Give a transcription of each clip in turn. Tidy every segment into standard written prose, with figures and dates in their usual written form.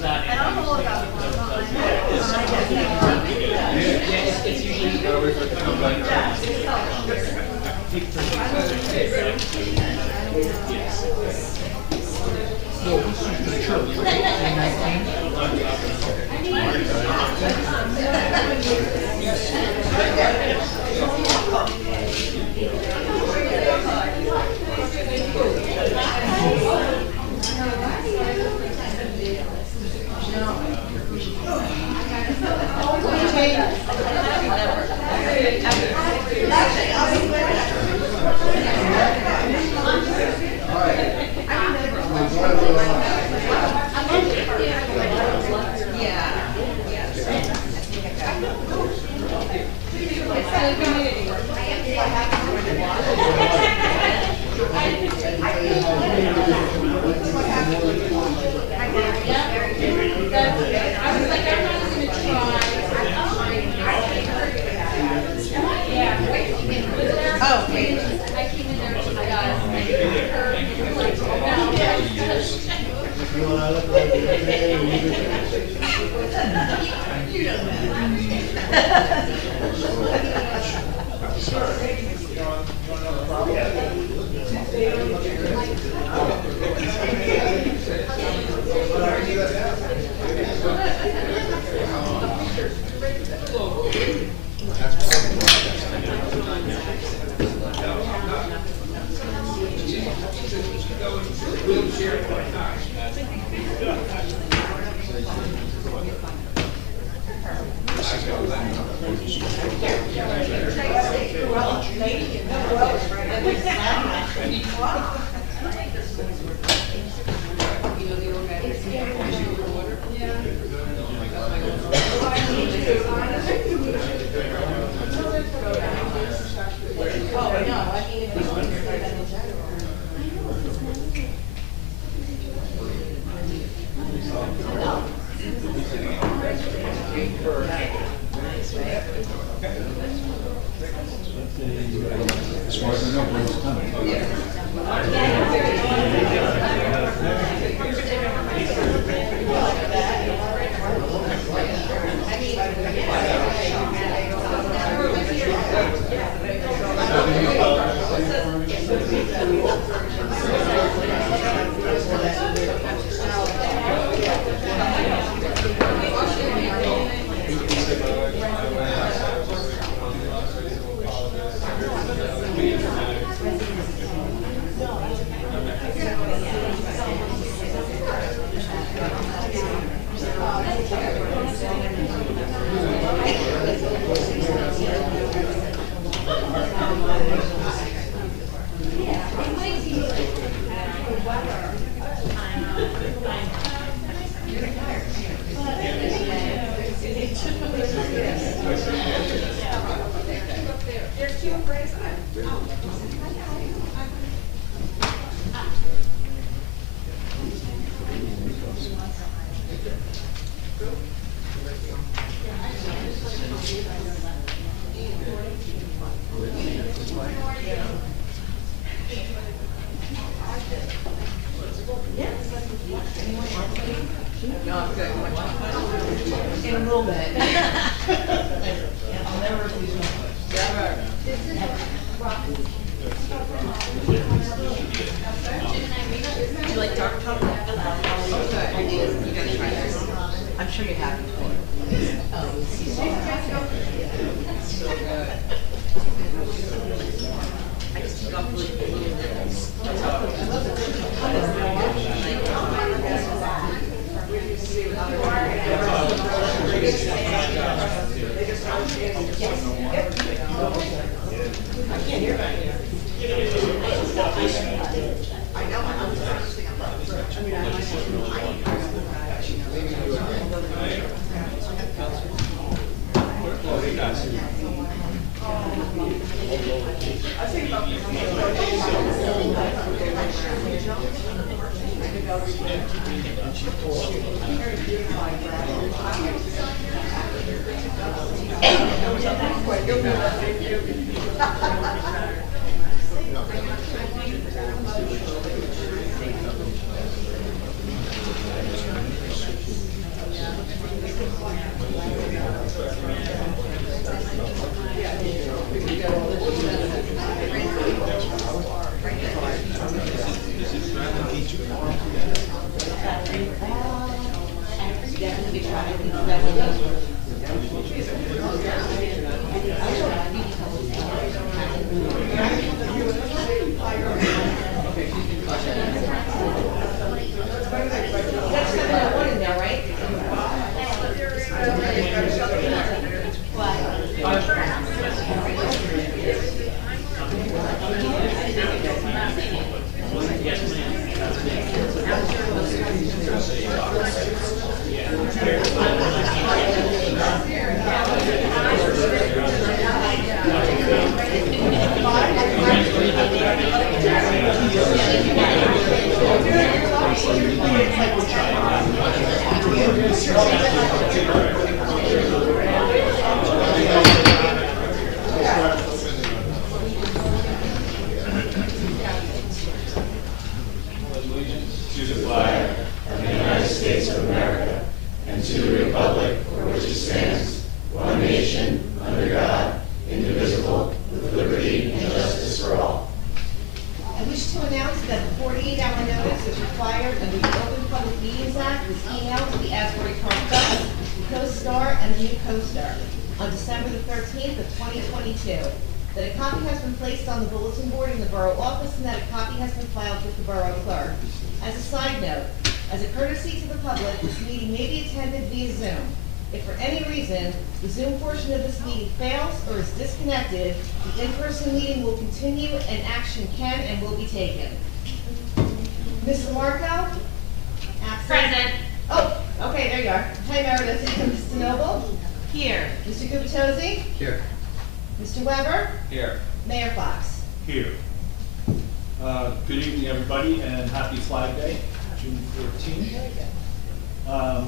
And I'm all about it's usually No, this is the church, as far as I know, Brent's coming. in a little bit. I'll never refuse one. Do you like dark chocolate? You gotta try this. I'm sure you have before. Oh, so good. I just took off the little nipples. definitely try, I think that window. That's 701 in there, right? To the flag of the United States of America and to the republic for which it stands, one nation, under God, indivisible, with liberty and justice for all. I wish to announce that the 48-hour notice is required under the Open Public Meetings Act was emailed to the Asbury Park Press, the Co-Star, and the new Co-Star on December the 13th of 2022. That a copy has been placed on the bulletin board in the borough office and that a copy has been filed with the borough clerk. As a side note, as a courtesy to the public, this meeting may be attended via Zoom. If for any reason the Zoom portion of this meeting fails or is disconnected, the in-person meeting will continue and action can and will be taken. Ms. Lamarco? Absent. Present. Oh, okay, there you are. Hi, Meredith. Mr. Noble? Here. Mr. Gubatose? Here. Mr. Weber? Here. Mayor Fox? Here. Good evening, everybody, and happy Flag Day, June 14th. I'll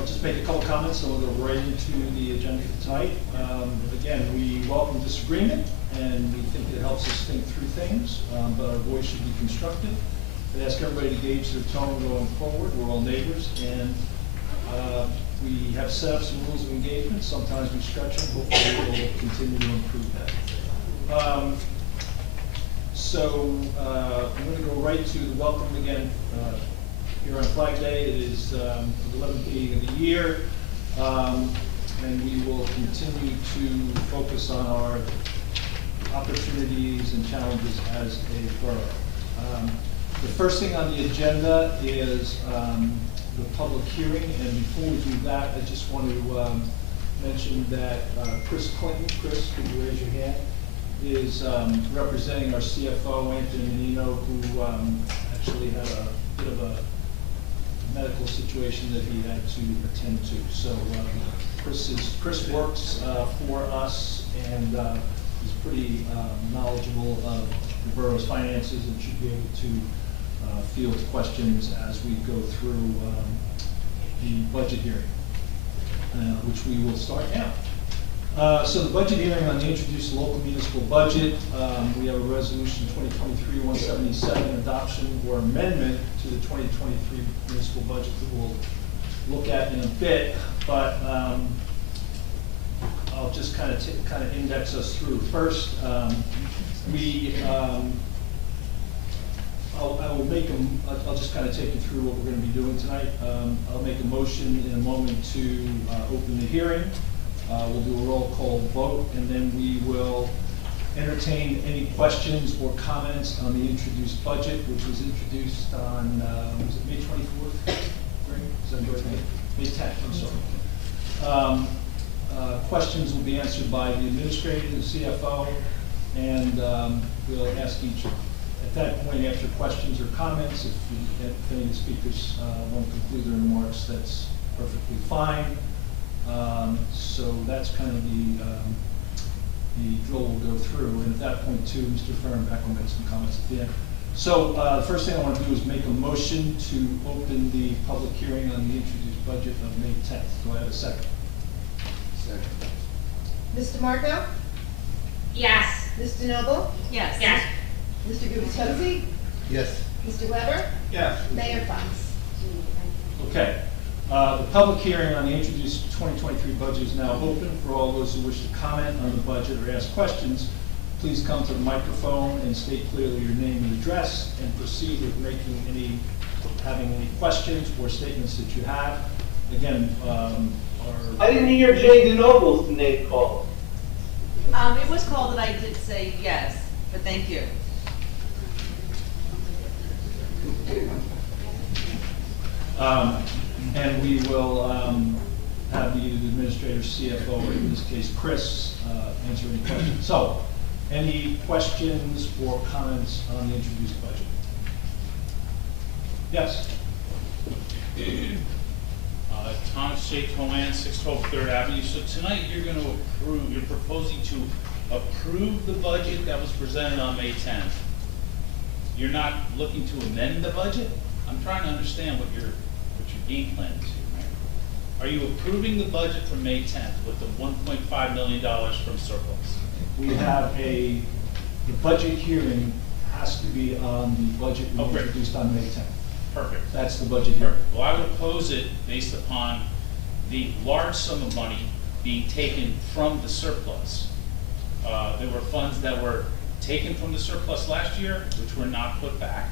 just make a couple comments, and we'll go right into the agenda for tonight. Again, we welcome disagreement, and we think it helps us think through things, but our voice should be constructive. I ask everybody to gauge their tone going forward. We're all neighbors, and we have set up some rules of engagement. Sometimes we stretch them. Hopefully, we'll continue to improve that. I'm going to go right to the welcome again here on Flag Day. It is the 11th meeting of the year, and we will continue to focus on our opportunities and challenges as a borough. The first thing on the agenda is the public hearing, and before we do that, I just want to mention that Chris Clinton, Chris, could you raise your hand, is representing our CFO, Anthony Menino, who actually had a bit of a medical situation that he had to attend to. So Chris works for us and is pretty knowledgeable of the borough's finances and should be able to field questions as we go through the budget hearing, which we will start now. So the budget hearing on the introduced local municipal budget, we have a resolution 2023-177 adoption or amendment to the 2023 municipal budget that we'll look at in a bit, but I'll just kind of index us through. First, I'll just kind of take you through what we're going to be doing tonight. I'll make a motion in a moment to open the hearing. We'll do a roll call vote, and then we will entertain any questions or comments on the introduced budget, which was introduced on, was it May 24th? Is that right? May 10th, I'm sorry. Questions will be answered by the administrator, the CFO, and we'll ask each, at that point, after questions or comments, if any of the speakers want to conclude their remarks, that's perfectly fine. So that's kind of the drill we'll go through, and at that point too, Mr. Fehrenbeck will make some comments at the end. So the first thing I want to do is make a motion to open the public hearing on the introduced budget of May 10th. Do I have a second? Second. Mr. Marco? Yes. Mr. Noble? Yes. Yes. Mr. Gubatose? Yes. Mr. Weber? Yes. Mayor Fox? Okay. The public hearing on the introduced 2023 budget is now open. For all those who wish to comment on the budget or ask questions, please come to the microphone and state clearly your name and address, and proceed with having any questions or statements that you have. again, I didn't hear Jay DeNoble's name called. It was called and I did say yes, but thank you. And we will have the administrator, CFO, or in this case, Chris, answer any questions. So, any questions or comments on the introduced budget? Yes? Thomas J. Cohen, 612 Third Avenue. So tonight you're proposing to approve the budget that was presented on May 10th. You're not looking to amend the budget? I'm trying to understand what your game plan is here, Mayor. Are you approving the budget from May 10th with the $1.5 million from surplus? We have the budget hearing has to be on the budget we Okay. introduced on May 10th. Perfect. That's the budget hearing. Well, I would oppose it based upon the large sum of money being taken from the surplus. There were funds that were taken from the surplus last year, which were not put back.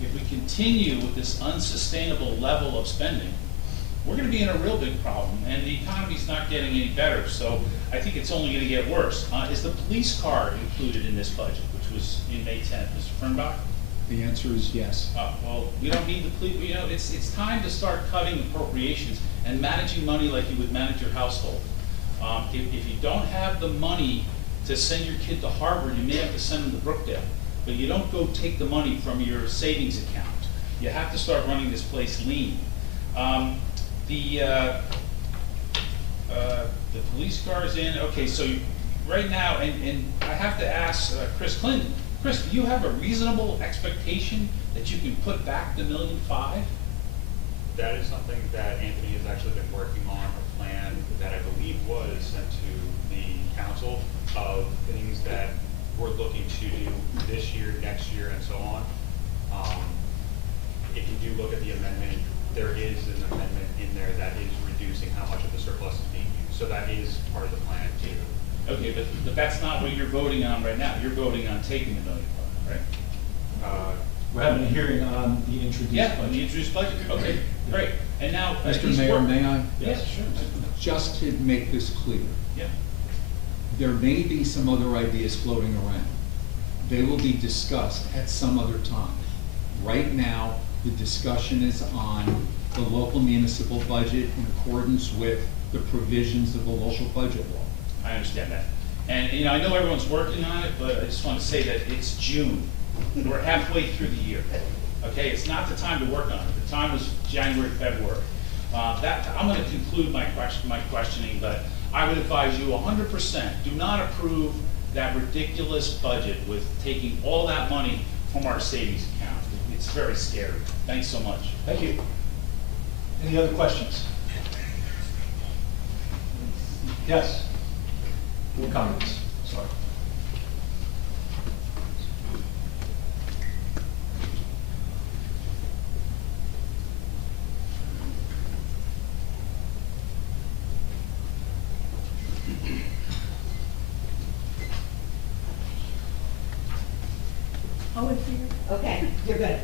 If we continue with this unsustainable level of spending, we're gonna be in a real big problem, and the economy's not getting any better, so I think it's only gonna get worse. Is the police car included in this budget, which was in May 10th, Mr. Fernbach? The answer is yes. Well, we don't need the police, it's time to start cutting appropriations and managing money like you would manage your household. If you don't have the money to send your kid to Harvard, you may have to send them to Brookdale. But you don't go take the money from your savings account. You have to start running this place lean. The police car is in, okay, so right now, and I have to ask Chris Clinton, Chris, do you have a reasonable expectation that you can put back the $1.5 million? That is something that Anthony has actually been working on, a plan that I believe was sent to the council of things that we're looking to do this year, next year, and so on. If you do look at the amendment, there is an amendment in there that is reducing how much of the surplus is being used. So that is part of the plan too. Okay, but that's not what you're voting on right now. You're voting on taking the $1.5 million, right? We're having a hearing on the introduced Yeah, budget. on the introduced budget. Okay, great. And now, Mr. Mayor, may I? Yes, sure. Just to make this clear, Yeah. there may be some other ideas floating around. They will be discussed at some other time. Right now, the discussion is on the local municipal budget in accordance with the provisions of the local budget law. I understand that. And I know everyone's working on it, but I just want to say that it's June. We're halfway through the year. Okay, it's not the time to work on it. The time was January, February. I'm going to conclude my questioning, but I would advise you 100%, do not approve that ridiculous budget with taking all that money from our savings account. It's very scary. Thanks so much. Thank you. Any other questions? Yes? Or comments? Sorry. Oh, in favor? Okay, you're good.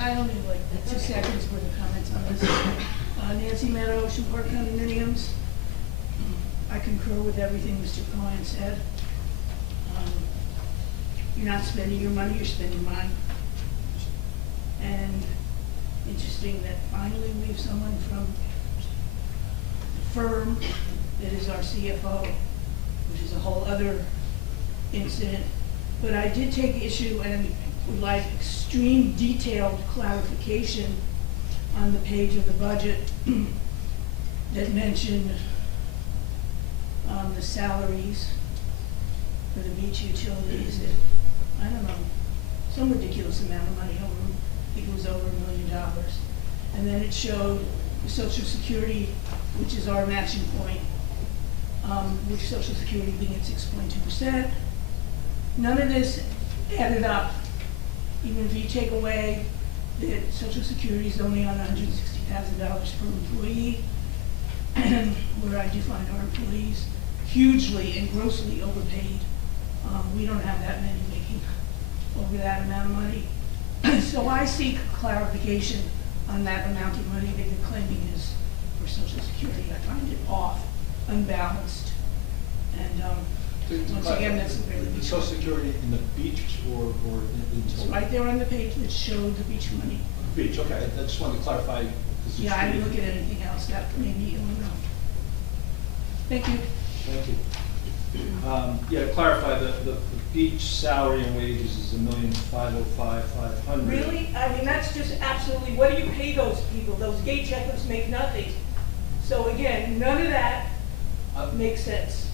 I only like 2 seconds worth of comments on this. Nancy Meadow, Ocean Park condominiums. I concur with everything Mr. Cohen said. You're not spending your money, you're spending mine. And interesting that finally we have someone from the firm that is our CFO, which is a whole other incident. But I did take issue and would like extreme detailed clarification on the page of the budget that mentioned the salaries for the beach utilities at, I don't know, some ridiculous amount of money, I think it was over $1 million. And then it showed the Social Security, which is our matching point, with Social Security being at 6.2%. None of this added up. Even if you take away that Social Security is only on $160,000 per employee, where I do find our employees hugely and grossly overpaid. We don't have that many making over that amount of money. So I seek clarification on that amount of money that you're claiming is unbalanced. And, once again, that's a really The big. Social Security in the beach or in It's total? right there on the page that showed the beach money. Beach, okay, I just wanted to clarify. 'cause it's Yeah, I didn't really- look at anything else, that maybe you don't know. Thank you. Thank you. Yeah, to clarify, the beach salary and wages is $1,505,500. Really? I mean, that's just absolutely, what do you pay those people? Those gate checkers make nothing. So again, none of that makes sense.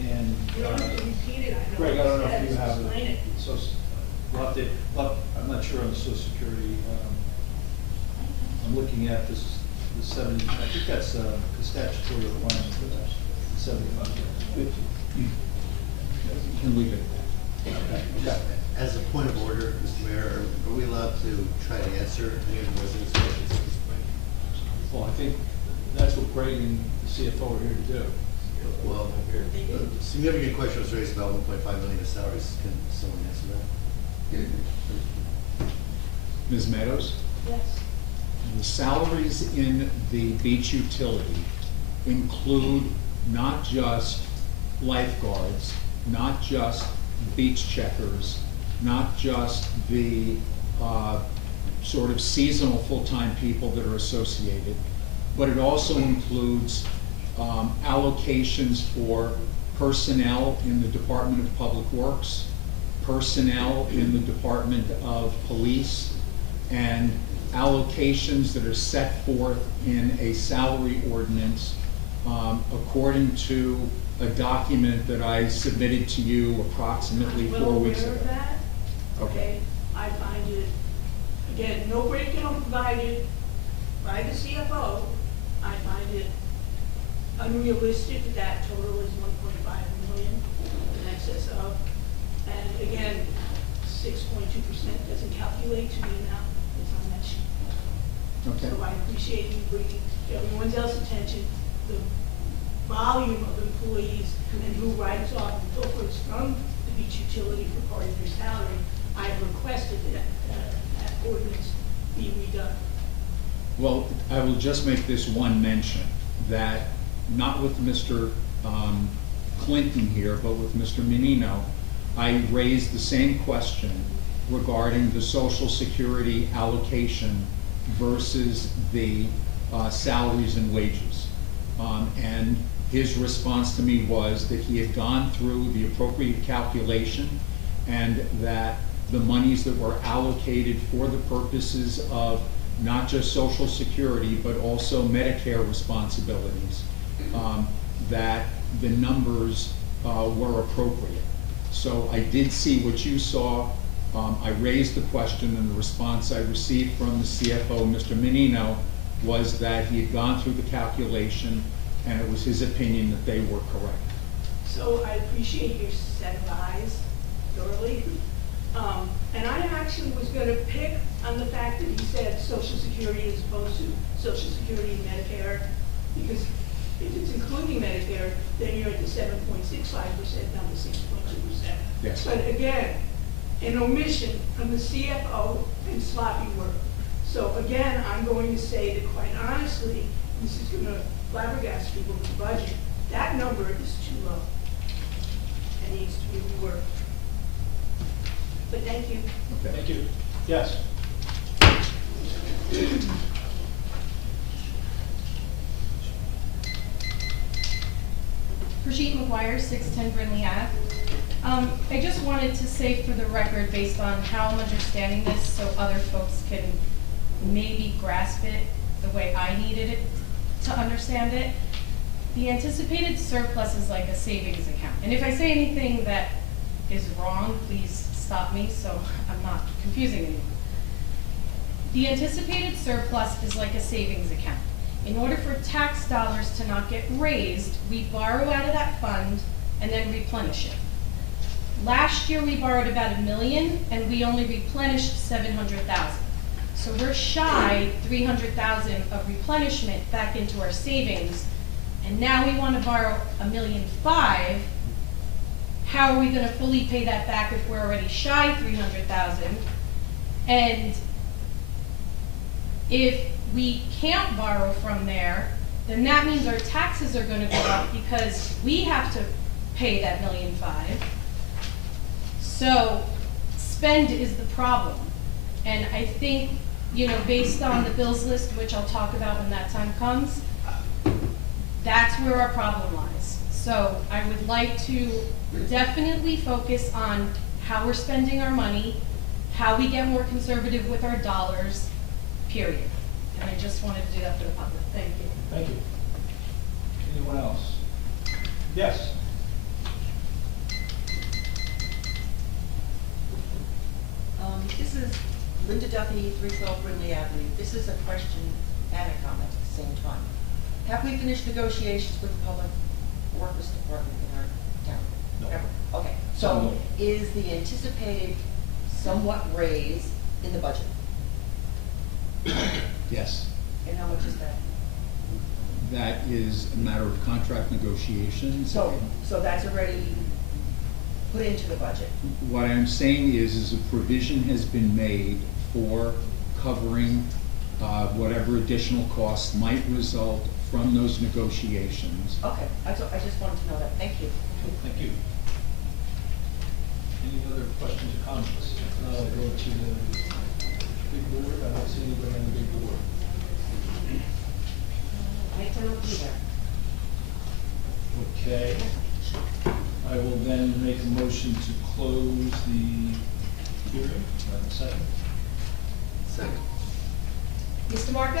And, You don't have to repeat it, I know. Greg, I don't know if Just you have explain it. So, we'll have to, I'm not sure on the Social Security, I'm looking at this, the 70, I think that's the statutory requirement for that, 75. You can leave it at Okay. As a point of order, Mr. Mayor, are we allowed to try to answer any of the residents' questions at this point? Well, I think that's what Greg and the CFO are here to do. Well, a significant question was raised about 1.5 million in salaries. Can someone answer that? Ms. Meadows? Yes. The salaries in the beach utility include not just lifeguards, not just beach checkers, not just the sort of seasonal full-time people that are associated, but it also includes allocations for personnel in the Department of Public Works, personnel in the Department of Police, and allocations that are set forth in a salary ordinance according to a document that I submitted to you approximately 4 weeks ago. I'm well aware of that. Okay. I find it, again, no breakdown provided by the CFO. I find it unrealistic that total is 1.5 million in excess of. And again, 6.2% doesn't calculate to the amount that's on that sheet. Okay. So I appreciate you bringing to everyone's else attention the volume of employees and who writes off and filters from the beach utility for part of their salary. I've requested that ordinance be redone. Well, I will just make this one mention, that not with Mr. Clinton here, but with Mr. Menino, I raised the same question regarding the Social Security allocation versus the salaries and wages. And his response to me was that he had gone through the appropriate calculation and that the monies that were allocated for the purposes of not just Social Security, but also Medicare responsibilities, that the numbers were appropriate. So I did see what you saw. I raised the question, and the response I received from the CFO, Mr. Menino, was that he had gone through the calculation and it was his opinion that they were correct. So I appreciate your set of eyes thoroughly. And I actually was going to pick on the fact that he said Social Security as opposed to Social Security and Medicare, because if it's including Medicare, then you're at the 7.65%, not the 6.2%. Yes. But again, an omission from the CFO and sloppy work. So again, I'm going to say that quite honestly, this is going to flabbergast people with the budget. That number is too low and needs to be reworked. But thank you. Okay. Thank you. Yes. Brigitte McGuire, 610 Brindley Ave. I just wanted to say for the record, based on how I'm understanding this, so other folks can maybe grasp it the way I needed it to understand it. The anticipated surplus is like a savings account. And if I say anything that is wrong, please stop me so I'm not confusing anyone. The anticipated surplus is like a savings account. In order for tax dollars to not get raised, we borrow out of that fund and then replenish it. Last year we borrowed about $1 million and we only replenished 700,000. So we're shy 300,000 of replenishment back into our savings, and now we want to borrow $1.5 million. How are we going to fully pay that back if we're already shy 300,000? And if we can't borrow from there, then that means our taxes are gonna go up because we have to pay that $1.5 million. So spend is the problem. And I think, based on the bills list, which I'll talk about when that time comes, that's where our problem lies. So I would like to definitely focus on how we're spending our money, how we get more conservative with our dollars, period. And I just wanted to do that for the public. Thank you. Thank you. Anyone else? Yes? This is Linda Duffy, 312 Brindley Avenue. This is a question and a comment at the same time. Have we finished negotiations with the Public Works Department in our town? No. Ever? Okay, So so no. is the anticipated somewhat raise in the budget? Yes. And how much is that? That is a matter of contract negotiations. So that's already put into the budget? What I'm saying is a provision has been made for covering whatever additional costs might result from those negotiations. Okay, I just wanted to know that. Thank you. Thank you. Any other questions or comments? I'll go to the big board. I don't see anybody on the big board. I don't either. Okay. I will then make a motion to close the hearing. Do I have a second? Second. Mr. Marco?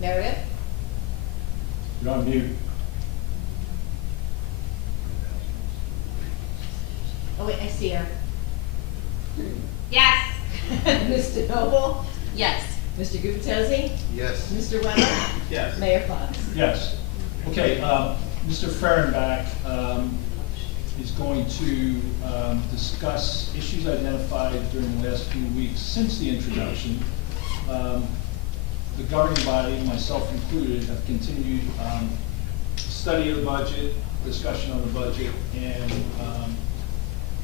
Meredith? You're on mute. Oh, wait, I see her. Yes. Mr. Noble? Yes. Mr. Gubatose? Yes. Mr. Weber? Yes. Mayor Fox? Yes. Okay, Mr. Fehrenbach is going to discuss issues identified during the last few weeks since the introduction. The governing body, myself included, have continued study of the budget, discussion on the budget, and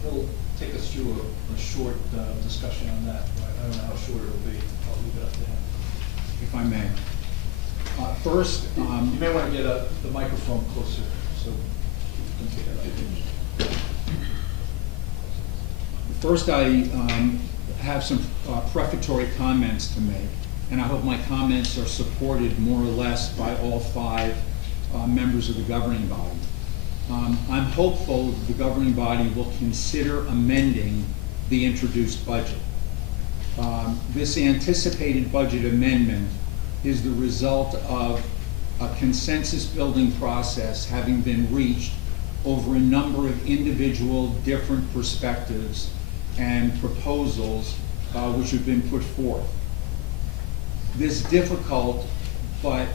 he'll take us through a short discussion on that. I don't know how short it'll be. I'll leave it up to him. If I may. First, You may want to get the microphone closer so you can pick it up. First, I have some prefatory comments to make, and I hope my comments are supported more or less by all 5 members of the governing body. I'm hopeful the governing body will consider amending the introduced budget. This anticipated budget amendment is the result of a consensus building process having been reached over a number of individual different perspectives and proposals which have been put forth. This difficult but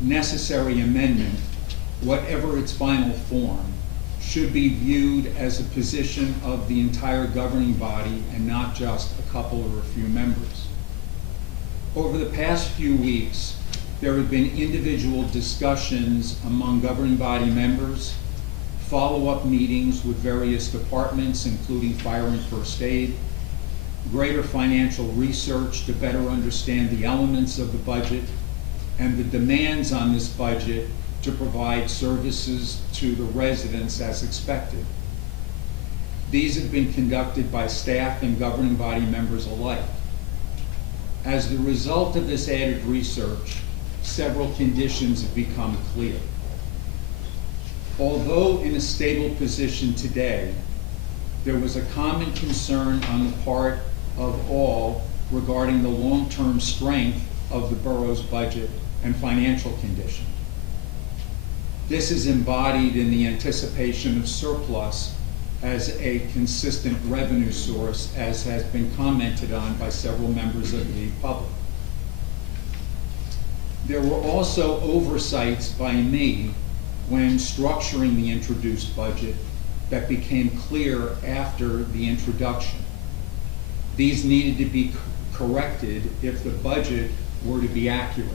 necessary amendment, whatever its final form, should be viewed as a position of the entire governing body and not just a couple or a few members. Over the past few weeks, there have been individual discussions among governing body members, follow-up meetings with various departments, including fire and first aid, greater financial research to better understand the elements of the budget, and the demands on this budget to provide services to the residents as expected. These have been conducted by staff and governing body members alike. As the result of this added research, several conditions have become clear. Although in a stable position today, there was a common concern on the part of all regarding the long-term strength of the borough's budget and financial condition. This is embodied in the anticipation of surplus as a consistent revenue source, as has been commented on by several members of the public. There were also oversights by me when structuring the introduced budget that became clear after the introduction. These needed to be corrected if the budget were to be accurate.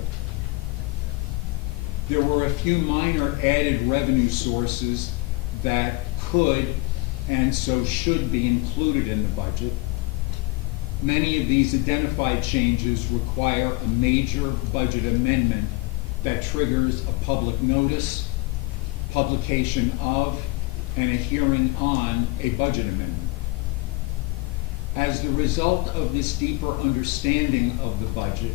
There were a few minor added revenue sources that could and so should be included in the budget. Many of these identified changes require a major budget amendment that triggers a public notice, publication of, and a hearing on a budget amendment. As the result of this deeper understanding of the budget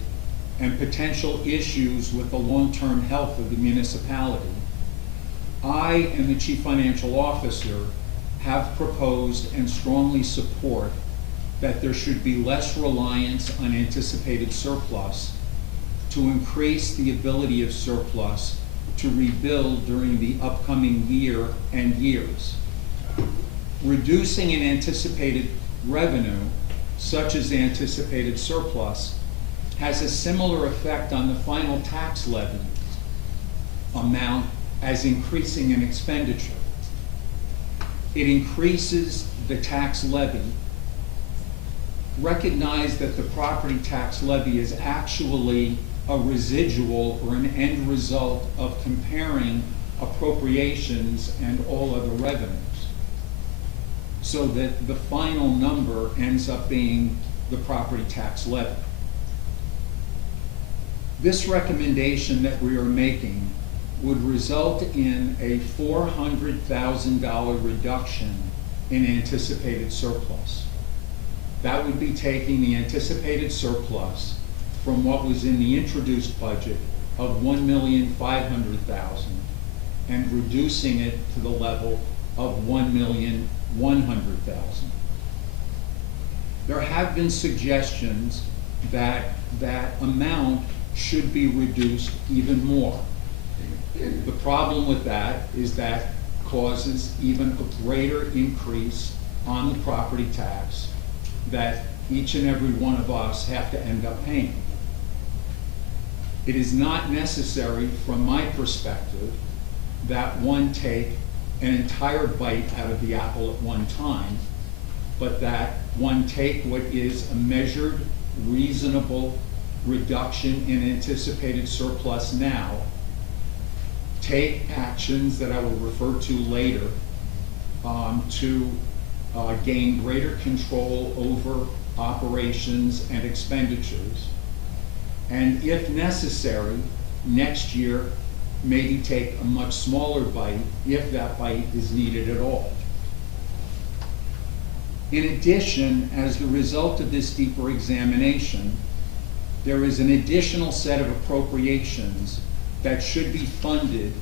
and potential issues with the long-term health of the municipality, I and the Chief Financial Officer have proposed and strongly support that there should be less reliance on anticipated surplus to increase the ability of surplus to rebuild during the upcoming year and years. Reducing an anticipated revenue, such as the anticipated surplus, has a similar effect on the final tax levy amount as increasing an expenditure. It increases the tax levy. Recognize that the property tax levy is actually a residual or an end result of comparing appropriations and all other revenues, so that the final number ends up being the property tax levy. This recommendation that we are making would result in a $400,000 reduction in anticipated surplus. That would be taking the anticipated surplus from what was in the introduced budget of $1,500,000 and reducing it to the level of $1,100,000. There have been suggestions that that amount should be reduced even more. The problem with that is that causes even a greater increase on the property tax that each and every one of us have to end up paying. It is not necessary, from my perspective, that one take an entire bite out of the apple at one time, but that one take what is a measured, reasonable reduction in anticipated surplus now, take actions that I will refer to later to gain greater control over operations and expenditures, and if necessary, next year, maybe take a much smaller bite if that bite is needed at all. In addition, as the result of this deeper examination, there is an additional set of appropriations that should be funded,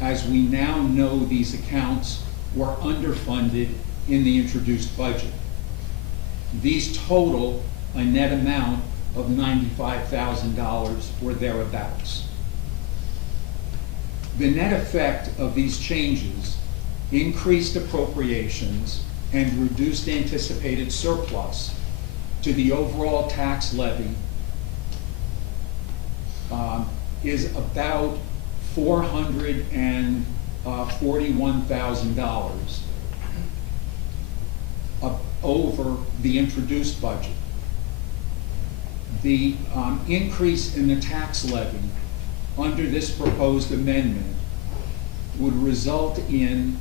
as we now know these accounts were underfunded in the introduced budget. These total a net amount of $95,000 or thereabouts. The net effect of these changes, increased appropriations and reduced anticipated surplus to the overall tax levy, is about $441,000 over the introduced budget. The increase in the tax levy under this proposed amendment would result in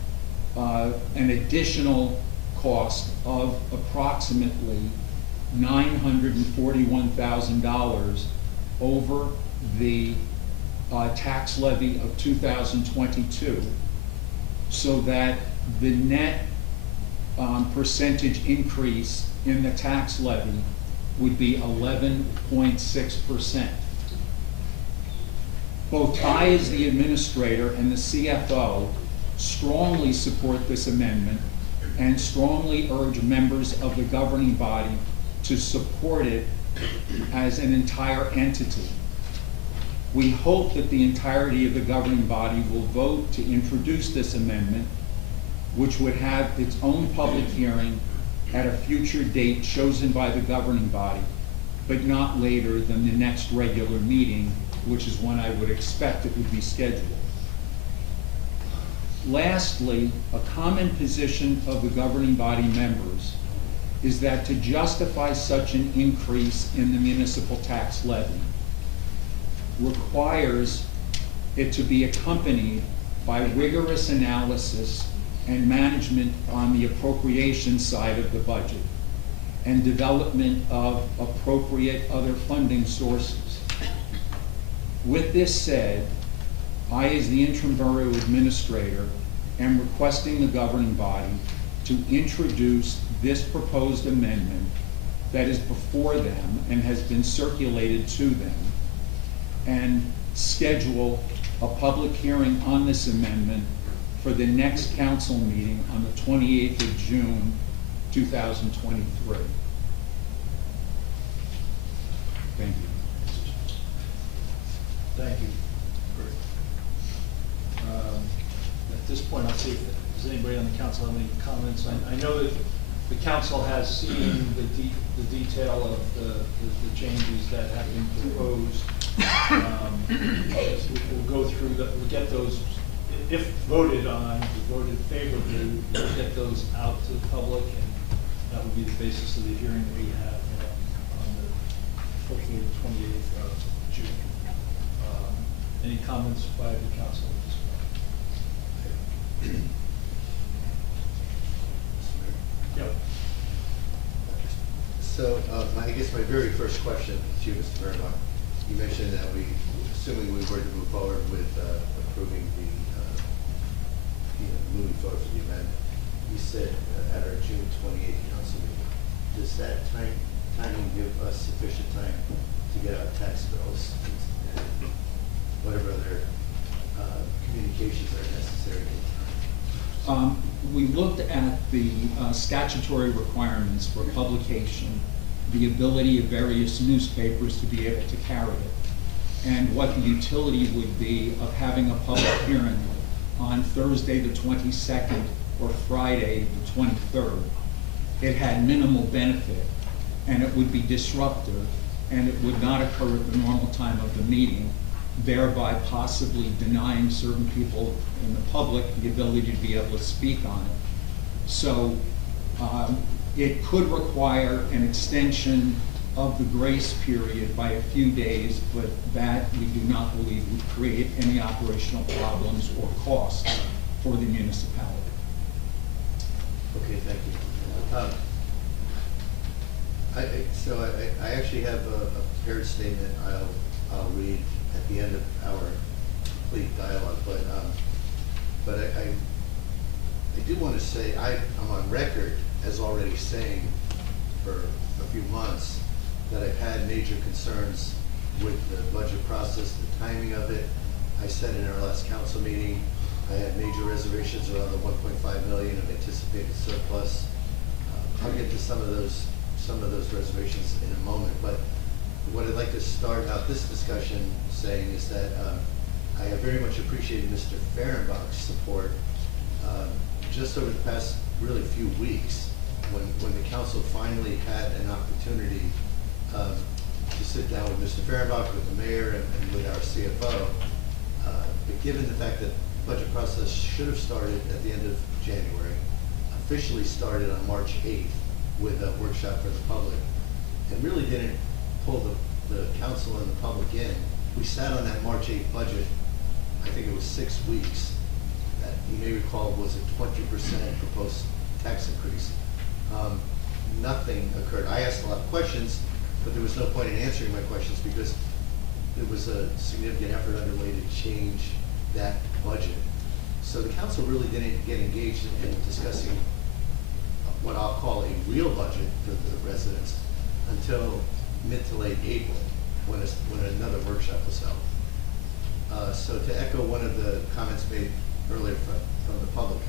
an additional cost of approximately $941,000 over the tax levy of 2022, so that the net percentage increase in the tax levy would be 11.6%. Both I, as the administrator, and the CFO strongly support this amendment and strongly urge members of the governing body to support it as an entire entity. We hope that the entirety of the governing body will vote to introduce this amendment, which would have its own public hearing at a future date chosen by the governing body, but not later than the next regular meeting, which is when I would expect it would be scheduled. Lastly, a common position of the governing body members is that to justify such an increase in the municipal tax levy requires it to be accompanied by rigorous analysis and management on the appropriation side of the budget, and development of appropriate other funding sources. With this said, I, as the interim borough administrator, am requesting the governing body to introduce this proposed amendment that is before them and has been circulated to them, and schedule a public hearing on this amendment for the next council meeting on the 28th of June, 2023. Thank you. Thank you. At this point, I'll see if does anybody on the council have any comments. I know that the council has seen the detail of the changes that have been proposed. We'll go through we'll get those, if voted on, voted favorably, we'll get those out to the public, and that will be the basis of the hearing that we have on the, hopefully, the 28th of June. Any comments by the council at this point? Yep. So, I guess my very first question to you, Mr. Verma, you mentioned that assuming we were to move forward with approving moving forward for the amendment, you said at our June 28th council meeting, does that timing give us sufficient time to get out tax bills and whatever other communications are necessary at the time? We looked at the statutory requirements for publication, the ability of various newspapers to be able to carry it, and what the utility would be of having a public hearing on Thursday the 22nd or Friday the 23rd. It had minimal benefit, and it would be disruptive, and it would not occur at the normal time of the meeting, thereby possibly denying certain people in the public the ability to be able to speak on it. So it could require an extension of the grace period by a few days, but that we do not believe would create any operational problems or costs for the municipality. Okay, thank you. I actually have a prepared statement I'll read at the end of our complete dialogue, but I do want to say I'm on record as already saying for a few months that I've had major concerns with the budget process, the timing of it. I said in our last council meeting, I had major reservations around the 1.5 million of anticipated surplus. I'll get to some of those reservations in a moment, but what I'd like to start out this discussion saying is that I have very much appreciated Mr. Fehrenbach's support just over the past really few weeks when the council finally had an opportunity to sit down with Mr. Fehrenbach, with the mayor, and with our CFO. But given the fact that the budget process should have started at the end of January, officially started on March 8th with a workshop for the public, and really didn't pull the council and the public in. We sat on that March 8th budget, I think it was 6 weeks, that you may recall was a 20% proposed tax increase. Nothing occurred. I asked a lot of questions, but there was no point in answering my questions because there was a significant effort underway to change that budget. So the council really didn't get engaged in discussing what I'll call a real budget for the residents until mid to late April, when another workshop was held. So to echo one of the comments made earlier from the public,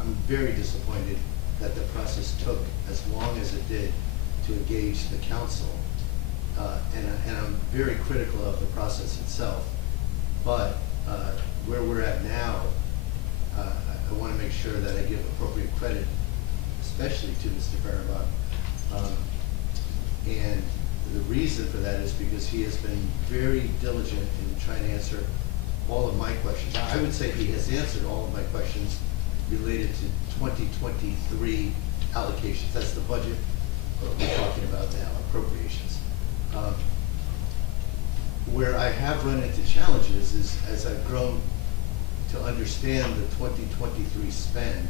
I'm very disappointed that the process took as long as it did to engage the council. And I'm very critical of the process itself. But where we're at now, I want to make sure that I give appropriate credit, especially to Mr. Fehrenbach. And the reason for that is because he has been very diligent in trying to answer all of my questions. I would say he has answered all of my questions related to 2023 allocations. That's the budget we're talking about now, appropriations. Where I have run into challenges is as I've grown to understand the 2023 spend,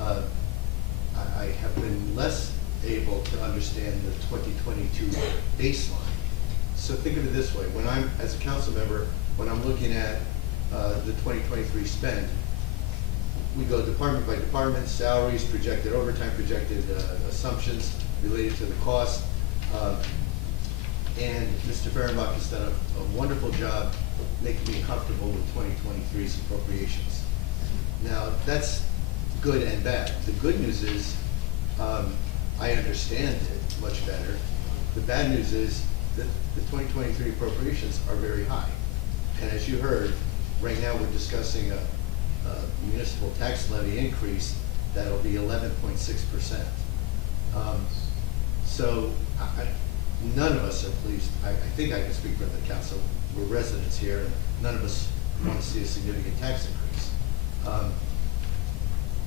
I have been less able to understand the 2022 baseline. So think of it this way, when I'm, as a council member, when I'm looking at the 2023 spend, we go department by department, salaries, projected overtime, projected assumptions related to the cost. And Mr. Fehrenbach has done a wonderful job making me comfortable with 2023's appropriations. Now, that's good and bad. The good news is I understand it much better. The bad news is that the 2023 appropriations are very high. And as you heard, right now we're discussing a municipal tax levy increase that'll be 11.6%. So none of us are pleased. I think I can speak for the council. We're residents here, and none of us want to see a significant tax increase.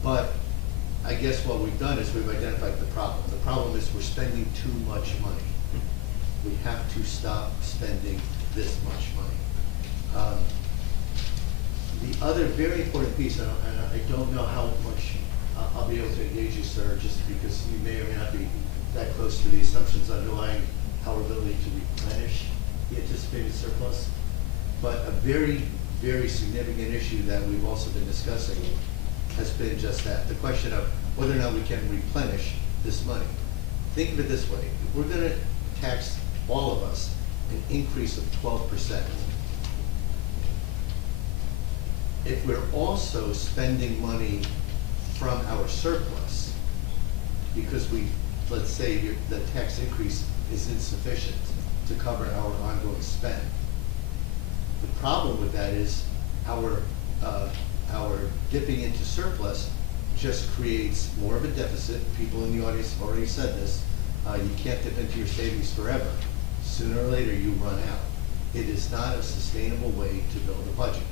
But I guess what we've done is we've identified the problem. The problem is we're spending too much money. We have to stop spending this much money. The other very important piece, and I don't know how much I'll be able to engage you, sir, just because you may or may not be that close to the assumptions underlying our ability to replenish the anticipated surplus. But a very, very significant issue that we've also been discussing has been just that, the question of whether or not we can replenish this money. Think of it this way, if we're gonna tax all of us an increase of 12%, if we're also spending money from our surplus, because let's say the tax increase is insufficient to cover our ongoing spend. The problem with that is our dipping into surplus just creates more of a deficit. People in the audience have already said this. You can't dip into your savings forever. Sooner or later, you run out. It is not a sustainable way to build a budget.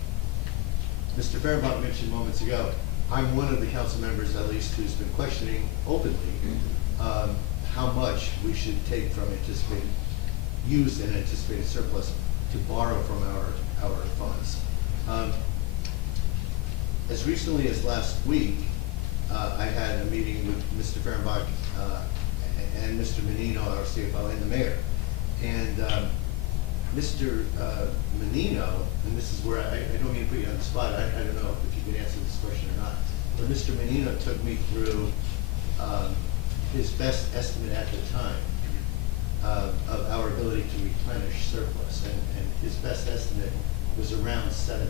Mr. Fehrenbach mentioned moments ago, I'm one of the council members, at least, who's been questioning openly how much we should take from used and anticipated surplus to borrow from our funds. As recently as last week, I had a meeting with Mr. Fehrenbach and Mr. Menino, our CFO, and the mayor. And Mr. Menino, and this is where I don't mean to put you on the spot, I don't know if you can answer this question or not, but Mr. Menino took me through his best estimate at the time of our ability to replenish surplus, and his best estimate was around $700,000,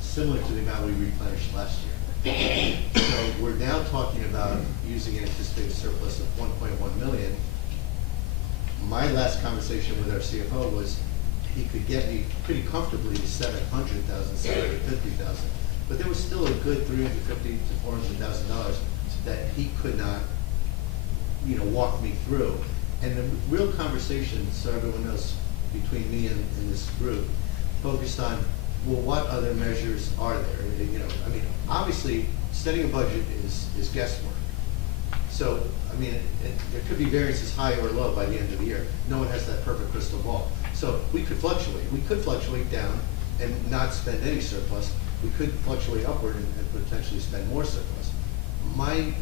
similar to the amount we replenished last year. So we're now talking about using an anticipated surplus of 1.1 million. My last conversation with our CFO was he could get me pretty comfortably to 700,000, 750,000, but there was still a good $350,000 to $400,000 that he could not, walk me through. And the real conversation, so everyone knows, between me and this group, focused on, well, what other measures are there? Obviously, setting a budget is guesswork. So, there could be variances high or low by the end of the year. No one has that perfect crystal ball. So we could fluctuate. We could fluctuate down and not spend any surplus. We could fluctuate upward and potentially spend more surplus. My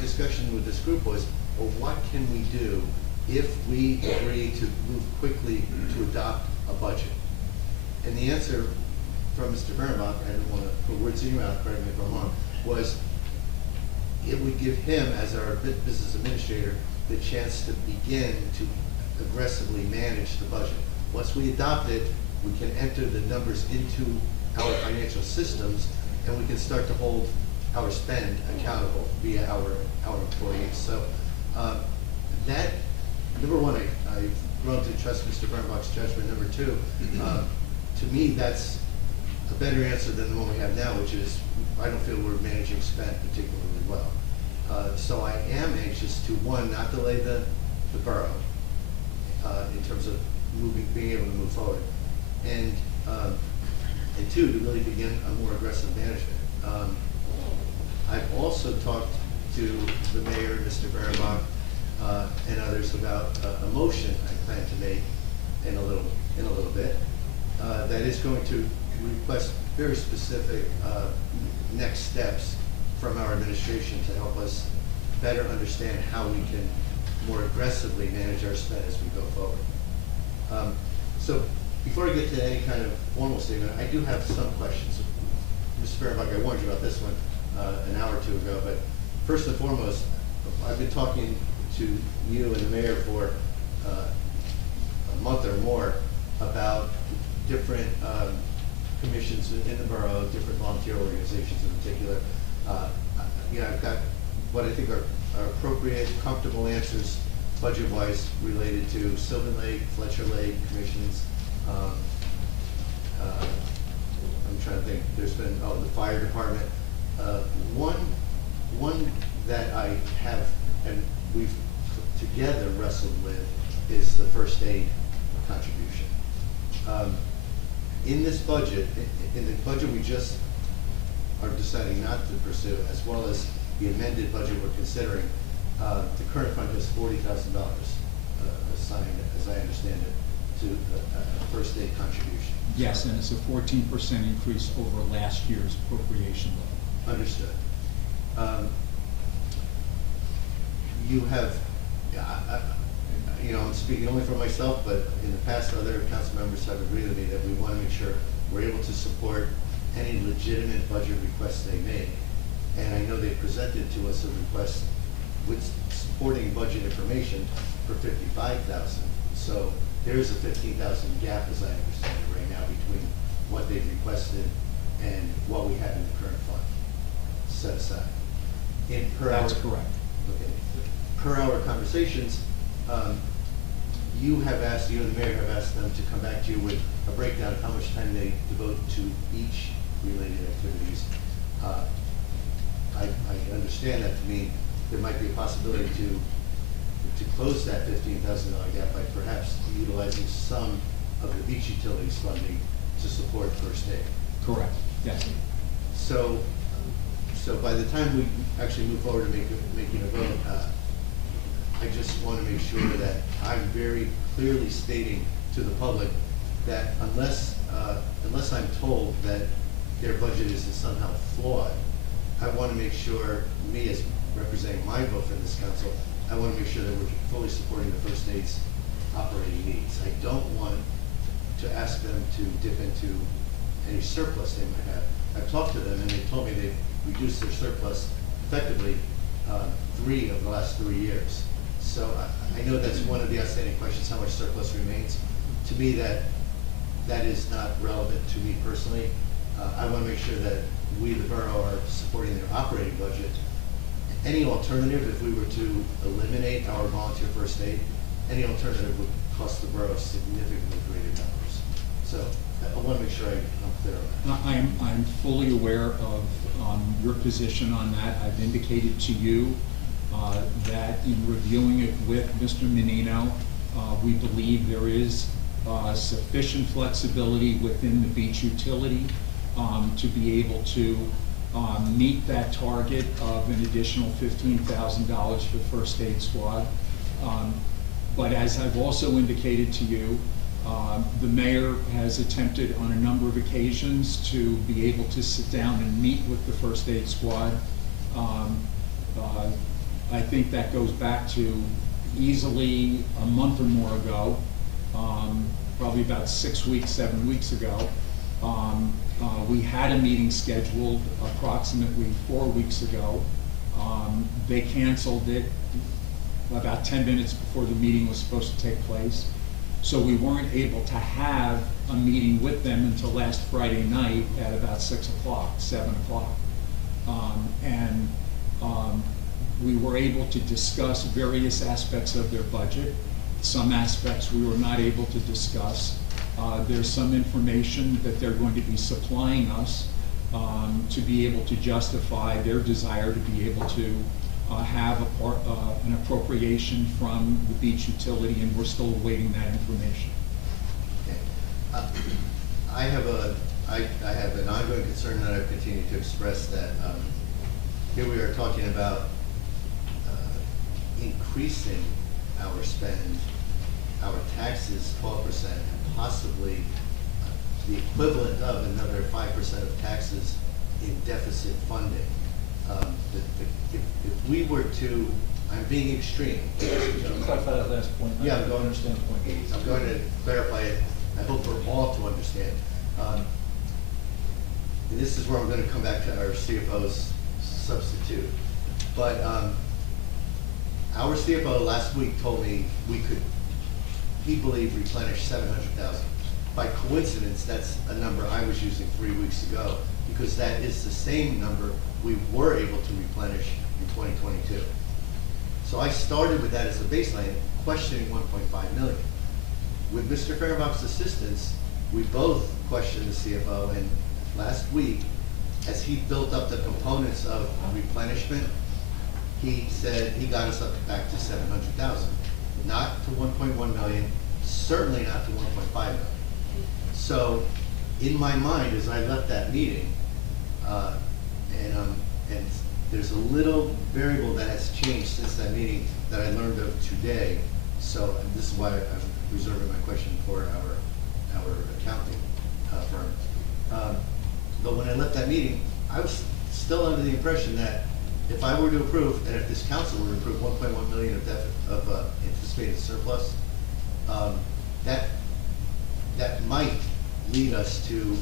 discussion with this group was, well, what can we do if we agree to move quickly to adopt a budget? And the answer from Mr. Fehrenbach, I don't want to put words in your mouth, correct me if I'm wrong, was it would give him, as our business administrator, the chance to begin to aggressively manage the budget. Once we adopt it, we can enter the numbers into our financial systems, and we can start to hold our spend accountable via our employees. So that, number one, I've grown to trust Mr. Fehrenbach's judgment. Number two, to me, that's a better answer than the one we have now, which is I don't feel we're managing spend particularly well. So I am anxious to, one, not delay the borough in terms of being able to move forward, and two, to really begin a more aggressive management. I've also talked to the mayor, Mr. Fehrenbach, and others about a motion I plan to make in a little bit that is going to request very specific next steps from our administration to help us better understand how we can more aggressively manage our spend as we go forward. So before I get to any kind of formal statement, I do have some questions. Mr. Fehrenbach, I warned you about this one an hour or two ago, but first and foremost, I've been talking to you and the mayor for a month or more about different commissions in the borough, different volunteer organizations in particular. I've got what I think are appropriate, comfortable answers budget-wise related to Sylvan Lake, Fletcher Lake commissions. I'm trying to think, there's been, the fire department. One that I have, and we've together wrestled with, is the first aid contribution. In this budget, in the budget we just are deciding not to pursue, as well as the amended budget we're considering, the current fund has $40,000 assigned, as I understand it, to a first aid contribution. Yes, and it's a 14% increase over last year's appropriation level. Understood. You have, I'm speaking only for myself, but in the past, other council members have agreed with me that we want to make sure we're able to support any legitimate budget requests they make. And I know they presented to us a request with supporting budget information for $55,000. So there is a $15,000 gap, as I understand it right now, between what they've requested and what we have in the current fund set aside. That's correct. Okay. Per our conversations, you and the mayor have asked them to come back to you with a breakdown of how much time they devote to each related activities. I understand that to mean there might be a possibility to close that $15,000 gap by perhaps utilizing some of the beach utilities funding to support first aid. Correct, yes. So by the time we actually move forward to making a vote, I just want to make sure that I'm very clearly stating to the public that unless I'm told that their budget is somehow flawed, I want to make sure, me as representing my vote for this council, I want to make sure that we're fully supporting the first aid's operating needs. I don't want to ask them to dip into any surplus they might have. I've talked to them and they told me they've reduced their surplus effectively 3 of the last 3 years. So I know that's one of the outstanding questions, how much surplus remains. To me, that is not relevant to me personally. I want to make sure that we, the borough, are supporting their operating budget. Any alternative, if we were to eliminate our volunteer first aid, any alternative would cost the borough significantly greater numbers. So I want to make sure I'm clear on that. I'm fully aware of your position on that. I've indicated to you that in reviewing it with Mr. Menino, we believe there is sufficient flexibility within the beach utility to be able to meet that target of an additional $15,000 for first aid squad. But as I've also indicated to you, the mayor has attempted on a number of occasions to be able to sit down and meet with the first aid squad. I think that goes back to easily a month or more ago, probably about 6 weeks, 7 weeks ago. We had a meeting scheduled approximately 4 weeks ago. They canceled it about 10 minutes before the meeting was supposed to take place. So we weren't able to have a meeting with them until last Friday night at about 6 o'clock, 7 o'clock. We were able to discuss various aspects of their budget. Some aspects we were not able to discuss. There's some information that they're going to be supplying us to be able to justify their desire to be able to have an appropriation from the beach utility, and we're still awaiting that information. Okay. I have an ongoing concern that I've continued to express that here we are talking about increasing our spend, our taxes 12%, and possibly the equivalent of another 5% of taxes in deficit funding. If we were to, I'm being extreme. Clarify that last point. Yeah, I don't understand the point. I'm going to clarify it, I hope for all to understand. And this is where I'm gonna come back to our CFO's substitute. But our CFO last week told me we could, he believed, replenish 700,000. By coincidence, that's a number I was using 3 weeks ago, because that is the same number we were able to replenish in 2022. So I started with that as a baseline, questioning 1.5 million. With Mr. Fehrenbach's assistance, we both questioned the CFO, and last week, as he built up the components of replenishment, he said he got us up back to 700,000, not to 1.1 million, certainly not to 1.5 million. So, in my mind, as I left that meeting, and there's a little variable that has changed since that meeting that I learned of today. So this is why I'm reserving my question for our accounting firm. But when I left that meeting, I was still under the impression that if I were to approve, and if this council were to approve 1.1 million of anticipated surplus, that might lead us to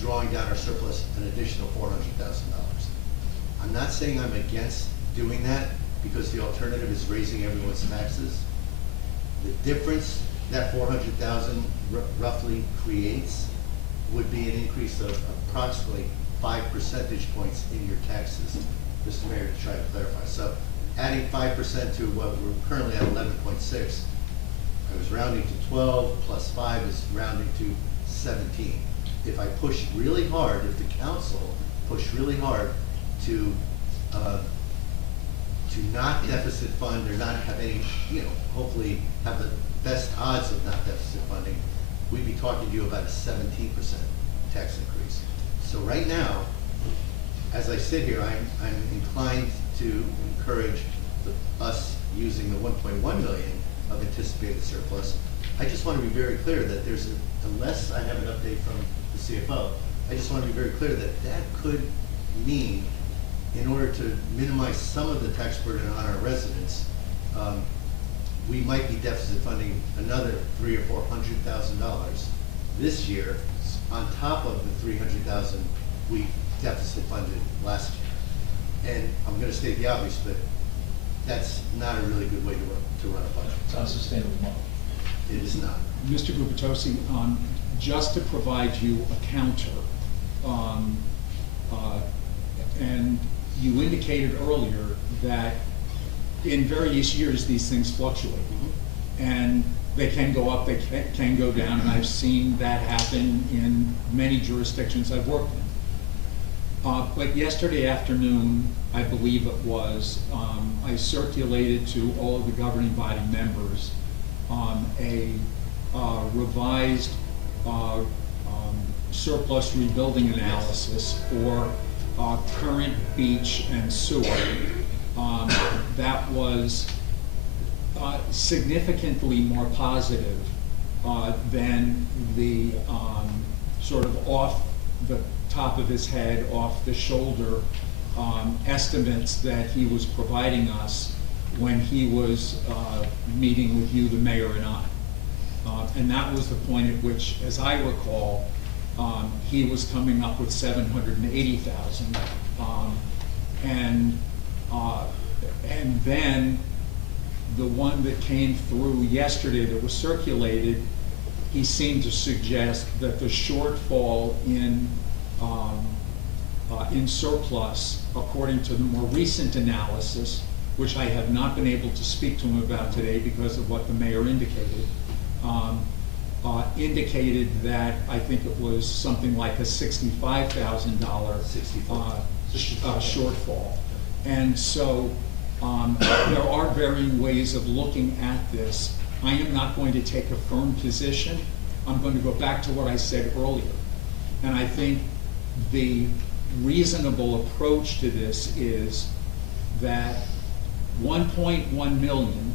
drawing down our surplus an additional $400,000. I'm not saying I'm against doing that, because the alternative is raising everyone's taxes. The difference that 400,000 roughly creates would be an increase of approximately 5 percentage points in your taxes, Mr. Mayor, to try to clarify. So adding 5% to what we're currently at 11.6, I was rounding to 12, plus 5 is rounding to 17. If I push really hard, if the council push really hard to not deficit fund or not have any, hopefully have the best odds of not deficit funding, we'd be talking to you about a 17% tax increase. So right now, as I sit here, I'm inclined to encourage us using the 1.1 million of anticipated surplus. I just want to be very clear that unless I have an update from the CFO, I just want to be very clear that that could mean, in order to minimize some of the tax burden on our residents, we might be deficit funding another $300,000 or $400,000 this year, on top of the $300,000 we deficit funded last year. And I'm going to state the obvious, but that's not a really good way to run a budget. It's unsustainable model. It is not. Mr. Gubitosi, just to provide you a counter, and you indicated earlier that in various years these things fluctuate. And they can go up, they can go down, and I've seen that happen in many jurisdictions I've worked in. But yesterday afternoon, I believe it was, I circulated to all of the governing body members a revised surplus rebuilding analysis for current beach and sewer. That was significantly more positive than the sort of off the top of his head, off the shoulder estimates that he was providing us when he was meeting with you, the mayor, and I. And that was the point at which, as I recall, he was coming up with 780,000. And then the one that came through yesterday that was circulated, he seemed to suggest that the shortfall in surplus, according to the more recent analysis, which I have not been able to speak to him about today because of what the mayor indicated, indicated that I think it was something like a $65,000 shortfall. And so there are varying ways of looking at this. I am not going to take a firm position. I'm going to go back to what I said earlier. And I think the reasonable approach to this is that 1.1 million,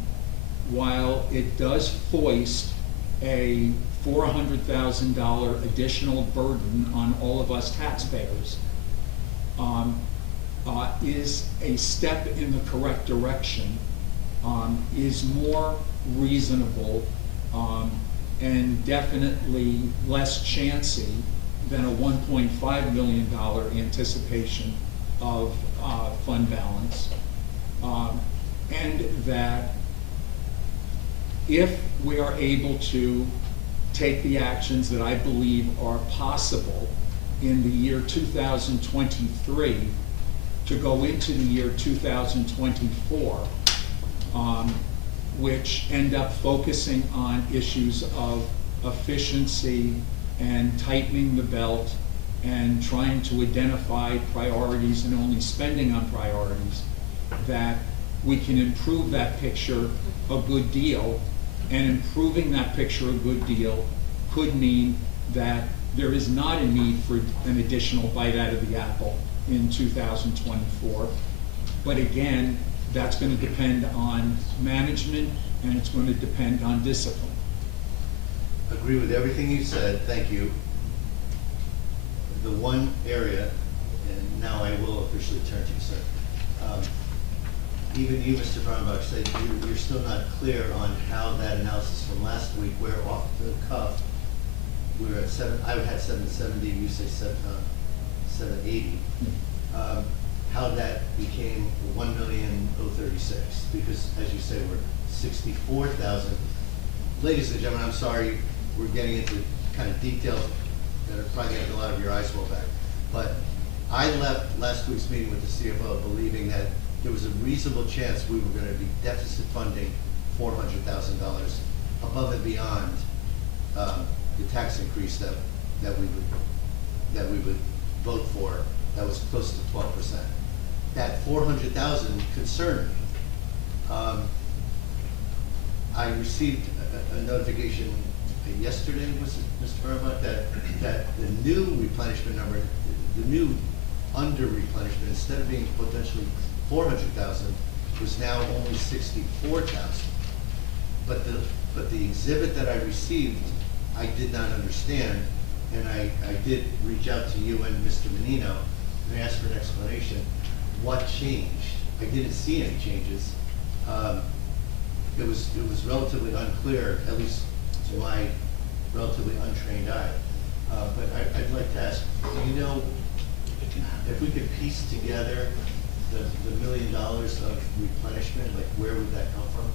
while it does foist a $400,000 additional burden on all of us taxpayers, is a step in the correct direction, is more reasonable, and definitely less chancy than a $1.5 million anticipation of fund balance. And that if we are able to take the actions that I believe are possible in the year 2023 to go into the year 2024, which end up focusing on issues of efficiency and tightening the belt and trying to identify priorities and only spending on priorities, that we can improve that picture a good deal. And improving that picture a good deal could mean that there is not a need for an additional bite out of the apple in 2024. But again, that's going to depend on management, and it's going to depend on discipline. Agree with everything you said, thank you. The one area, and now I will officially turn to you, sir. Even you, Mr. Brownbach, said you're still not clear on how that analysis from last week, where off the cuff, we were at I had 770, you say 780. How that became 1,036,000, because as you say, we're 64,000. Ladies and gentlemen, I'm sorry, we're getting into kind of details that are probably making a lot of your eyes roll back. But I left last week's meeting with the CFO believing that there was a reasonable chance we were going to be deficit funding $400,000 above and beyond the tax increase that we would vote for. That was close to 12%. That $400,000 concerned me. I received a notification yesterday, was it, Mr. Brownbach, that the new replenishment number, the new under replenishment, instead of being potentially 400,000, was now only 64,000. But the exhibit that I received, I did not understand, and I did reach out to you and Mr. Menino and ask for an explanation. What changed? I didn't see any changes. It was relatively unclear, at least to my relatively untrained eye. But I'd like to ask, do you know if we could piece together the $1 million of replenishment, like where would that come from?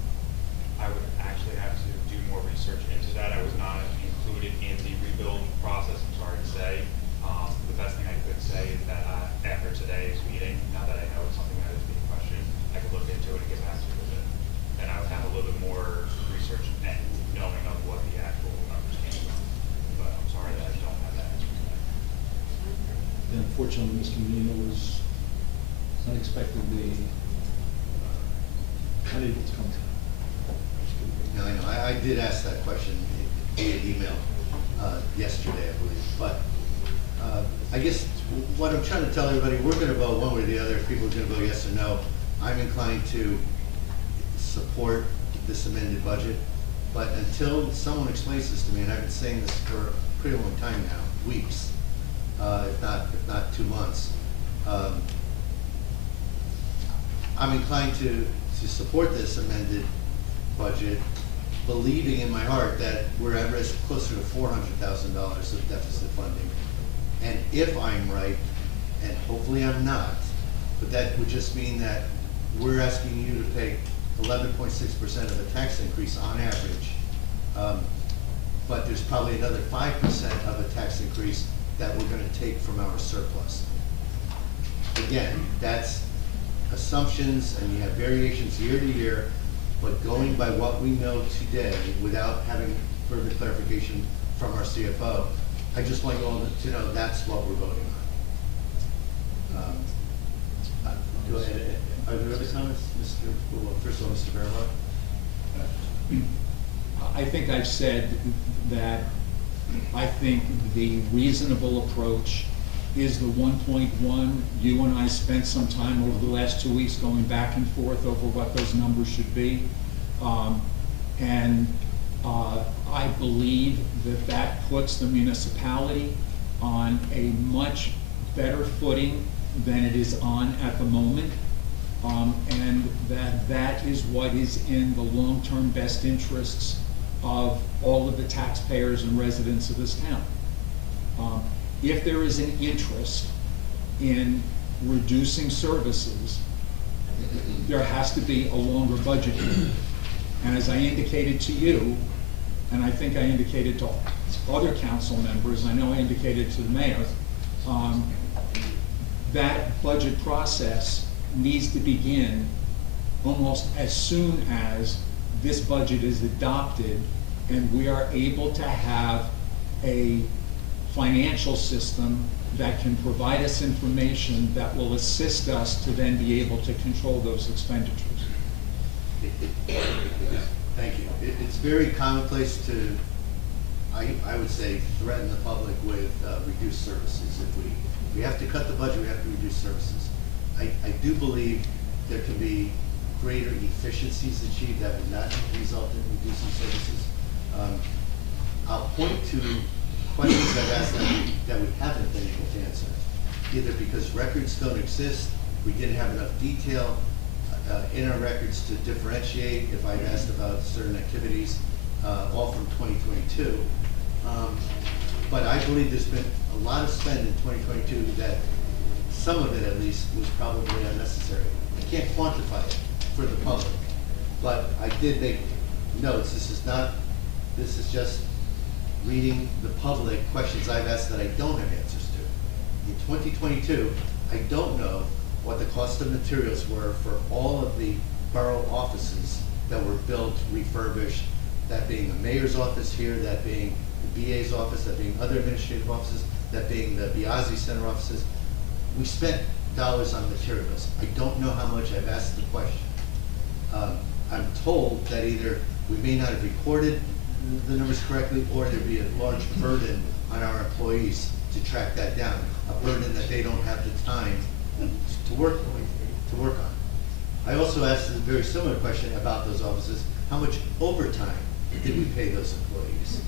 I would actually have to do more research into that. I was not included in the rebuild process, I'm sorry to say. The best thing I could say is that after today's meeting, now that I know it's something that is being questioned, I could look into it and get back to you with it. And I would have a little bit more research and knowing of what the actual numbers came from. But I'm sorry that I don't have that answer today. And unfortunately, Mr. Menino was unexpectedly unable to come tonight. No, I know. I did ask that question via email yesterday, I believe. But I guess what I'm trying to tell everybody, we're going to vote one way or the other. If people are going to vote yes or no, I'm inclined to support this amended budget. But until someone explains this to me, and I've been saying this for a pretty long time now, weeks, if not 2 months, I'm inclined to support this amended budget, believing in my heart that we're at risk closer to $400,000 of deficit funding. And if I'm right, and hopefully I'm not, but that would just mean that we're asking you to pay 11.6% of the tax increase on average, but there's probably another 5% of a tax increase that we're going to take from our surplus. Again, that's assumptions, and you have variations year to year, but going by what we know today, without having further clarification from our CFO, I just want you all to know that's what we're voting on. Go ahead. Are there other comments, Mr. Well, first of all, Mr. Bearlow? I think I've said that I think the reasonable approach is the 1.1. You and I spent some time over the last 2 weeks going back and forth over what those numbers should be. I believe that that puts the municipality on a much better footing than it is on at the moment. And that is what is in the long-term best interests of all of the taxpayers and residents of this town. If there is an interest in reducing services, there has to be a longer budget. And as I indicated to you, and I think I indicated to other council members, I know I indicated to the mayor, that budget process needs to begin almost as soon as this budget is adopted and we are able to have a financial system that can provide us information that will assist us to then be able to control those expenditures. Thank you. It's very commonplace to, I would say, threaten the public with reduced services. If we have to cut the budget, we have to reduce services. I do believe there can be greater efficiencies achieved that would not result in reducing services. I'll point to questions I've asked that we haven't been able to answer, either because records don't exist, we didn't have enough detail in our records to differentiate if I've asked about certain activities, all from 2022. But I believe there's been a lot of spend in 2022 that some of it at least was probably unnecessary. I can't quantify it for the public, but I did make notes. This is just reading the public questions I've asked that I don't have answers to. In 2022, I don't know what the cost of materials were for all of the borough offices that were built, refurbished, that being the mayor's office here, that being the BA's office, that being other administrative offices, that being the Biazzi Center offices. We spent dollars on materials. I don't know how much. I've asked the question. I'm told that either we may not have recorded the numbers correctly, or there'd be a large burden on our employees to track that down, a burden that they don't have the time to work on. I also asked a very similar question about those offices. How much overtime did we pay those employees?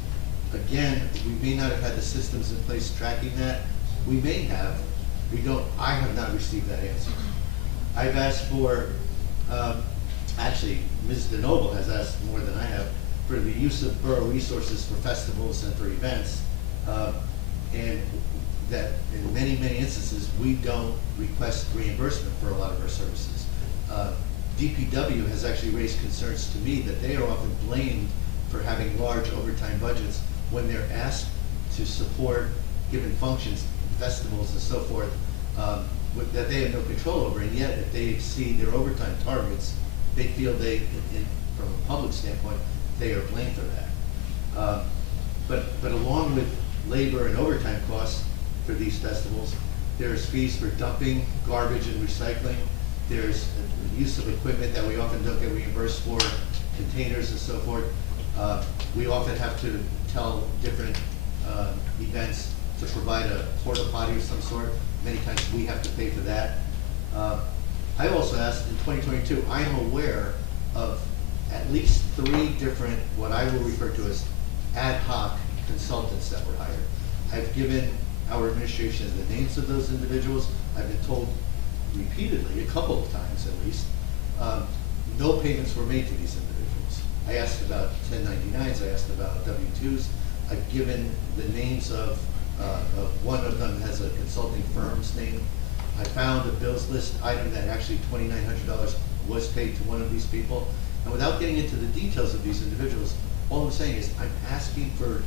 Again, we may not have had the systems in place tracking that. We may have. We don't. I have not received that answer. I've asked for, actually, Ms. DeNoble has asked more than I have, for the use of borough resources for festivals and for events, and that in many, many instances, we don't request reimbursement for a lot of our services. DPW has actually raised concerns to me that they are often blamed for having large overtime budgets when they're asked to support given functions, festivals and so forth, that they have no control over, and yet if they exceed their overtime targets, they feel from a public standpoint, they are blamed for that. But along with labor and overtime costs for these festivals, there's fees for dumping, garbage and recycling. There's the use of equipment that we often don't get reimbursed for, containers and so forth. We often have to tell different events to provide a porta potty of some sort. Many times we have to pay for that. I also asked in 2022, I am aware of at least 3 different, what I will refer to as ad hoc consultants that were hired. I've given our administration the names of those individuals. I've been told repeatedly, a couple of times at least, no payments were made to these individuals. I asked about 1099s, I asked about W-2s. I've given the names of one of them has a consulting firm's name. I found a bills list item that actually $2,900 was paid to one of these people. And without getting into the details of these individuals, all I'm saying is I'm asking for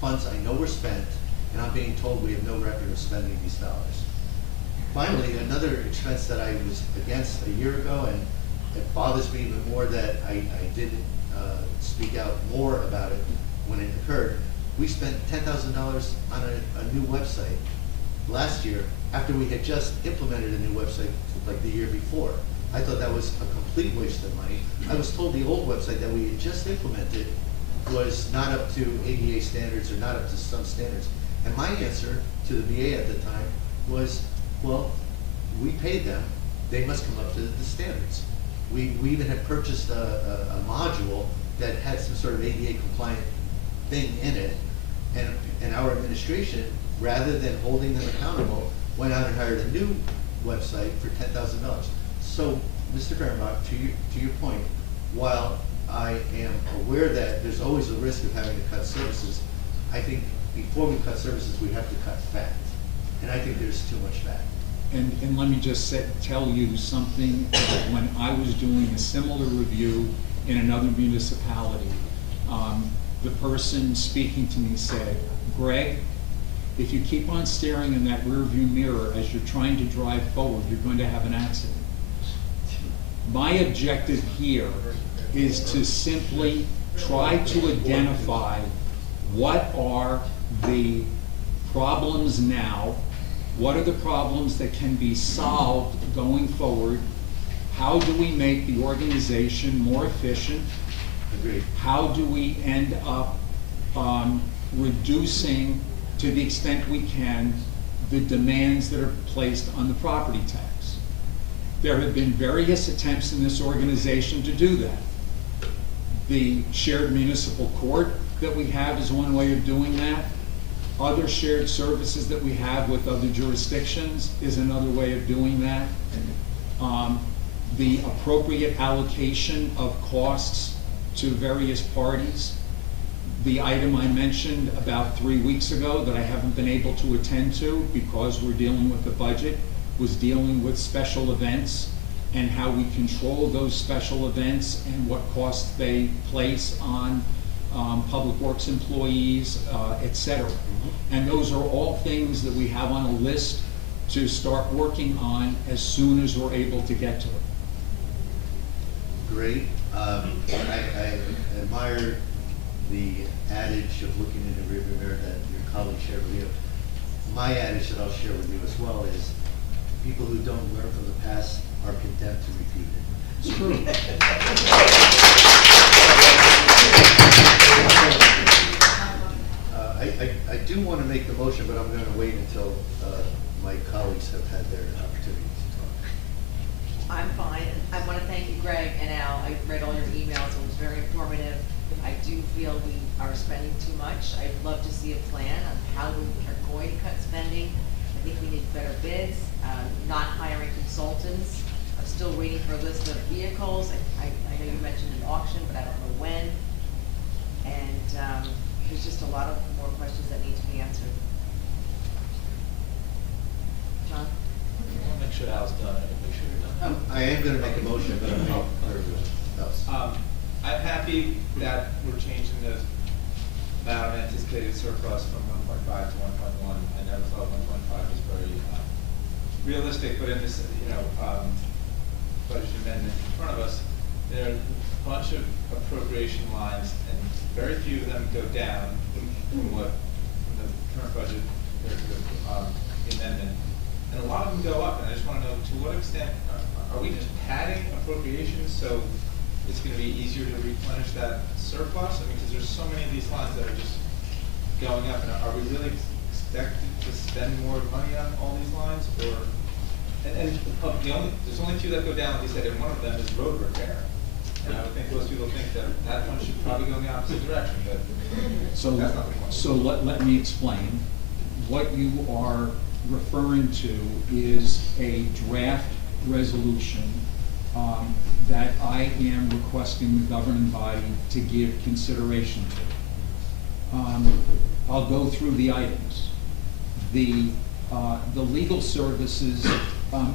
funds I know were spent, and I'm being told we have no record of spending these dollars. Finally, another expense that I was against a year ago, and it bothers me even more that I didn't speak out more about it when it occurred. We spent $10,000 on a new website last year after we had just implemented a new website like the year before. I thought that was a complete waste of money. I was told the old website that we had just implemented was not up to ADA standards or not up to some standards. And my answer to the VA at the time was, well, we paid them, they must come up to the standards. We even had purchased a module that had some sort of ADA compliant thing in it, and our administration, rather than holding them accountable, went out and hired a new website for $10,000. So, Mr. Grambach, to your point, while I am aware that there's always a risk of having to cut services, I think before we cut services, we have to cut fat. And I think there's too much fat. And let me just tell you something, that when I was doing a similar review in another municipality, the person speaking to me said, Greg, if you keep on staring in that rearview mirror as you're trying to drive forward, you're going to have an accident. My objective here is to simply try to identify what are the problems now, what are the problems that can be solved going forward, how do we make the organization more efficient, Agreed. how do we end up reducing, to the extent we can, the demands that are placed on the property tax. There have been various attempts in this organization to do that. The shared municipal court that we have is one way of doing that. Other shared services that we have with other jurisdictions is another way of doing that. The appropriate allocation of costs to various parties. The item I mentioned about 3 weeks ago that I haven't been able to attend to because we're dealing with the budget was dealing with special events and how we control those special events and what costs they place on public works employees, et cetera. And those are all things that we have on a list to start working on as soon as we're able to get to it. Great. I admire the adage of looking in the rearview mirror that your colleagues share with you. My adage that I'll share with you as well is people who don't learn from the past are condemned to repeat it. It's true. I do want to make the motion, but I'm going to wait until my colleagues have had their opportunity to talk. I'm fine. I want to thank you, Greg and Al. I read all your emails. It was very informative. I do feel we are spending too much. I'd love to see a plan on how we are going to cut spending. I think we need better bids, not hiring consultants. I'm still waiting for a list of vehicles. I know you mentioned an auction, but I don't know when. And there's just a lot of more questions that need to be answered. John? I want to make sure Al's done. Make sure you're done. I am going to make a motion, but I'm not everyone else. I'm happy that we're changing the amount of anticipated surplus from 1.5 to 1.1. I never thought 1.5 was very realistic, but in this, budget amendment in front of us, there are a bunch of appropriation lines, and very few of them go down from the current budget compared to the amendment, and a lot of them go up. And I just want to know, to what extent are we just padding appropriations so it's going to be easier to replenish that surplus? I mean, because there's so many of these lines that are just going up, and are we really expected to spend more money on all these lines, or? There's only two that go down, like you said, and one of them is road repair. And I would think most people think that one should probably go in the opposite direction, but So, that's not the point. so let me explain. What you are referring to is a draft resolution that I am requesting the governing body to give consideration to. I'll go through the items. The legal services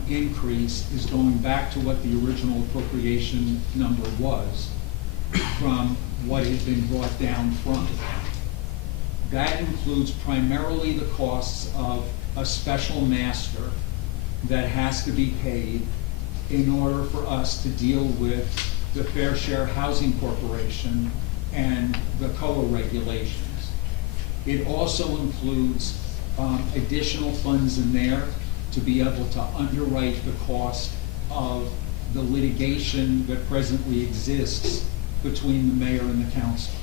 increase is going back to what the original appropriation number was from what had been brought down from. That includes primarily the costs of a special master that has to be paid in order for us to deal with the Fair Share Housing Corporation and the COA regulations. It also includes additional funds in there to be able to underwrite the cost of the litigation that presently exists between the mayor and the council.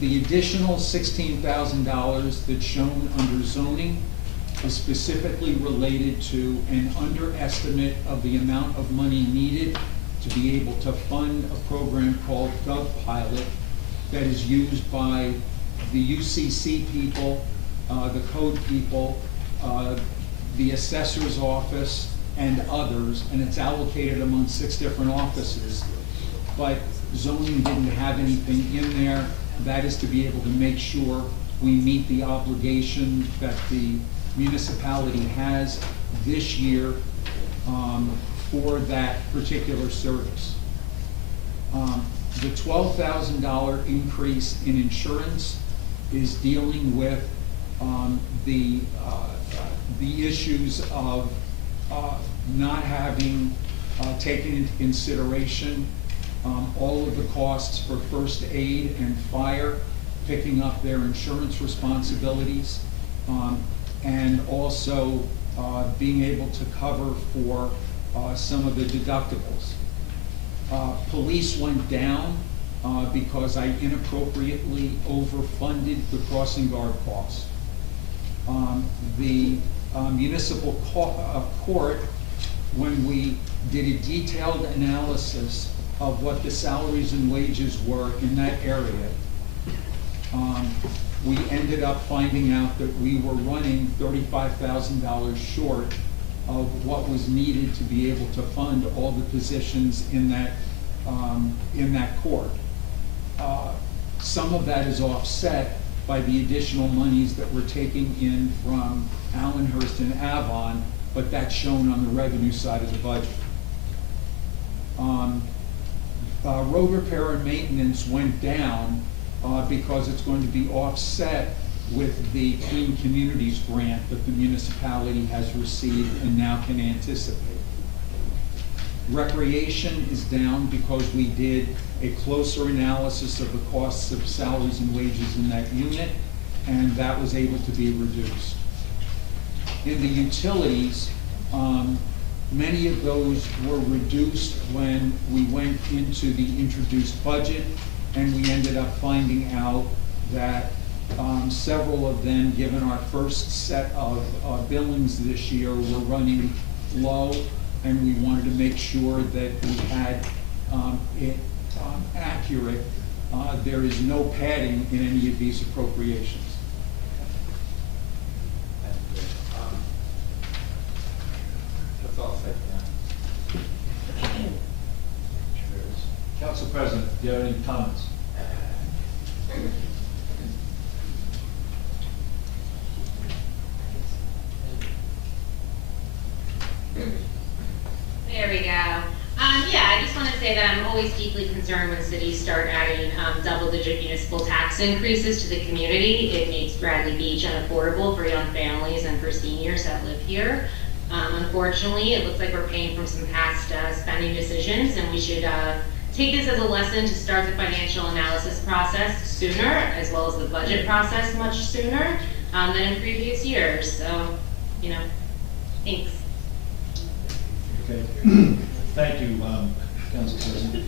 The additional $16,000 that's shown under zoning is specifically related to an underestimate of the amount of money needed to be able to fund a program called GovPilot that is used by the UCC people the code people, the assessor's office, and others, and it's allocated among 6 different offices. But zoning didn't have anything in there. That is to be able to make sure we meet the obligation that the municipality has this year for that particular service. The $12,000 increase in insurance is dealing with the issues of not having taken into consideration all of the costs for first aid and fire, picking up their insurance responsibilities, and also being able to cover for some of the deductibles. Police went down because I inappropriately overfunded the crossing guard costs. The municipal court, when we did a detailed analysis of what the salaries and wages were in that area, we ended up finding out that we were running $35,000 short of what was needed to be able to fund all the positions in that court. Some of that is offset by the additional monies that we're taking in from Allenhurst and Avon, but that's shown on the revenue side of the budget. Road repair and maintenance went down because it's going to be offset with the Clean Communities grant that the municipality has received and now can anticipate. Recreation is down because we did a closer analysis of the costs of salaries and wages in that unit, and that was able to be reduced. In the utilities, many of those were reduced when we went into the introduced budget, and we ended up finding out that several of them, given our first set of billings this year, were running low, and we wanted to make sure that we had it accurate. There is no padding in any of these appropriations. That's all I'll say for now. Council President, do you have any comments? There we go. Yeah, I just want to say that I'm always deeply concerned when cities start adding double-digit municipal tax increases to the community. It makes Bradley Beach unaffordable for young families and for seniors that live here. Unfortunately, it looks like we're paying for some past spending decisions, and we should take this as a lesson to start the financial analysis process sooner, as well as the budget process much sooner than in previous years. So, thanks. Okay. Thank you, Council President. Do you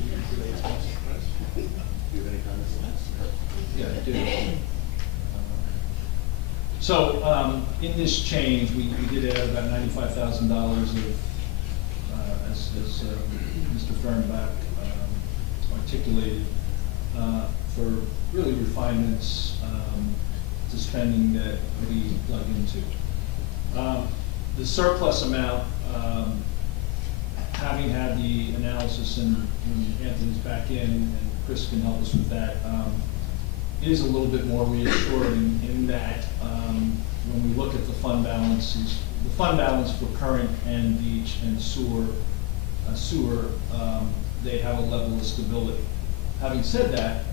have any comments? Yeah, I do. So, in this change, we did add about $95,000 of, as Mr. Fernbach articulated, for really refinements to spending that we dug into. The surplus amount, having had the analysis, and Anthony's back in, and Chris can help us with that, is a little bit more reassuring in that when we look at the fund balances, the fund balance for current and beach and sewer, they have a level of stability. Having said that,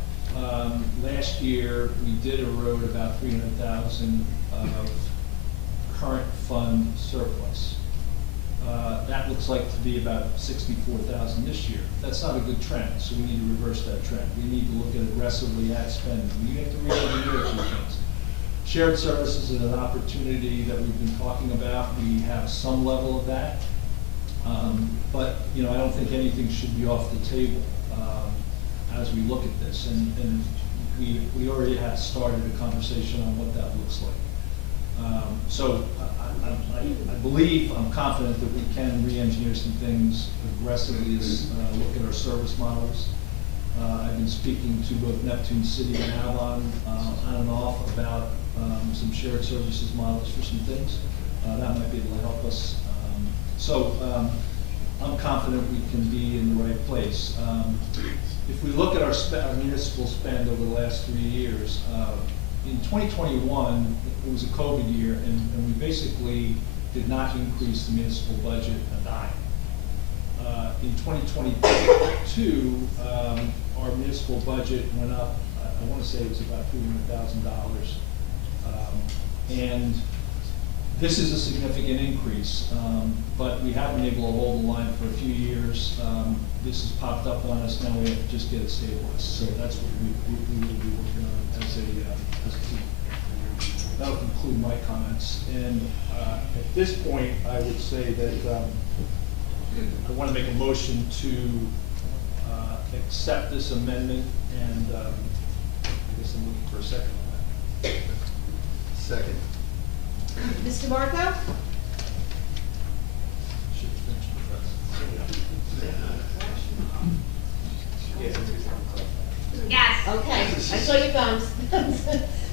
last year we did erode about $300,000 of current fund surplus. That looks like to be about $64,000 this year. That's not a good trend, so we need to reverse that trend. We need to look at aggressively at spending. We have to re-engineer a few things. Shared services is an opportunity that we've been talking about. We have some level of that, but I don't think anything should be off the table as we look at this. And we already have started a conversation on what that looks like. So I believe, I'm confident that we can re-engineer some things aggressively, look at our service models. I've been speaking to both Neptune City and Avon on and off about some shared services models for some things. That might be able to help us. I'm confident we can be in the right place. If we look at our municipal spend over the last 3 years, in 2021, it was a COVID year, and we basically did not increase the municipal budget a dime. In 2022, our municipal budget went up, I want to say it was about $300,000. And this is a significant increase, but we haven't been able to hold the line for a few years. This has popped up on us, now we have to just get it stabilized. So that's what we will be working on as a team. That'll conclude my comments. And at this point, I would say that I want to make a motion to accept this amendment, and I guess I'm looking for a second on that. Second. Ms. DeMarco? Yes. Okay, I saw your thumbs.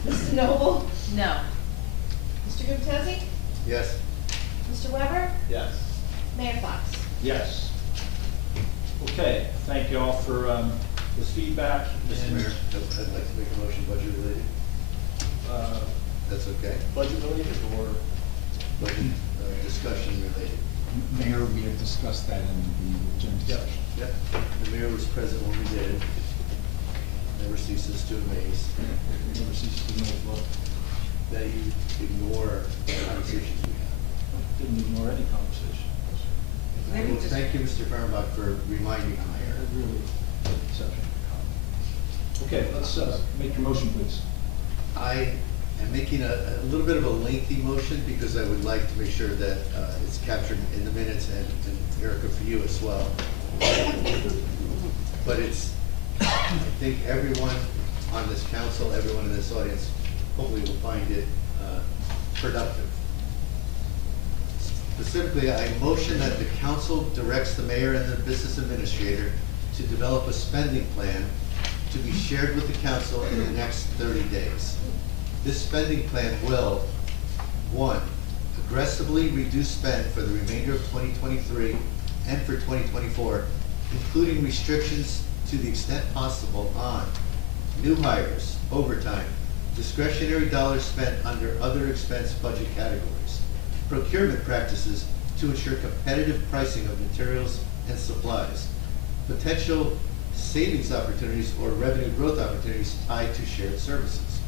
Mr. Noble? No. Mr. Gubatesi? Yes. Mr. Weber? Yes. Mayor Fox? Yes. Okay, thank you all for the feedback. Mr. and, Mayor, I'd like to make a motion budget related. That's okay? Budget related or? Budget discussion related. Mayor, we have discussed that in the agenda Yep. session. Yep. The mayor was present when we did. Never ceases to amaze Never ceases to know what. that you ignore the conversations we have. Didn't ignore any conversation. Maybe Well, just- thank you, Mr. Fehrenbach, for reminding the mayor. Really, exception. Okay, let's make your motion, please. I am making a little bit of a lengthy motion because I would like to make sure that it's captured in the minutes, and Erica, for you as well. But I think everyone on this council, everyone in this audience, hopefully will find it productive. Specifically, I motion that the council directs the mayor and the business administrator to develop a spending plan to be shared with the council in the next 30 days. This spending plan will, 1, aggressively reduce spend for the remainder of 2023 and for 2024, including restrictions to the extent possible on new hires, overtime, discretionary dollars spent under other expense budget categories, procurement practices to ensure competitive pricing of materials and supplies, potential savings opportunities or revenue growth opportunities tied to shared services,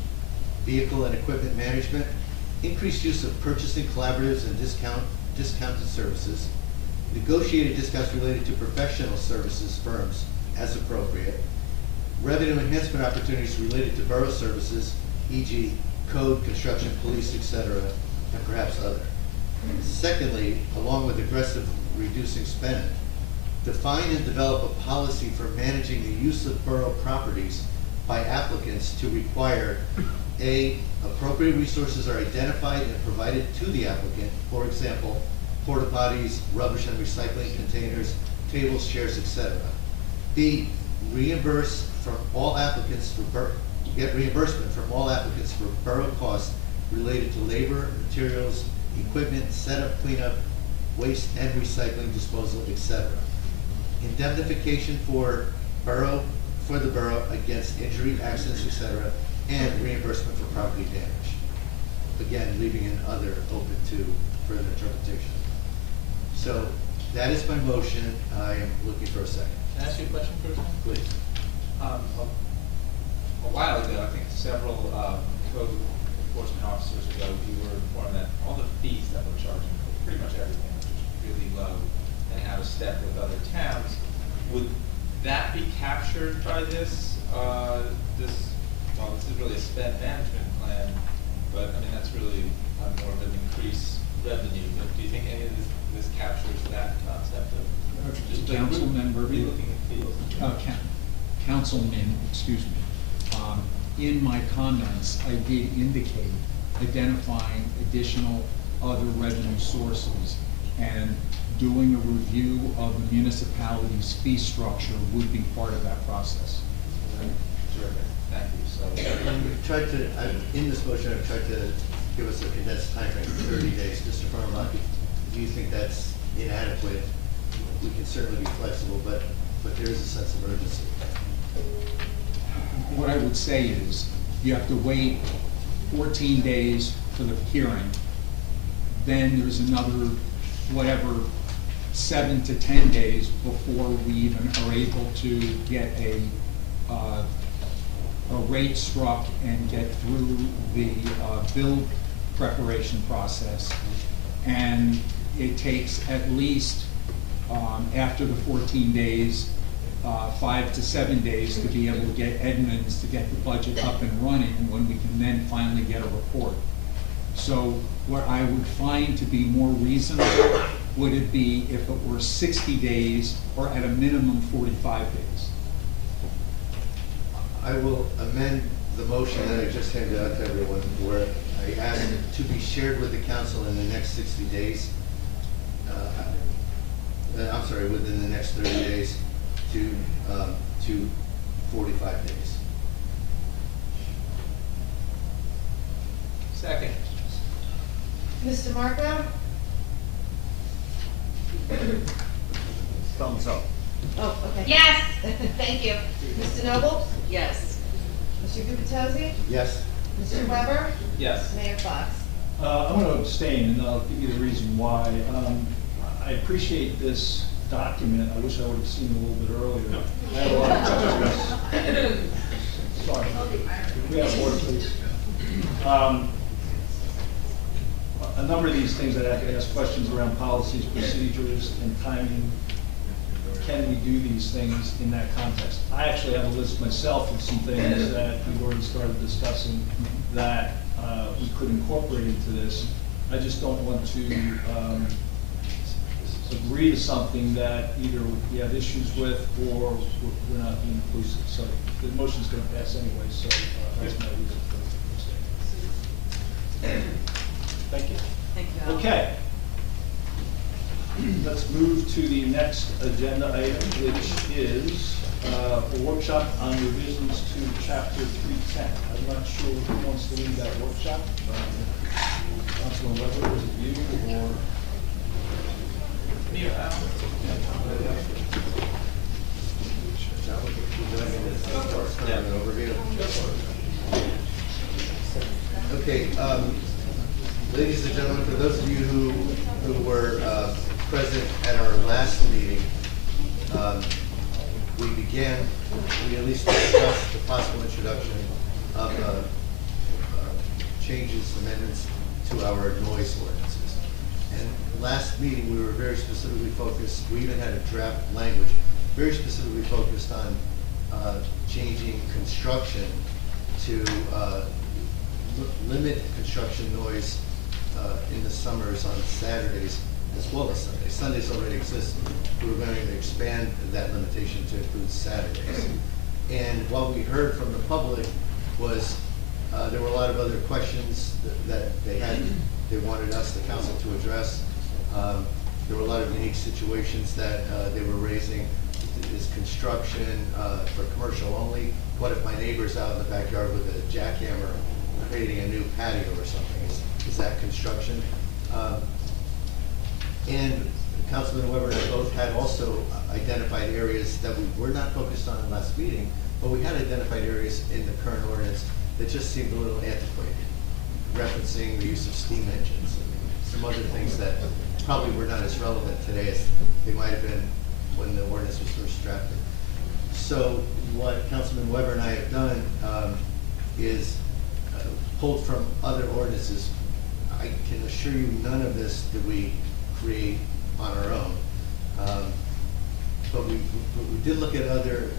vehicle and equipment management, increased use of purchasing collaboratives and discounted services, negotiated discounts related to professional services firms as appropriate, revenue enhancement opportunities related to borough services, e.g. code, construction, police, etc., and perhaps other. Secondly, along with aggressive reducing spend, define and develop a policy for managing the use of borough properties by applicants to require A, appropriate resources are identified and provided to the applicant, for example, porta potties, rubbish and recycling containers, tables, chairs, etc. B, reimburse from all applicants get reimbursement from all applicants for borough costs related to labor, materials, equipment, setup, cleanup, waste and recycling disposal, etc. Indemnification for the borough against injury, accidents, etc., and reimbursement for property damage. Again, leaving in other open to further interpretation. So that is my motion. I am looking for a second. Can I ask you a question first? Please. A while ago, I think several code enforcement officers ago, we were informed that all the fees that we're charging for pretty much everything, which is really low and out of step with other towns, would that be captured by this? This is really a spend management plan, but I mean that's really more of an increased revenue. But do you think any of this captures that concept of just Council member, relooking at fees? Councilman, excuse me. In my comments, I did indicate identifying additional other revenue sources, and doing a review of the municipality's fee structure would be part of that process. Terrific. Thank you. So tried to, in this motion, I've tried to give us a condensed timeframe of 30 days. Mr. Furlong, if you think that's inadequate, we can certainly be flexible, but there is a sense of urgency. What I would say is, you have to wait 14 days for the hearing. Then there's another, whatever, 7 to 10 days before we even are able to get a rate struck and get through the bill preparation process. And it takes at least, after the 14 days, 5 to 7 days to be able to get Edmonds to get the budget up and running, when we can then finally get a report. So what I would find to be more reasonable would it be if it were 60 days or at a minimum 45 days. I will amend the motion that I just handed out to everyone, where I ask to be shared with the council in the next 60 days. I'm sorry, within the next 30 days to 45 days. Second. Mr. Marco? Thumbs up. Oh, okay. Yes. Thank you. Mr. Noble? Yes. Mr. Gubatose? Yes. Mr. Weber? Yes. Mayor Fox? I'm going to abstain, and I'll give you the reason why. I appreciate this document. I wish I would have seen it a little bit earlier. I had a lot of questions. Sorry. We have order, please. A number of these things that I could ask questions around policies, procedures, and timing. Can we do these things in that context? I actually have a list myself of some things that we've already started discussing that we could incorporate into this. I just don't want to agree to something that either we have issues with or we're not being inclusive. So the motion's going to pass anyway, so that's my reason for abstaining. Thank you. Thank you, Al. Okay. Let's move to the next agenda item, which is a workshop on revisions to chapter 310. I'm not sure who wants to lead that workshop. Councilman Weber, is it you or? Me or Al? Okay, ladies and gentlemen, for those of you who were present at our last meeting, we at least discussed the possible introduction of changes, amendments to our noise ordinances. And last meeting, we were very specifically focused, we even had a draft language, very specifically focused on changing construction to limit construction noise in the summers on Saturdays as well as Sundays. Sundays already exist. We were going to expand that limitation to include Saturdays. And what we heard from the public was there were a lot of other questions that they wanted us, the council, to address. There were a lot of unique situations that they were raising. Is construction for commercial only? What if my neighbor's out in the backyard with a jackhammer creating a new patio or something? Is that construction? And Councilman Weber and I both had also identified areas that we were not focused on in the last meeting, but we had identified areas in the current ordinance that just seemed a little antiquated, referencing the use of steam engines and some other things that probably were not as relevant today as they might have been when the ordinance was first drafted. So what Councilman Weber and I have done is pulled from other ordinances. I can assure you none of this did we create on our own. But we did look at other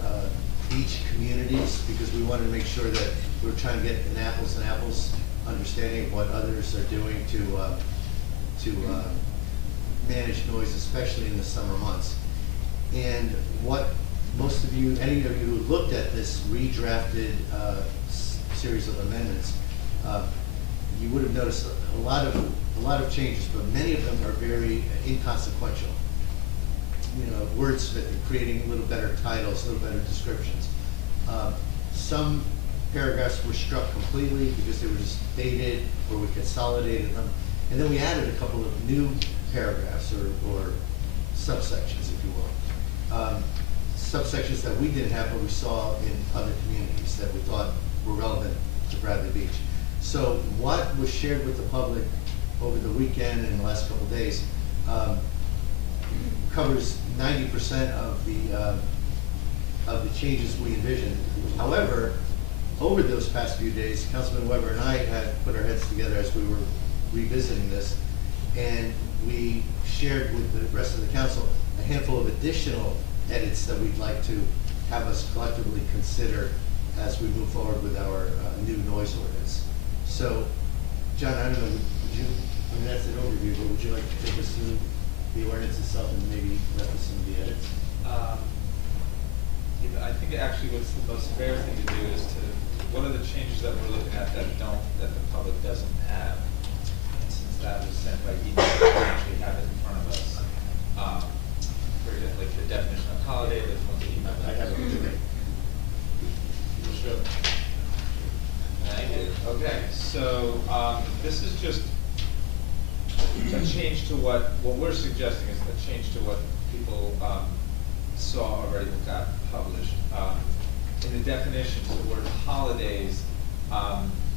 beach communities because we wanted to make sure that we were trying to get an apples and apples understanding of what others are doing to manage noise, especially in the summer months. And what most of you, any of you who looked at this redrafted series of amendments, you would have noticed a lot of changes, but many of them are very inconsequential. You know, wordsmithing, creating a little better titles, a little better descriptions. Some paragraphs were struck completely because they were just dated, or we consolidated them. And then we added a couple of new paragraphs or subsections, if you will. Subsections that we didn't have, but we saw in other communities that we thought were relevant to Bradley Beach. So what was shared with the public over the weekend and the last couple of days covers 90% of the changes we envisioned. However, over those past few days, Councilman Weber and I had put our heads together as we were revisiting this, and we shared with the rest of the council a handful of additional edits that we'd like to have us collectively consider as we move forward with our new noise ordinance. So, John, I don't know, would you, I mean, that's an overview, but would you like to take us through the ordinance itself and maybe let us some of the edits? I think actually what's the most fair thing to do is to, what are the changes that we're looking at that the public doesn't have? And since that was sent by email, we actually have it in front of us. For example, like the definition of holiday, that's one that email. I have it today. Sure. Thank you. Okay, so this is just a change to what we're suggesting is a change to what people saw already that got published. In the definitions, the word holidays,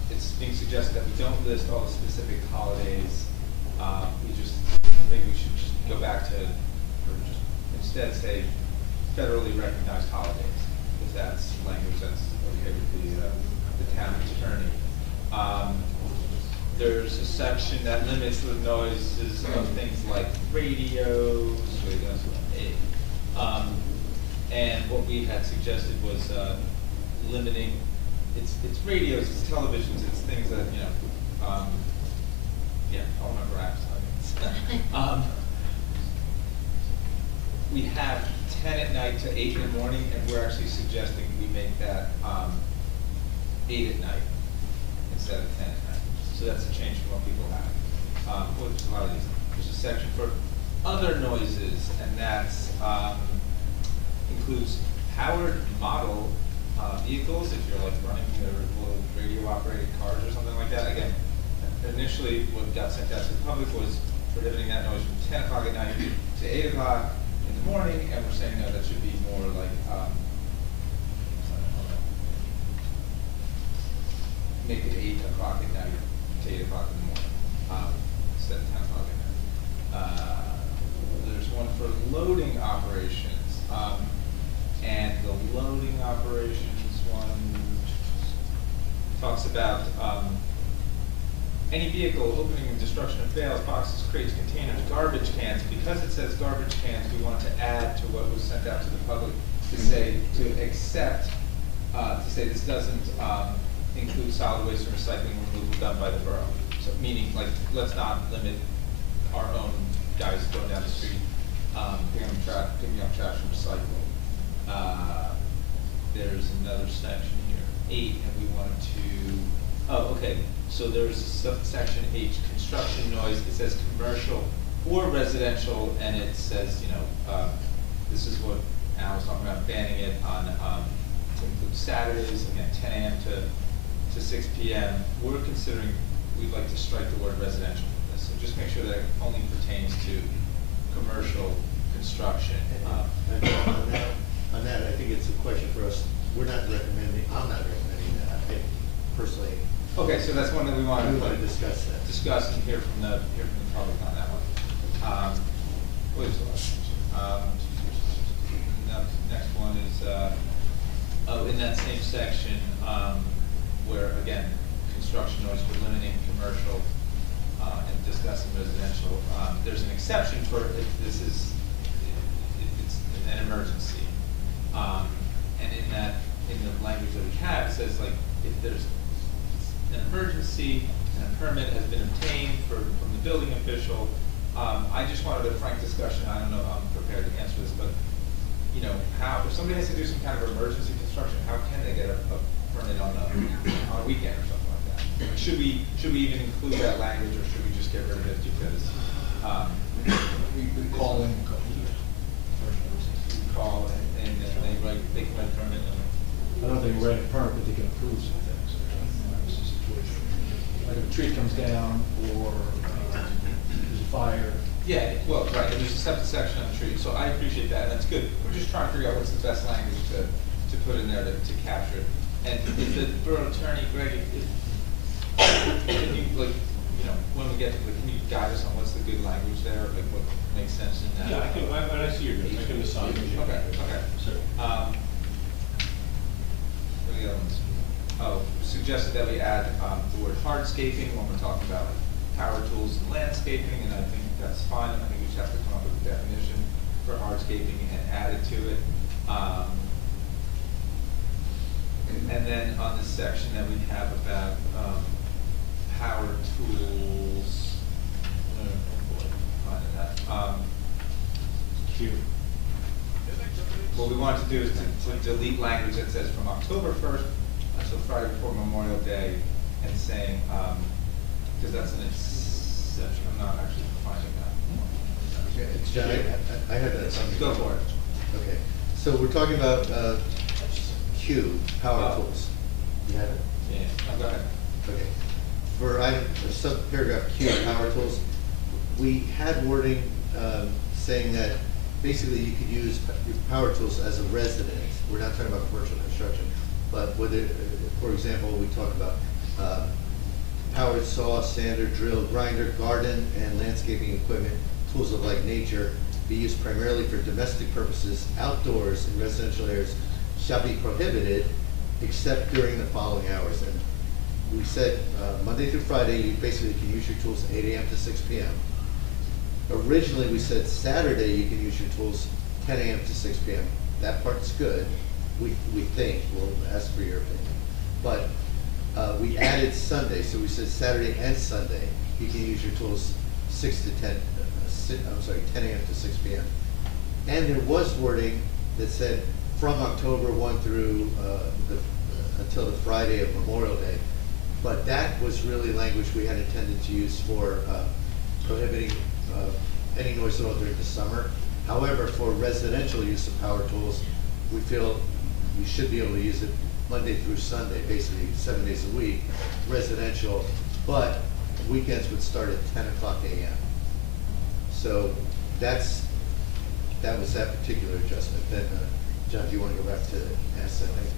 it's being suggested that we don't list all the specific holidays. Maybe we should just go back to, or just instead say federally recognized holidays, if that's language that's okay with the town attorney. There's a section that limits the noises of things like radios, and what we had suggested was limiting, it's radios, it's televisions, it's things that, yeah, I'll remember apps. We have 10 at night to 8 in the morning, and we're actually suggesting we make that 8 at night instead of 10 at night. So that's a change from what people have. Well, there's a lot of these. There's a section for other noises, and that's includes powered model vehicles, if you're like running their little radio operated cars or something like that. Again, initially what got sent out to the public was prohibiting that noise from 10 o'clock at night to 8 o'clock in the morning, and we're saying no, that should be more like make it 8 o'clock at night to 8 o'clock in the morning instead of 10 o'clock at night. There's one for loading operations. And the loading operations one talks about any vehicle opening, destruction of bales, boxes, crates, containers, garbage cans. Because it says garbage cans, we want to add to what was sent out to the public to say, to accept, to say this doesn't include solid waste and recycling removal done by the borough. So meaning, like, let's not limit our own guys going down the street, picking up trash and recycling. There's another section here, 8, and we wanted to, okay, so there's section H, construction noise. It says commercial or residential, and it says, this is what Al was talking about, banning it on, to include Saturdays, again, 10 a.m. to 6 p.m. We're considering, we'd like to strike the word residential from this, so just make sure that it only pertains to commercial construction. On that, I think it's a question for us. I'm not recommending that. I personally. Okay, so that's one that we want to discuss that. Discuss and hear from the public on that one. What is the last section? Next one is, in that same section, where again, construction noise, we're limiting commercial and discussing residential. There's an exception for if this is, it's an emergency. And in the language that we have, it says like, if there's an emergency and a permit has been obtained from the building official, I just wanted a frank discussion. I don't know if I'm prepared to answer this, but if somebody has to do some kind of emergency construction, how can they get a permit on a weekend or something like that? Should we even include that language, or should we just get rid of it because we call in? Call and they can write a permit. I don't think we write a permit, but they can approve something. tree comes down or there's a fire. Yeah, well, right, and there's a separate section on the tree, so I appreciate that, and that's good. We're just trying to figure out what's the best language to put in there to capture it. And if the borough attorney, Greg, if can you, like, you know, when we get to can you guide us on what's the good language there, like what makes sense in that? Yeah, I can, when I see your notes, I can decide. Okay, okay. Sure. What are the other ones? Oh, suggested that we add, the word hardscaping when we're talking about like power tools and landscaping, and I think that's fine. I think we just have to come up with a definition for hardscaping and add it to it. And then on the section that we have about, power tools, finding that, Q. what we want to do is to delete language that says from October 1st until Friday before Memorial Day, and saying, because that's an exception, I'm not actually finding that. Yeah, it's John, I have that something. Go for it. Okay, so we're talking about Q, power Oh. tools. You have it? Yeah, no, go ahead. Okay. For item, subparagraph Q, power tools, we had wording saying that basically you could use your power tools as a residence. We're not talking about commercial construction, but whether, for example, we talk about powered saw, sander, drill, grinder, garden, and landscaping equipment, tools of like nature, be used primarily for domestic purposes, outdoors in residential areas, shall be prohibited except during the following hours. And we said Monday through Friday, you basically can use your tools 8 a.m. to 6 p.m. Originally, we said Saturday you can use your tools 10 a.m. to 6 p.m. That part's good. We think, we'll ask for your opinion. But we added Sunday, so we said Saturday and Sunday, you can use your tools 10 a.m. to 6 p.m. And there was wording that said from October 1 through until the Friday of Memorial Day. But that was really language we had intended to use for prohibiting any noise at all during the summer. However, for residential use of power tools, we feel you should be able to use it Monday through Sunday, basically 7 days a week, residential, but weekends would start at 10 o'clock a.m. So that was that particular adjustment. Then, John, do you want to go back to S, I think?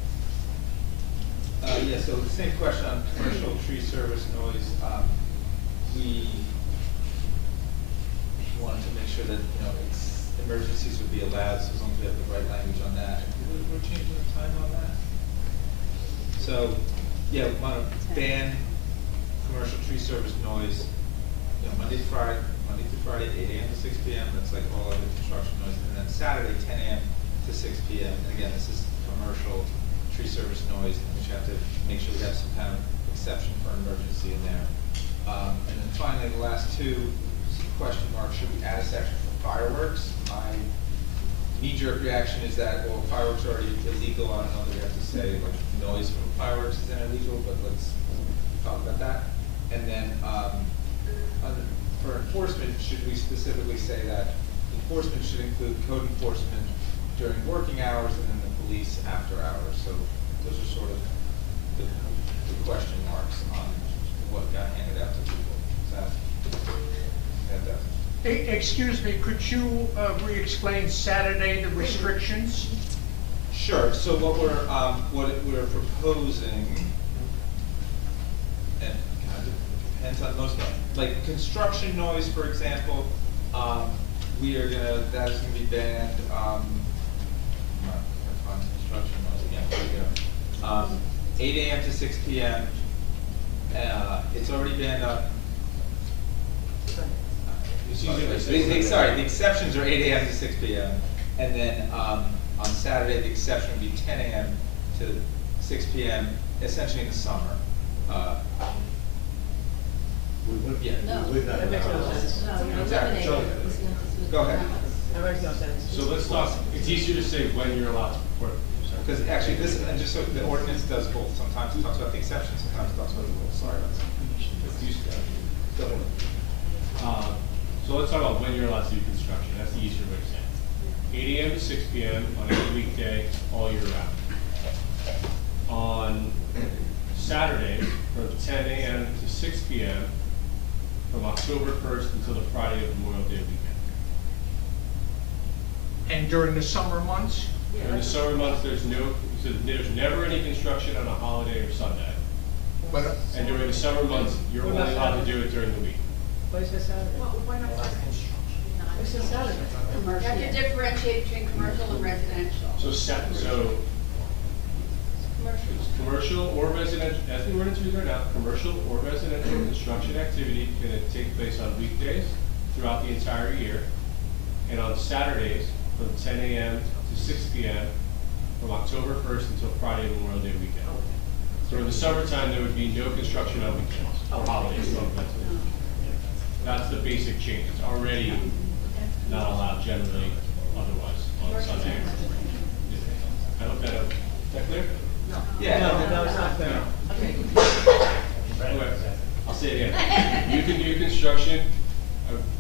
Yeah, so the same question on commercial tree service noise. We wanted to make sure that, you know, emergencies would be allowed, so as long as we have the right language on that. We're changing the time on that. So, yeah, we want to ban commercial tree service noise, you know, Monday through Friday, 8 a.m. to 6 p.m. That's like all other construction noise, and then Saturday, 10 a.m. to 6 p.m. And again, this is commercial tree service noise, which have to make sure we have some kind of exception for an emergency in there. And then finally, the last two question marks: should we add a section for fireworks? My knee-jerk reaction is that, well, fireworks are already illegal. I don't know that we have to say like noise from fireworks is then illegal, but let's talk about that. And then for enforcement, should we specifically say that enforcement should include code enforcement during working hours and then the police after hours? So those are sort of the question marks on what got handed out to people. Is that Excuse me, could you re-explain Saturday, the restrictions? Sure. So what we're proposing, and kind of depends on most, like construction noise, for example, that is gonna be banned. Construction noise again. There we go. 8 a.m. to 6 p.m. It's already banned on. The exceptions are 8 a.m. to 6 p.m. And then on Saturday, the exception would be 10 a.m. to 6 p.m. essentially in the summer. We would, Yeah. we would not. That makes no sense. Exactly. Go ahead. That makes no sense. So let's talk, it's easier to say when you're allowed to report. Because actually this, and just so the ordinance does both. Sometimes it talks about the exceptions, sometimes it talks about the rules. Sorry about that. Go ahead. So let's talk about when you're allowed to do construction. That's the easier way to say it. 8 a.m. to 6 p.m. on every weekday, all year round. On Saturdays from 10 a.m. to 6 p.m. from October 1st until the Friday of Memorial Day weekend. And during the summer months? During the summer months, there's never any construction on a holiday or Sunday. But, And during the summer months, you're only allowed to do it during the week. Why is this Saturday? Why not What's this Saturday? You have to differentiate between commercial and residential. So it's commercial or residential, as the ordinance reads right now, commercial or residential construction activity can take place on weekdays throughout the entire year, and on Saturdays from 10 a.m. to 6 p.m. from October 1st until Friday Memorial Day weekend. During the summertime, there would be no construction on weekends or holidays. That's the basic change. It's already not allowed generally otherwise on Sunday. I hope that, is that clear? No, it's not fair. Okay, I'll say it again. You can do construction,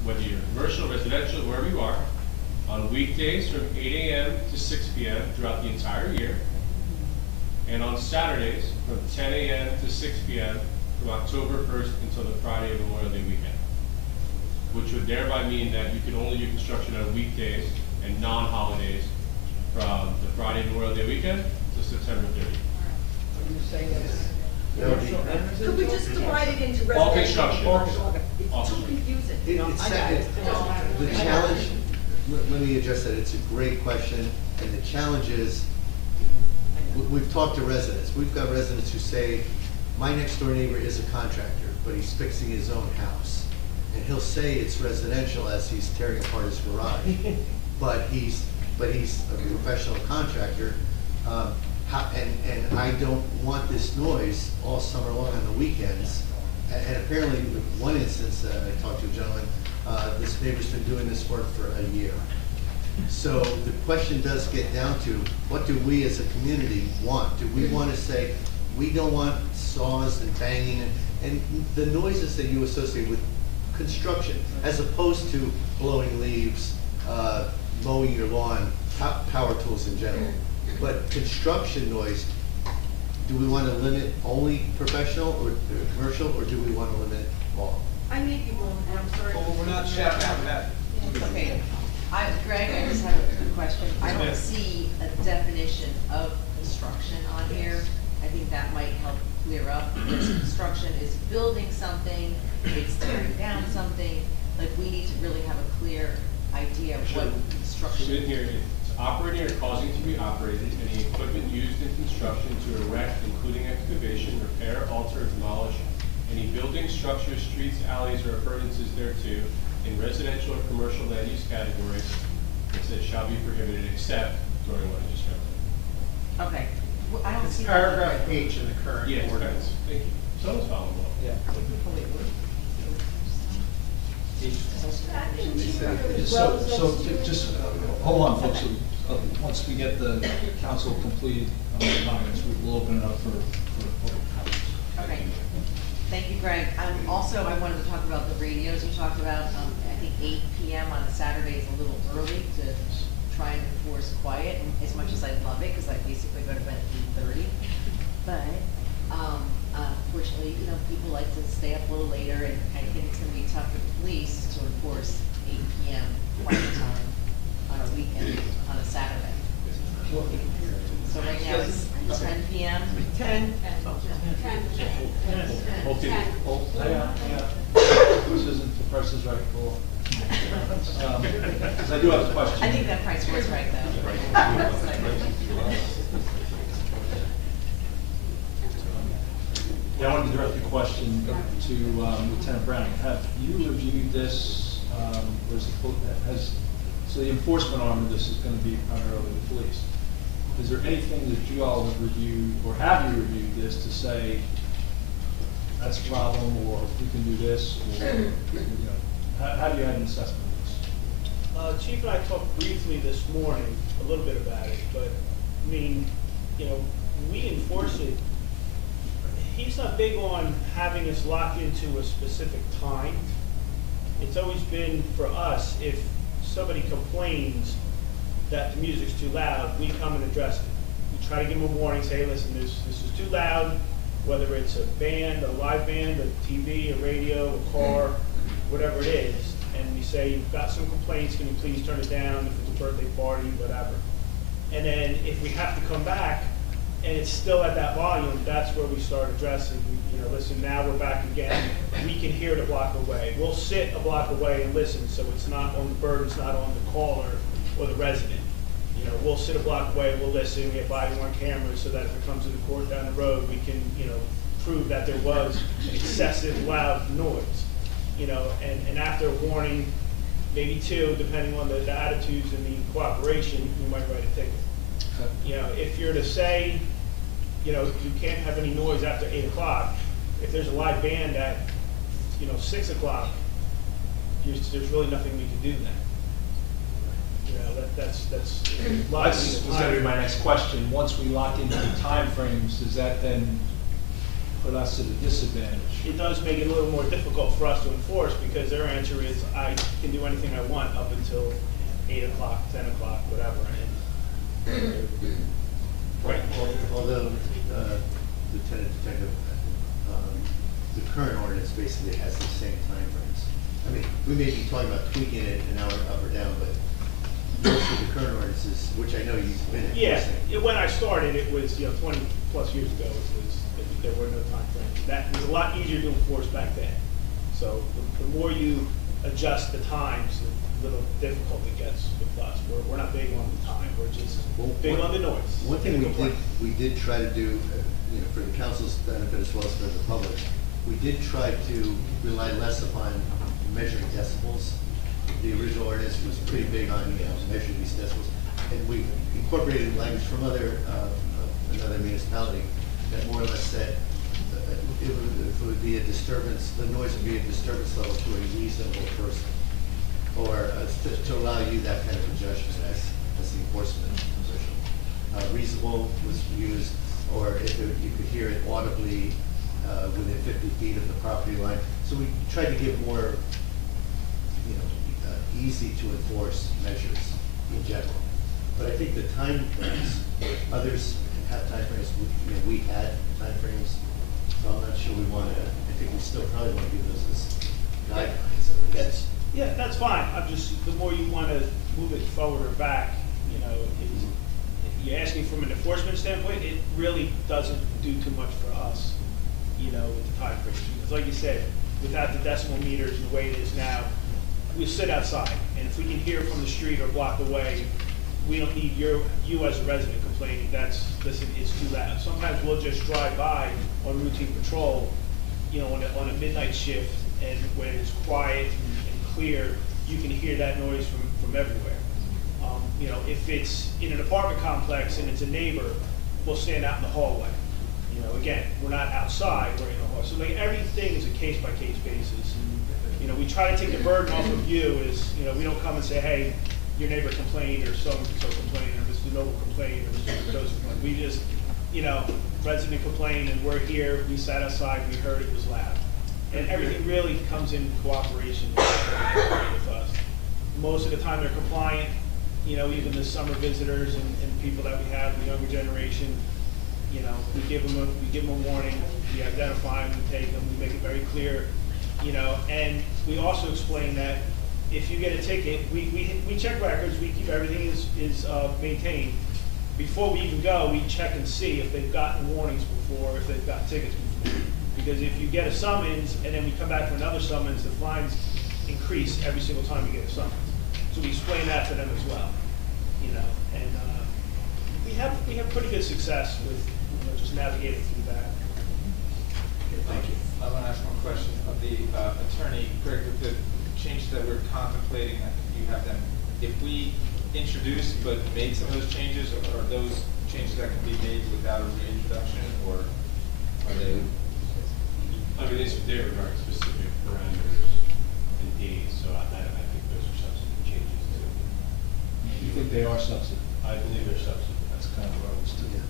whether you're commercial, residential, wherever you are, on weekdays from 8 a.m. to 6 p.m. throughout the entire year, and on Saturdays from 10 a.m. to 6 p.m. from October 1st until the Friday of Memorial Day weekend, which would thereby mean that you can only do construction on weekdays and non-holidays from the Friday Memorial Day weekend to September 30th. Could we just divide it into residential? All construction. It's All too construction. confusing. The challenge, let me address that, it's a great question, and the challenge is, we've talked to residents, we've got residents who say, my next door neighbor is a contractor, but he's fixing his own house. And he'll say it's residential as he's tearing apart his garage, but he's a professional contractor, and I don't want this noise all summer long on the weekends. And apparently, one instance, I talked to a gentleman, this neighbor's been doing this work for a year. So the question does get down to, what do we as a community want? Do we want to say, we don't want saws and banging and the noises that you associate with construction, as opposed to blowing leaves, mowing your lawn, power tools in general. But construction noise, do we want to limit only professional or commercial, or do we want to limit all? I may be wrong, and I'm sorry. Well, we're not shouting out that. Okay, Greg, I just have a quick question. I don't see a definition of construction on here. I think that might help clear up, because construction is building something, it's tearing down something. Like, we need to really have a clear idea of what construction. So in here, it's operating or causing to be operated, any equipment used in construction to erect, including excavation, repair, alter, demolish, any buildings, structures, streets, alleys, or appurtenances thereto, in residential or commercial land use categories, it says shall be prohibited except during what I just read. Okay, well, I don't see. that. paragraph H in the current Yeah, ordinance. thank you. Someone's following along. Yeah. So just, hold on, folks. Once we get the council completed on the comments, we will open it up for public comments. Okay, thank you, Greg. Also, I wanted to talk about the radios you talked about. I think 8 p.m. on a Saturday is a little early to try and enforce quiet, and as much as I love it, because I basically go to bed at 8:30. But unfortunately, people like to stay up a little later, and I think it's going to be tough for the police to enforce 8 p.m. quiet time on a weekend, on a Saturday. So right now it's 10 p.m. 10. Okay. This isn't the Price is Right for. Because I do have a question. I think that price was right, though. Yeah, I wanted to direct a question to Lieutenant Browning. Have you reviewed this, or so the enforcement arm of this is going to be primarily the police. Is there anything that you all have reviewed, or have you reviewed this to say, that's a problem, or we can do this, or, how do you have an assessment of this? Chief and I talked briefly this morning, a little bit about it, but, I mean, we enforce it. He's not big on having us lock into a specific time. It's always been, for us, if somebody complains that the music's too loud, we come and address it. We try to give them a warning, say, hey, listen, this is too loud, whether it's a band, a live band, a TV, a radio, a car, whatever it is, and we say, you've got some complaints, can you please turn it down, if it's a birthday party, whatever. And then if we have to come back, and it's still at that volume, that's where we start addressing, you know, listen, now we're back again, we can hear it a block away. We'll sit a block away and listen, so it's not on the burden's not on the caller or the resident. You know, we'll sit a block away, we'll listen, we have body-worn cameras, so that if it comes to the court down the road, we can, you know, prove that there was excessive loud noise. You know, and after a warning, maybe two, depending on the attitudes and the cooperation, we might write a ticket. You know, if you're to say, you know, you can't have any noise after 8 o'clock, if there's a live band at, you know, 6 o'clock, there's really nothing we can do then. You know, that's. That's gonna be my next question. Once we lock into the timeframes, does that then put us at a disadvantage? It does make it a little more difficult for us to enforce, because their answer is, I can do anything I want up until 8 o'clock, 10 o'clock, whatever. Right. Although, Lieutenant Detective, the current ordinance basically has the same timeframes. I mean, we may be talking about tweaking it an hour up or down, but most of the current ordinances, which I know you've been enforcing. Yeah, when I started, it was, you know, 20 plus years ago, there were no time frames. That was a lot easier to enforce back then. So the more you adjust the times, the little difficult it gets with us. We're not big on the time, we're just big on the noise. One thing we did try to do, you know, for the council's benefit as well as for the public, we did try to rely less upon measuring decibels. The original ordinance was pretty big on, you know, measuring these decibels, and we incorporated language from another municipality that more or less said it would be a disturbance, the noise would be a disturbance level to a reasonable person, or to allow you that kind of a judgment as the enforcement official. Reasonable was used, or if you could hear it audibly within 50 feet of the property line. So we tried to give more, you know, easy to enforce measures in general. But I think the time frames, others have time frames, you know, we had time frames, so I'm not sure we want to, I think we still probably want to give those as guidelines. That's, yeah, that's fine. I'm just, the more you want to move it forward or back, you know, you're asking from an enforcement standpoint, it really doesn't do too much for us, you know, with the time frames. Because like you said, without the decimal meters and the way it is now, we sit outside, and if we can hear from the street or block away, we don't need you as a resident complaining, listen, it's too loud. Sometimes we'll just drive by on routine patrol, you know, on a midnight shift, and when it's quiet and clear, you can hear that noise from everywhere. You know, if it's in an apartment complex and it's a neighbor, we'll stand out in the hallway. You know, again, we're not outside, we're in the hallway. So like everything is a case-by-case basis. You know, we try to take the burden off of you is, you know, we don't come and say, hey, your neighbor complained, or so-and-so complained, or Mr. Noble complained, or Mr. Mendoza complained. We just, you know, resident complained, and we're here, we sat outside, we heard it was loud. And everything really comes in cooperation with us. Most of the time they're compliant, you know, even the summer visitors and people that we have, the younger generation, you know, we give them a warning, we identify them, we take them, we make it very clear, you know, and we also explain that if you get a ticket, we check records, we keep everything is maintained. Before we even go, we check and see if they've gotten warnings before, if they've got tickets before. Because if you get a summons and then we come back for another summons, the fines increase every single time you get a summons. So we explain that to them as well, you know, and we have pretty good success with, you know, just navigating through that. Okay, thank you. I want to ask one question of the attorney, Greg, with the changes that we're contemplating. I think you have them. If we introduced but made some of those changes, are those changes that can be made without a reintroduction, or are they? I mean, they regard specific parameters and days, so I think those are substantive changes too. You think they are substantive? I believe they're substantive. That's kind of what I was thinking.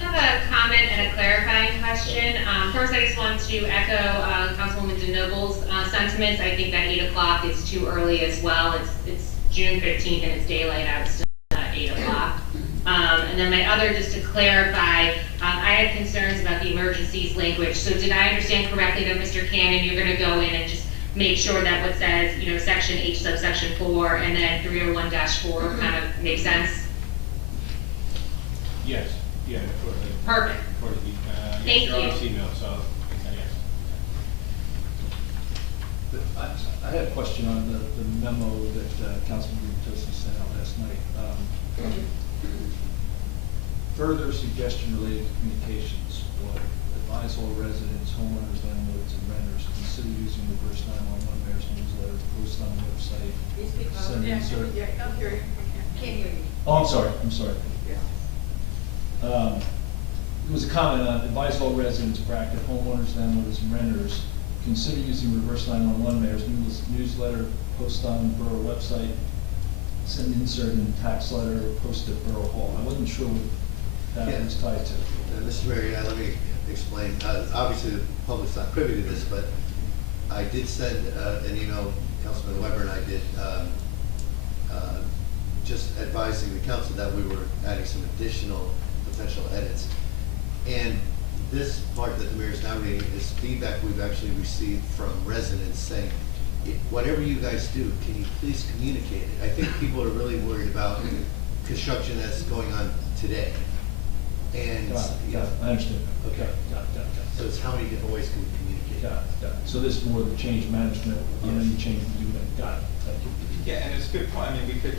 I have a comment and a clarifying question. First, I just want to echo Councilwoman DeNoble's sentiments. I think that 8 o'clock is too early as well. It's June 15th and it's daylight out. It's still 8 o'clock. And then my other, just to clarify, I had concerns about the emergencies language. So did I understand correctly that Mr. Cannon, you're gonna go in and just make sure that what says, you know, section H subsection 4 and then 301-4 kind of makes sense? Yes, yeah, for the. Perfect. For the, Thank yes, you're on you. this email, so, yes. I had a question on the memo that Councilman Gutierrez sent out last night. Further suggestion related to communications, will advise all residents, homeowners, landlords, and renters consider using reverse 911 mayor's newsletter, post on the website. Send insert. I'll hear you. Can't hear you. Oh, I'm sorry. There was a comment on advise all residents, bracket, homeowners, landlords, and renters, consider using reverse 911 mayor's newsletter, post on borough website, send insert in tax letter, post at Borough Hall. I wasn't sure what that was tied to. Mr. Mayor, let me explain. Obviously, the public's not privy to this, but I did send an email, Councilman Weber and I did, just advising the council that we were adding some additional potential edits. And this part that the mayor is now reading is feedback we've actually received from residents saying, whatever you guys do, can you please communicate it? I think people are really worried about construction that's going on today. And, I understand. Okay. Got it. So it's how many different ways can we communicate? Got it. So this is more the change management, any change we do, got it. Thank you. Yeah, and it's a good point. I mean, we could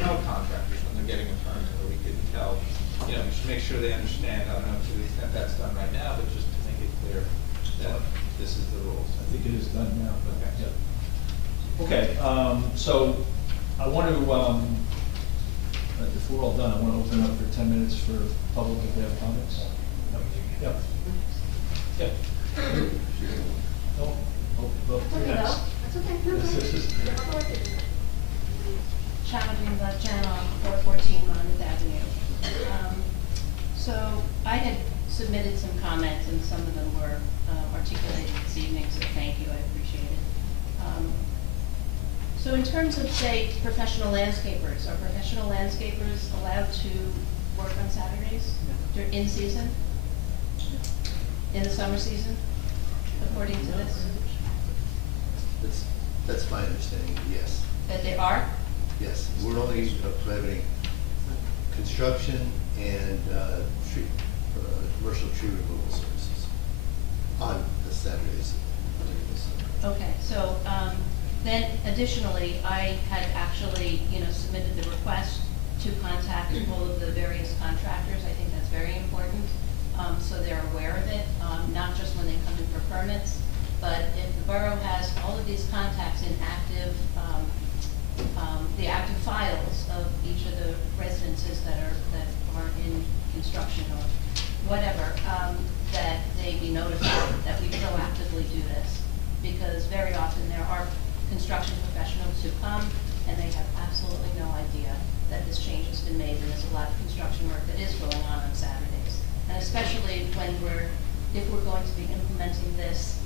tell contractors when they're getting a permit, or we could tell, you know, we should make sure they understand. I don't know to the extent that's done right now, but just to make it clear that this is the rules. I think it is done now, but, Okay. yeah. Okay, so I want to, if we're all done, I want to open up for 10 minutes for public if they have comments. Yep. Yep. No? Oh, you're next. Challenging the channel on 414 Monmouth Avenue. So I had submitted some comments and some of them were articulated this evening, so thank you, I appreciate it. So in terms of, say, professional landscapers, are professional landscapers allowed to work on Saturdays? They're in season? In the summer season, according to this? That's my understanding, yes. That they are? Yes, we're only prohibiting construction and commercial tree removal services on the Saturdays. Okay, so then additionally, I had actually, submitted the request to contact all of the various contractors. I think that's very important, so they're aware of it, not just when they come in for permits, but if the borough has all of these contacts in active, the active files of each of the residences that are in construction or whatever, that they be notified that we proactively do this. Because very often there are construction professionals who come and they have absolutely no idea that this change has been made, and there's a lot of construction work that is going on Saturdays. And especially when if we're going to be implementing this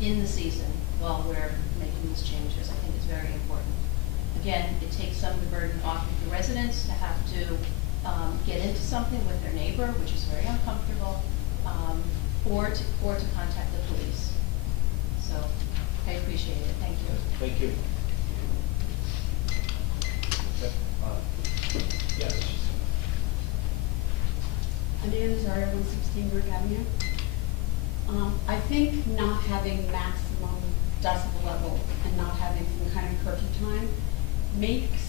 in the season while we're making these changes, I think it's very important. Again, it takes some of the burden off of the residents to have to get into something with their neighbor, which is very uncomfortable, or to contact the police. So I appreciate it. Thank you. Thank you. Okay. Yes. Anita Nazario, 116 Brook Avenue. I think not having maximum decibel level and not having some kind of curfew time makes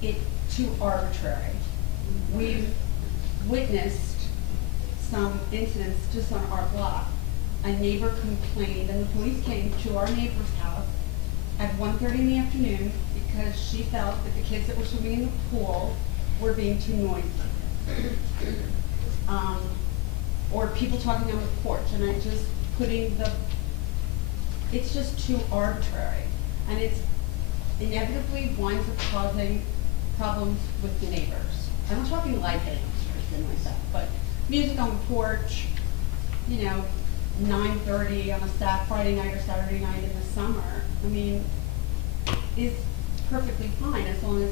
it too arbitrary. We've witnessed some incidents just on our block. A neighbor complained and the police came to our neighbor's house at 1:30 in the afternoon because she felt that the kids that were swimming in the pool were being too noisy. Or people talking on the porch, and it's just too arbitrary. And it's inevitably winds up causing problems with the neighbors. I'm not talking light bands or anything like that, but music on the porch, 9:30 on a Friday night or Saturday night in the summer, is perfectly fine as long as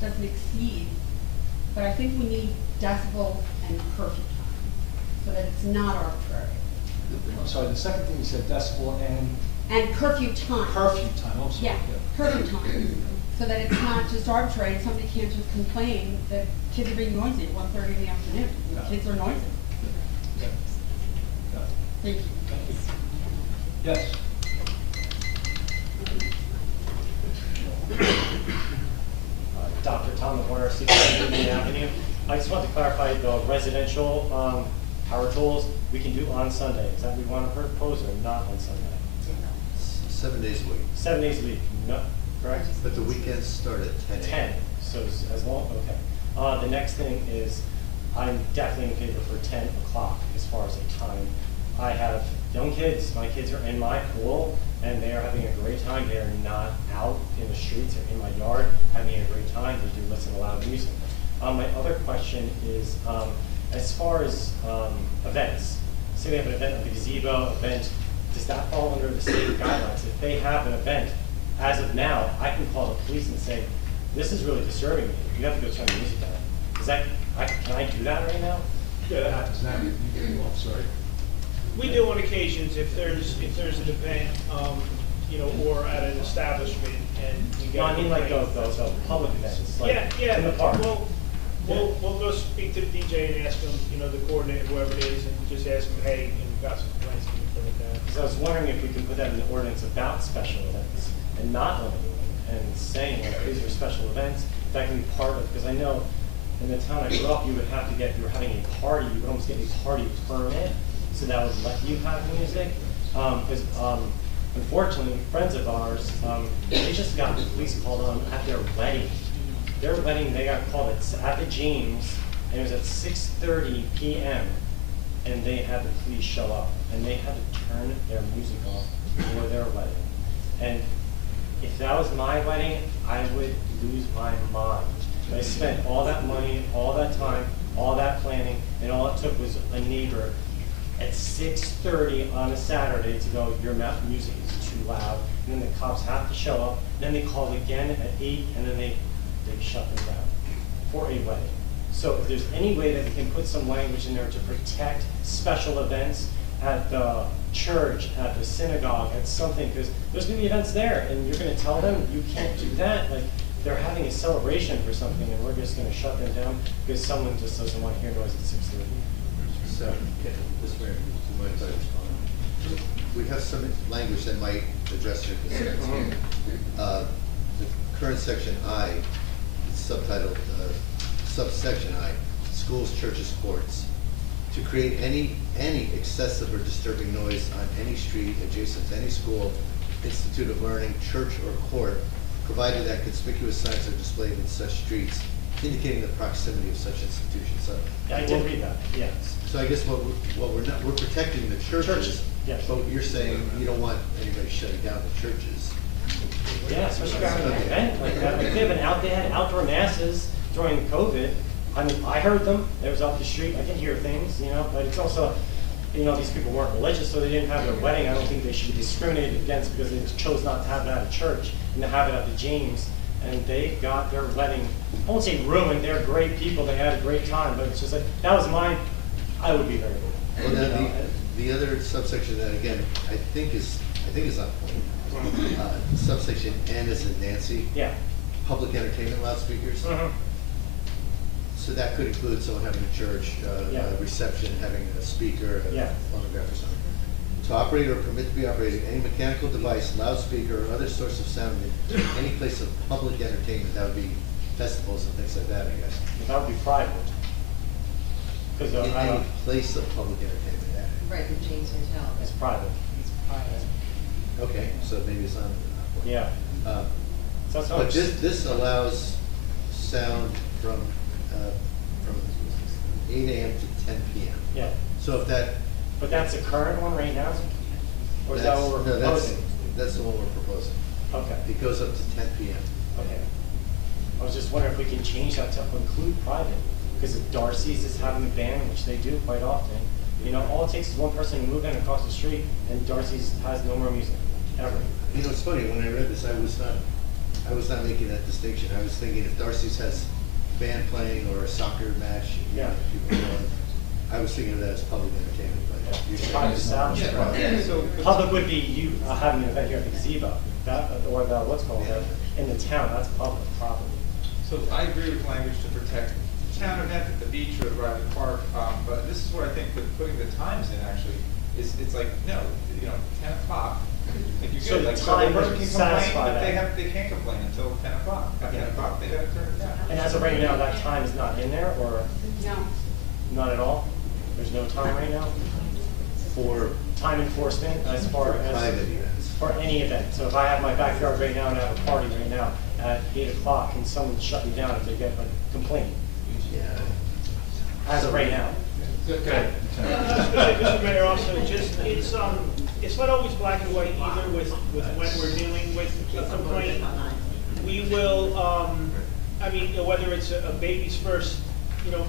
doesn't exceed but I think we need decibel and curfew time, so that it's not arbitrary. I'm sorry, the second thing you said, decibel and And curfew time. curfew time, I'm sorry. Yeah, curfew time, so that it's not just arbitrary, and somebody can't just complain that kids are being noisy at 1:30 in the afternoon. Yeah. Kids are noisy. Yeah. Yeah. Thank you. Thank you. Yes. Dr. Tom McGuire, 610 Union Avenue. I just want to clarify the residential power tools we can do on Sunday. Is that what we want to propose or not on Sunday? 7 days a week. 7 days a week, no, correct? But the weekends start at 10 a.m. 10, so as long, okay. The next thing is, I'm definitely in favor for 10 o'clock as far as a time. I have young kids, my kids are in my pool, and they are having a great time. They are not out in the streets or in my yard having a great time. They do listen to loud music. My other question is, as far as events, say we have an event at the gazebo event, does that fall under the state guidelines? If they have an event, as of now, I can call the police and say, this is really disturbing me. You have to go turn the music down. Is that, can I do that right now? Yeah, that happens now. I'm sorry. We do on occasions, if there's an event, you know, or at an establishment, and we get. No, I mean like the public events, like Yeah, in the park. We'll go speak to the DJ and ask him, you know, the coordinator, whoever it is, and just ask him, hey, you know, we've got some complaints, can you bring it down? Because I was wondering if we could put that in the ordinance about special events and not limiting them and saying, like, these are special events, that can be part of, because I know in the town I grew up, you would have to get, if you were having a party, you would almost get a party permit, so that would let you have music. Because unfortunately, friends of ours, they just got the police called on at their wedding. Their wedding, they got called at the James, and it was at 6:30 p.m., and they had the police show up, and they had to turn their music off for their wedding. And if that was my wedding, I would lose my mind. I spent all that money, all that time, all that planning, and all it took was a neighbor at 6:30 on a Saturday to go, your music is too loud, and then the cops have to show up, then they call again at 8, and then they shut them down for a wedding. So if there's any way that we can put some language in there to protect special events at the church, at the synagogue, at something, because there's going to be events there, and you're going to tell them you can't do that. Like, they're having a celebration for something, and we're just going to shut them down because someone just doesn't want to hear noise at 6:30. So, this way, you might respond. We have some language that might address your concerns here. The current section I, subtitled subsection I, schools, churches, courts, to create any excessive or disturbing noise on any street adjacent to any school, institute of learning, church, or court, provided that conspicuous signs are displayed in such streets, indicating the proximity of such institutions. So, I did read that, yes. So I guess what we're protecting the churches, yes. But you're saying you don't want anybody shutting down the churches. Yeah, especially if you're having an event like that. Like they had outdoor masses during COVID. I mean, I heard them. It was off the street. I can hear things, you know, but it's also, you know, these people weren't religious, so they didn't have their wedding. I don't think they should be discriminated against because they chose not to have it at a church and to have it at the James. And they got their wedding, I won't say ruined, they're great people, they had a great time, but it's just like, that was mine, I would be very Well, now the other subsection that, again, I think is on point. Subsection N is in Nancy. Yeah. Public entertainment loudspeakers. So that could include someone having a church, a reception, having a speaker, a phonograph or something. To operate or permit to be operated any mechanical device, loudspeaker, or other source of sound in any place of public entertainment. That would be festivals and things like that, I guess. That would be private. In any place of public entertainment. Right, the James Hotel. It's private. It's private. Okay, so maybe it's not. Yeah. So but this allows sound from 8 a.m. to 10 p.m. Yeah. So if that. But that's the current one right now? Or is that what we're proposing? That's the one we're proposing. Okay. It goes up to 10 p.m. Okay. I was just wondering if we can change that to include private. Because if Darcy's is having a band, which they do quite often, you know, all it takes is one person to move in across the street and Darcy's has no more music, ever. You know, it's funny, when I read this, I was not making that distinction. I was thinking if Darcy's has band playing or a soccer match. Yeah. People going. I was thinking of that as public entertainment, but you're saying Private it's not. establishment. Public would be you having an event here at the gazebo, that, or the, what's called, in the town, that's public property. So I agree with language to protect the town event at the beach or the private park, but this is where I think with putting the times in actually, it's like, no, 10 o'clock. Like you So could, the like, time so the would person can satisfy complain, that. they can't complain until 10 o'clock. At 10 o'clock, they gotta turn it down. And as of right now, that time is not in there, or No. not at all? There's no time right now for time enforcement as far as Private events. for any event. So if I have my backyard right now and I have a party right now at 8 o'clock, can someone shut me down if they get a complaint? Yeah. As of right now. Okay. Mr. Mayor, also, it's not always black and white either with when we're dealing with a complaint. We will, whether it's a baby's first,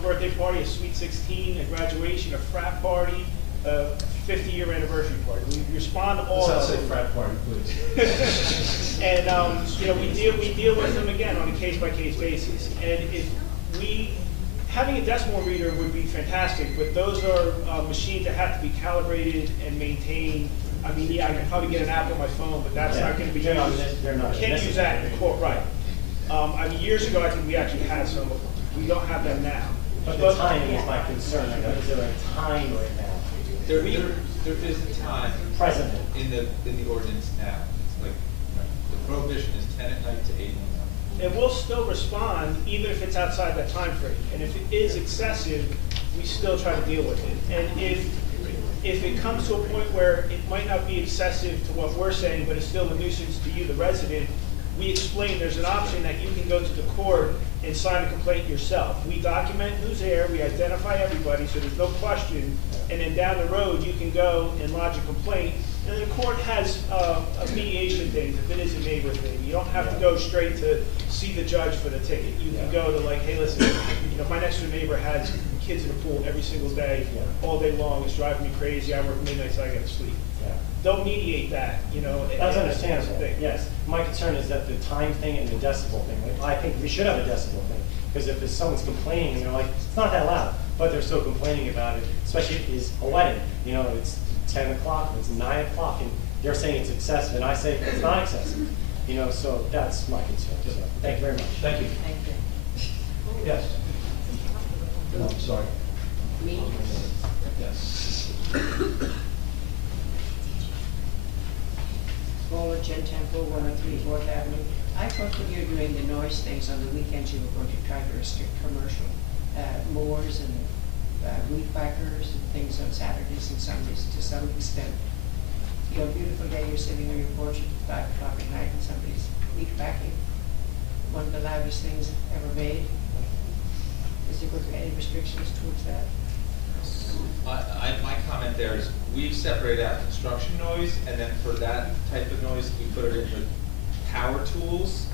birthday party, a sweet 16, a graduation, a frat party, a 50-year anniversary party. We respond to all Let's of not say them. frat party, please. And, we deal with them again on a case-by-case basis. And if having a decimal reader would be fantastic, but those are machines that have to be calibrated and maintained. I can probably get an app on my phone, but that's not going to be used. Can't use that in court, right. Years ago, I think we actually had some. We don't have them now. But the timing is my concern. Is there a time right now? There is a time. Present. In the ordinance now. It's like, the prohibition is 10 at night to 8 in the morning. And we'll still respond, even if it's outside that time frame. And if it is excessive, we still try to deal with it. And if it comes to a point where it might not be excessive to what we're saying, but it's still a nuisance to you, the resident, we explain there's an option that you can go to the court and sign a complaint yourself. We document who's there, we identify everybody, so there's no question, and then down the road, you can go and lodge a complaint, and then the court has a mediation thing, if it is a neighbor thing. You don't have to go straight to see the judge for the ticket. You can go to like, hey, listen, my next door neighbor has kids in the pool every single day, all day long, it's driving me crazy, I work midnight, so I gotta sleep. They'll mediate that, That's understandable, yes. My concern is that the time thing and the decibel thing, I think we should have a decibel thing, because if someone's complaining and they're like, it's not that loud, but they're still complaining about it, especially if it's a wedding, it's 10 o'clock, it's 9 o'clock, and they're saying it's excessive, and I say it's not excessive, so that's my concern. So, thank you very much. Thank you. Thank you. Yes. No, I'm sorry. Me? Yes. Paula Jen Temple, 103 4th Avenue. I thought when you're doing the noise things on the weekends, you were going to try to restrict commercial mowers and weed whackers and things on Saturdays and Sundays to some extent. A beautiful day, you're sitting on your porch at 5 o'clock at night and somebody's weed whacking. One of the loudest things ever made. Is there going to be any restrictions towards that? My comment there is we've separated out construction noise, and then for that type of noise, we put it in with power tools.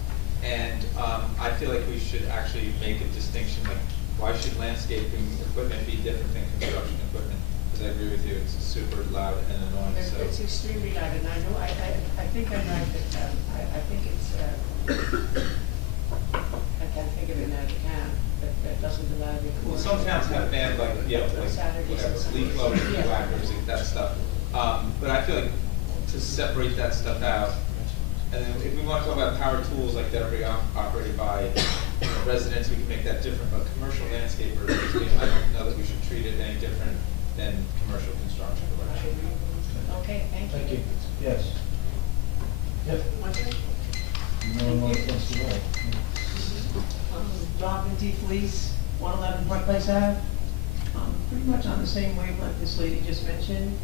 And I feel like we should actually make a distinction, like why should landscaping equipment be different than construction equipment? Because I agree with you, it's super loud and annoying. So It's extremely loud, and I know, I think I'm right that, I think it's, I can't think of it now, I can, but that doesn't allow the. well, some towns have banned like Saturdays whatever, and Sundays. leaf blowers, Yeah. whackers, that stuff. But I feel like to separate that stuff out, and then if we want to talk about power tools like that are being operated by residents, we can make that different. But commercial landscapers, I don't know that we should treat it any different than commercial construction. Okay, thank you. Thank you. Yes. Yep. No one wants to go. Robin D. Fleece, 111 Park Place Ave. Pretty much on the same wavelength this lady just mentioned.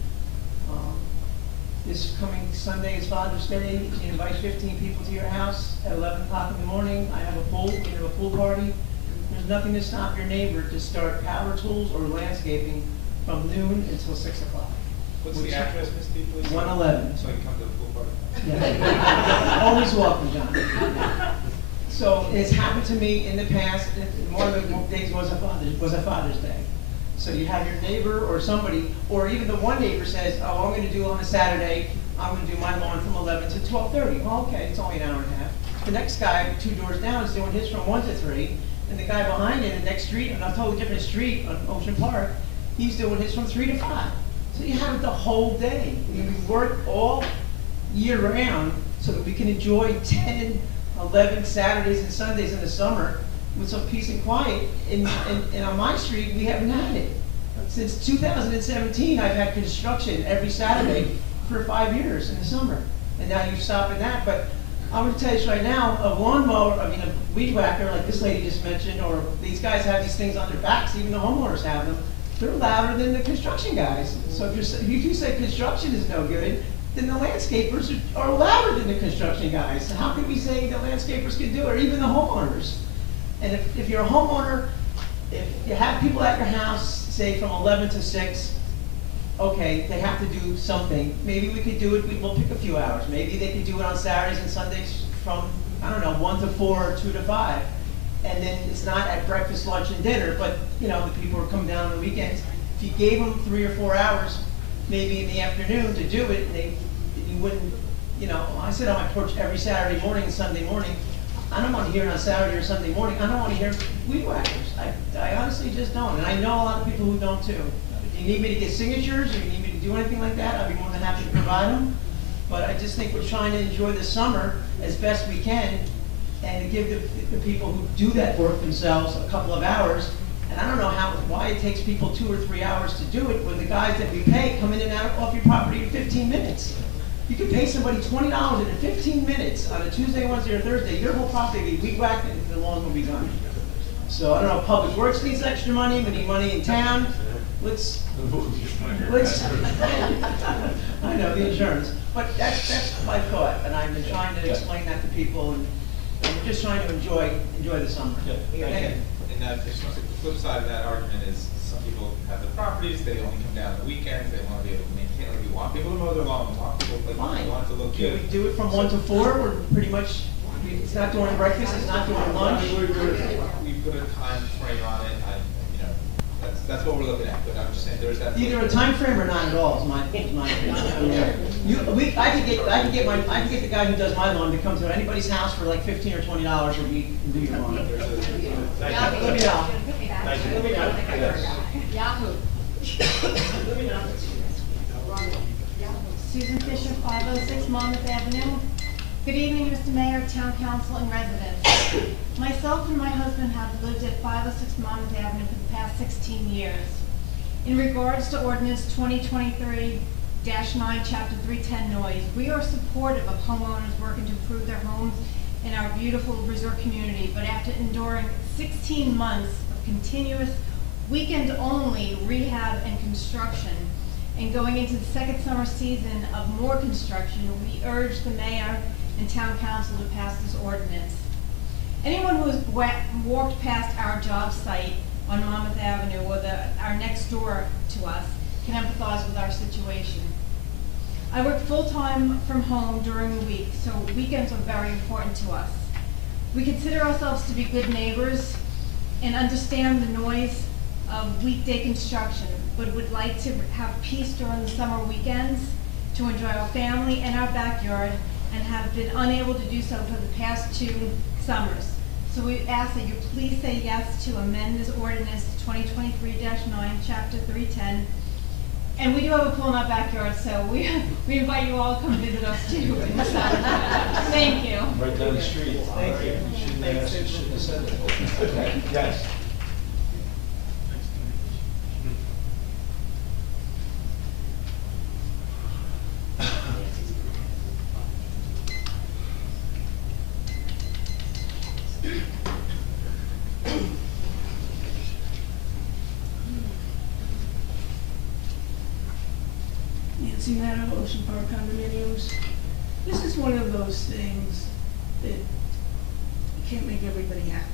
This coming Sunday is Father's Day. You invite 15 people to your house at 11 o'clock in the morning. I have a pool. We have a pool party. There's nothing to stop your neighbor to start power tools or landscaping from noon until 6 o'clock. What's the address, Ms. D, please? 111. So I can come to the pool party. Yeah. Always welcome, John. So it's happened to me in the past. One of the days was a Father's Day. So you have your neighbor or somebody, or even the one neighbor says, "Oh, I'm going to do on a Saturday. I'm going to do my lawn from 11 to 12:30." Well, okay, it's only an hour and a half. The next guy 2 doors down is doing his from 1 to 3, And the guy behind it, the next street, on a totally different street on Ocean Park, he's doing his from 3 to 5. So you have it the whole day. I mean, we work all year round so that we can enjoy 10, 11 Saturdays and Sundays in the summer with some peace and quiet. And on my street, we haven't had it. Since 2017, I've had construction every Saturday for 5 years in the summer. And now you're stopping that. But I'm going to tell you this right now, a lawnmower, a weed whacker, like this lady just mentioned, or these guys have these things on their backs, even the homeowners have them, they're louder than the construction guys. So if you say construction is no good, then the landscapers are louder than the construction guys. How can we say the landscapers can do it, or even the homeowners? And if you're a homeowner, if you have people at your house, say from 11 to 6, okay, they have to do something. Maybe we could do it, we'll pick a few hours. Maybe they could do it on Saturdays and Sundays from, I don't know, 1 to 4 or 2 to 5. And then it's not at breakfast, lunch, and dinner, but, the people are coming down on the weekends. If you gave them 3 or 4 hours, maybe in the afternoon to do it, you wouldn't, I sit on my porch every Saturday morning and Sunday morning. I don't want to hear it on Saturday or Sunday morning. I don't want to hear weed whackers. I honestly just don't. And I know a lot of people who don't too. If you need me to get signatures or you need me to do anything like that, I'd be more than happy to provide them. But I just think we're trying to enjoy the summer as best we can and to give the people who do that work themselves a couple of hours. And I don't know why it takes people 2 or 3 hours to do it when the guys that we pay come in and out off your property in 15 minutes. You can pay somebody $20 and in 15 minutes on a Tuesday, Wednesday, or Thursday, your whole property will be weed whacked and the lawn will be gone. So I don't know, Public Works needs extra money, we need money in town. Let's I know, the insurance. But that's my thought, and I've been trying to explain that to people, and we're just trying to enjoy the summer. And the flip side of that argument is some people have their properties, they only come down on the weekends, they want to be able to maintain it. We want people to mow their lawn, we want people want it to look good. Can we do it from 1 to 4? We're pretty much, it's not during breakfast, it's not during lunch. We put a time frame on it, that's what we're looking at, but I'm just saying, there's that. Either a time frame or not at all is my opinion. I could get the guy who does my lawn to come to anybody's house for like $15 or $20 and we can do your lawn. Let me know. Let me know. Yahoo. Susan Fisher, 506 Monmouth Avenue. Good evening, Mr. Mayor, Town Council, and residents. Myself and my husband have lived at 506 Monmouth Avenue for the past 16 years. In regards to ordinance 2023-9, Chapter 310 noise, we are supportive of homeowners working to improve their homes in our beautiful resort community, but after enduring 16 months of continuous weekend-only rehab and construction, and going into the second summer season of more construction, we urge the mayor and town council to pass this ordinance. Anyone who has walked past our job site on Monmouth Avenue or our next door to us can empathize with our situation. I work full-time from home during the week, so weekends are very important to us. We consider ourselves to be good neighbors and understand the noise of weekday construction, but would like to have peace during the summer weekends to enjoy our family and our backyard, and have been unable to do so for the past 2 summers. So we ask that you please say yes to amend this ordinance 2023-9, Chapter 310. And we do have a pool in our backyard, so we invite you all to come visit us too. Thank you. Right down the street. Thank you. You shouldn't have said that. Okay, yes. Nancy Meadow, Ocean Park condominiums. This is one of those things that you can't make everybody happy.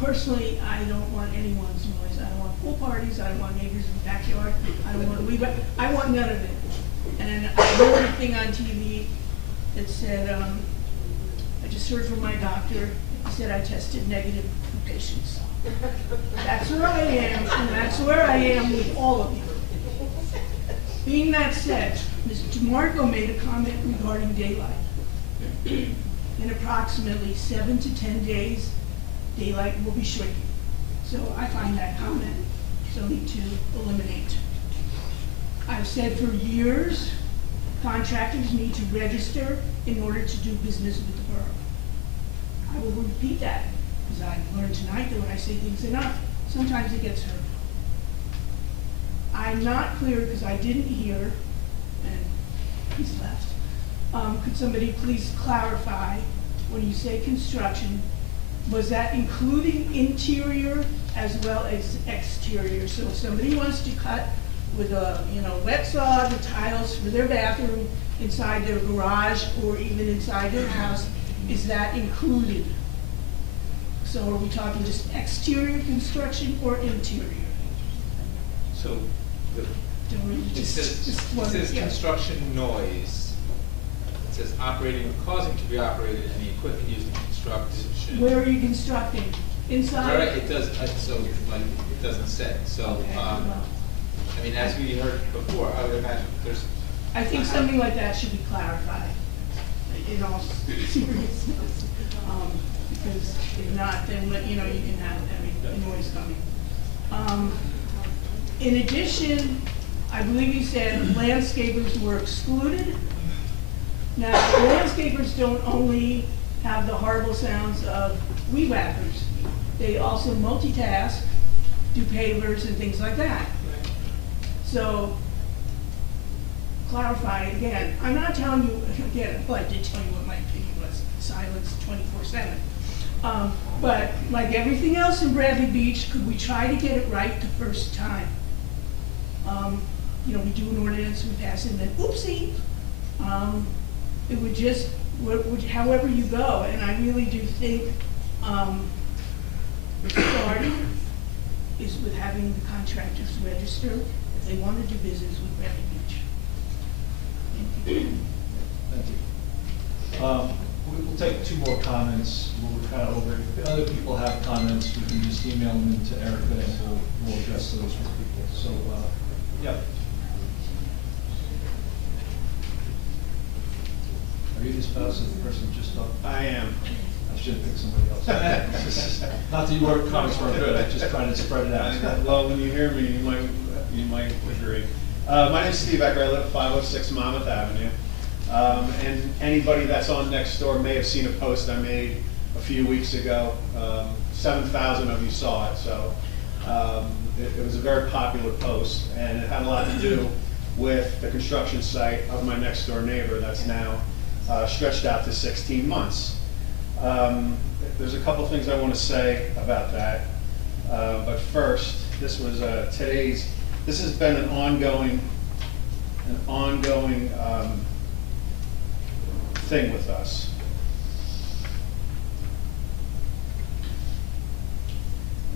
Personally, I don't want anyone's noise. I don't want pool parties. I don't want neighbors in the backyard. I don't want weed. I want none of it. And I heard a thing on TV that said, I just heard from my doctor. He said I tested negative for patients. That's where I am, and that's where I am with all of you. Being that said, Mr. DeMarco made a comment regarding daylight. in approximately 7 to 10 days, daylight will be shrinking. So I find that comment something to eliminate. I've said for years, contractors need to register in order to do business with the borough. I will repeat that, because I've learned tonight that when I say things enough, sometimes it gets heard. I'm not clear because I didn't hear, and he's left. Could somebody please clarify, when you say construction, was that including interior as well as exterior? So if somebody wants to cut with a, wet saw the tiles for their bathroom inside their garage or even inside their house, is that included? So are we talking just exterior construction or interior? So, it says construction noise. It says operating or causing to be operated any equipment used in construction. Where are you constructing? Inside? Right, it does, so, like, it doesn't say, so, Okay. I mean, as we heard before, I would imagine there's. I think something like that should be clarified, in all seriousness. Because if not, then, you can have, noise coming. In addition, I believe you said landscapers were excluded. Now, landscapers don't only have the horrible sounds of weed whackers. They also multitask, do pavers and things like that. So, clarify again. I'm not telling you, again, well, I did tell you what my opinion was, silence 24/7. But like everything else in Bradley Beach, could we try to get it right the first time? We do an ordinance, we pass it, and then oopsie. It would just, however you go, and I really do think the starting is with having the contractors register if they want to do business with Bradley Beach. Thank you. Thank you. We'll take two more comments. We're kind of over. If other people have comments, we can just email them to Erica and we'll address those with people. So, yeah. Are you the spouse of the person who just talked? I am. I should pick somebody else. Not that your comments weren't good, I'm just trying to spread it out. Well, when you hear me, you might agree. My name's Steve Ecker, I live at 506 Monmouth Avenue. And anybody that's on Nextdoor may have seen a post I made a few weeks ago. 7,000 of you saw it, so it was a very popular post, and it had a lot to do with the construction site of my next door neighbor that's now stretched out to 16 months. There's a couple things I want to say about that, but first, this was this has been an ongoing thing with us.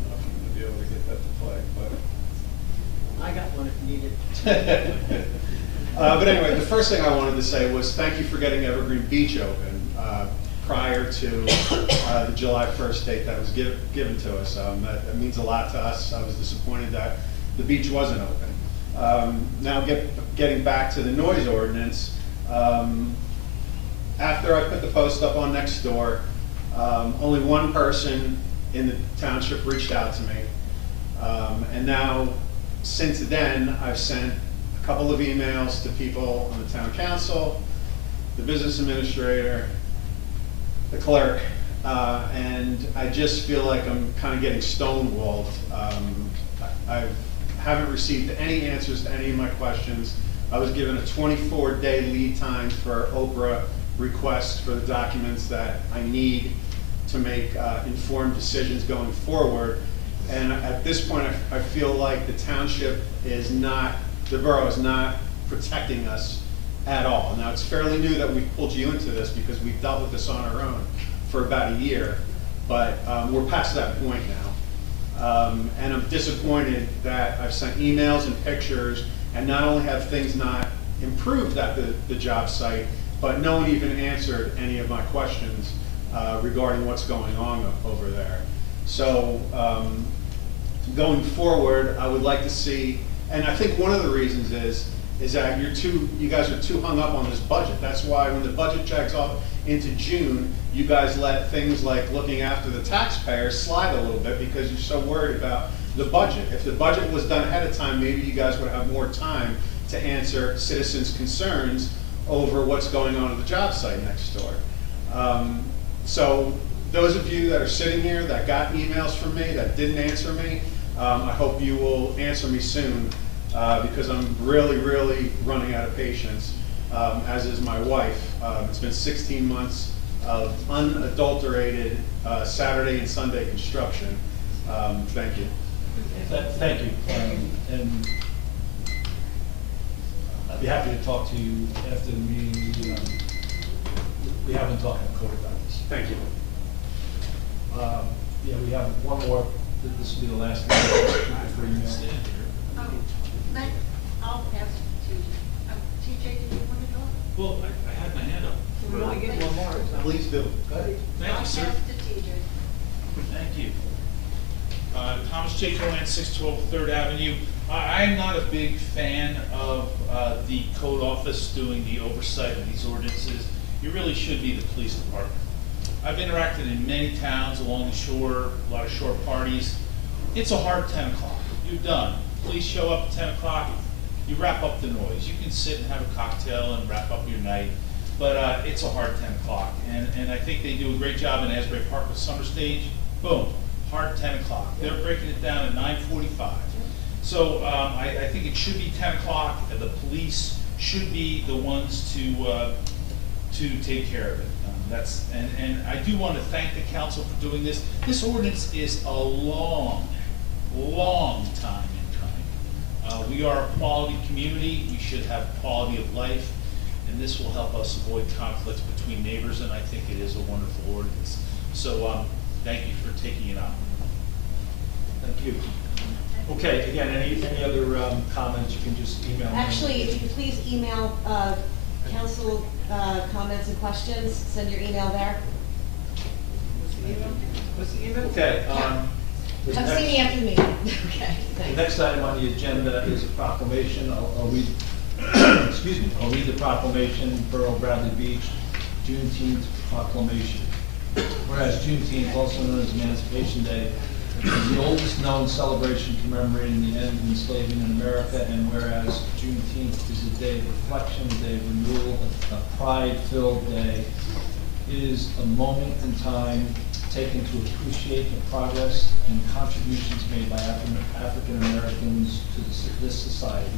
I don't know if I'm going to be able to get that to play, but I got one if needed. but anyway, the first thing I wanted to say was thank you for getting Evergreen Beach open prior to the July 1st date that was given to us. That means a lot to us. I was disappointed that the beach wasn't open. Now getting back to the noise ordinance, after I put the post up on Nextdoor, only one person in the township reached out to me. And now, since then, I've sent a couple of emails to people on the town council, the business administrator, the clerk, and I just feel like I'm kind of getting stonewalled. I haven't received any answers to any of my questions. I was given a 24-day lead time for Oprah requests for the documents that I need to make informed decisions going forward. And at this point, I feel like the township is not, the borough is not protecting us at all. Now, it's fairly new that we've pulled you into this because we've dealt with this on our own for about a year, but we're past that point now. And I'm disappointed that I've sent emails and pictures, and not only have things not improved at the job site, but no one even answered any of my questions regarding what's going on over there. So going forward, I would like to see, and I think one of the reasons is is that you guys are too hung up on this budget. That's why when the budget drags off into June, you guys let things like looking after the taxpayers slide a little bit because you're so worried about the budget. If the budget was done ahead of time, maybe you guys would have more time to answer citizens' concerns over what's going on at the job site next door. So those of you that are sitting here that got emails from me that didn't answer me, I hope you will answer me soon because I'm really, really running out of patience, as is my wife. It's been 16 months of unadulterated Saturday and Sunday construction. Thank you. Thank you. And I'd be happy to talk to you after the meeting. We haven't talked in court about this. Thank you. Yeah, we have one more. This will be the last one before you stand here. I'll pass it to TJ, did you want to go? Well, I had my hand up. We only get one more. Please do. Go ahead. Thank you, sir. I'll pass it to TJ. Thank you. Thomas J. Cohen, 612 3rd Avenue. I'm not a big fan of the code office doing the oversight of these ordinances. You really should be the police department. I've interacted in many towns along the shore, a lot of shore parties. It's a hard 10 o'clock. You're done. Police show up at 10 o'clock. You wrap up the noise. You can sit and have a cocktail and wrap up your night, but it's a hard 10 o'clock. And I think they do a great job in Asbury Park with Summer Stage. Boom, hard 10 o'clock. They're breaking it down at 9:45. So I think it should be 10 o'clock. The police should be the ones to take care of it. And I do want to thank the council for doing this. This ordinance is a long time in coming. We are a quality community. We should have quality of life, and this will help us avoid conflicts between neighbors, and I think it is a wonderful ordinance. So thank you for taking it on. Thank you. Okay, again, any other comments, you can just email me. Actually, if you could please email council comments and questions, send your email there. What's the email? Okay. the Come next- see me after the meeting. Okay, The thanks. next item on the agenda is a proclamation. I'll read, excuse me, I'll read the proclamation, Borough Bradley Beach, Juneteenth proclamation. Whereas Juneteenth, also known as Emancipation Day, is the oldest known celebration commemorating the end of enslavement in America, and whereas Juneteenth is a day of reflection, a day of renewal, a pride-filled day, it is a moment in time taken to appreciate the progress and contributions made by African Americans to this society.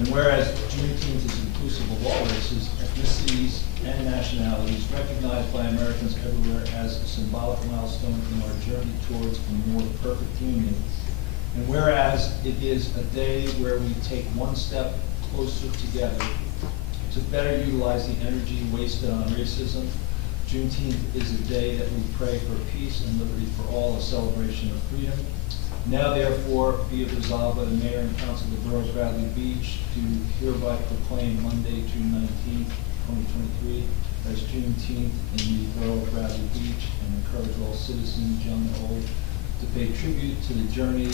And whereas Juneteenth is inclusive of all races, ethnicities, and nationalities, recognized by Americans everywhere as a symbolic milestone in our journey towards a more perfect union. And whereas it is a day where we take one step closer together to better utilize the energy wasted on racism, Juneteenth is a day that we pray for peace and liberty for all, a celebration of freedom. Now therefore be it resolved by the Mayor and Council of the Borough of Bradley Beach to hereby proclaim Monday, June 19th, 2023 as Juneteenth in the Borough of Bradley Beach, and encourage all citizens, young and old, to pay tribute to the journey,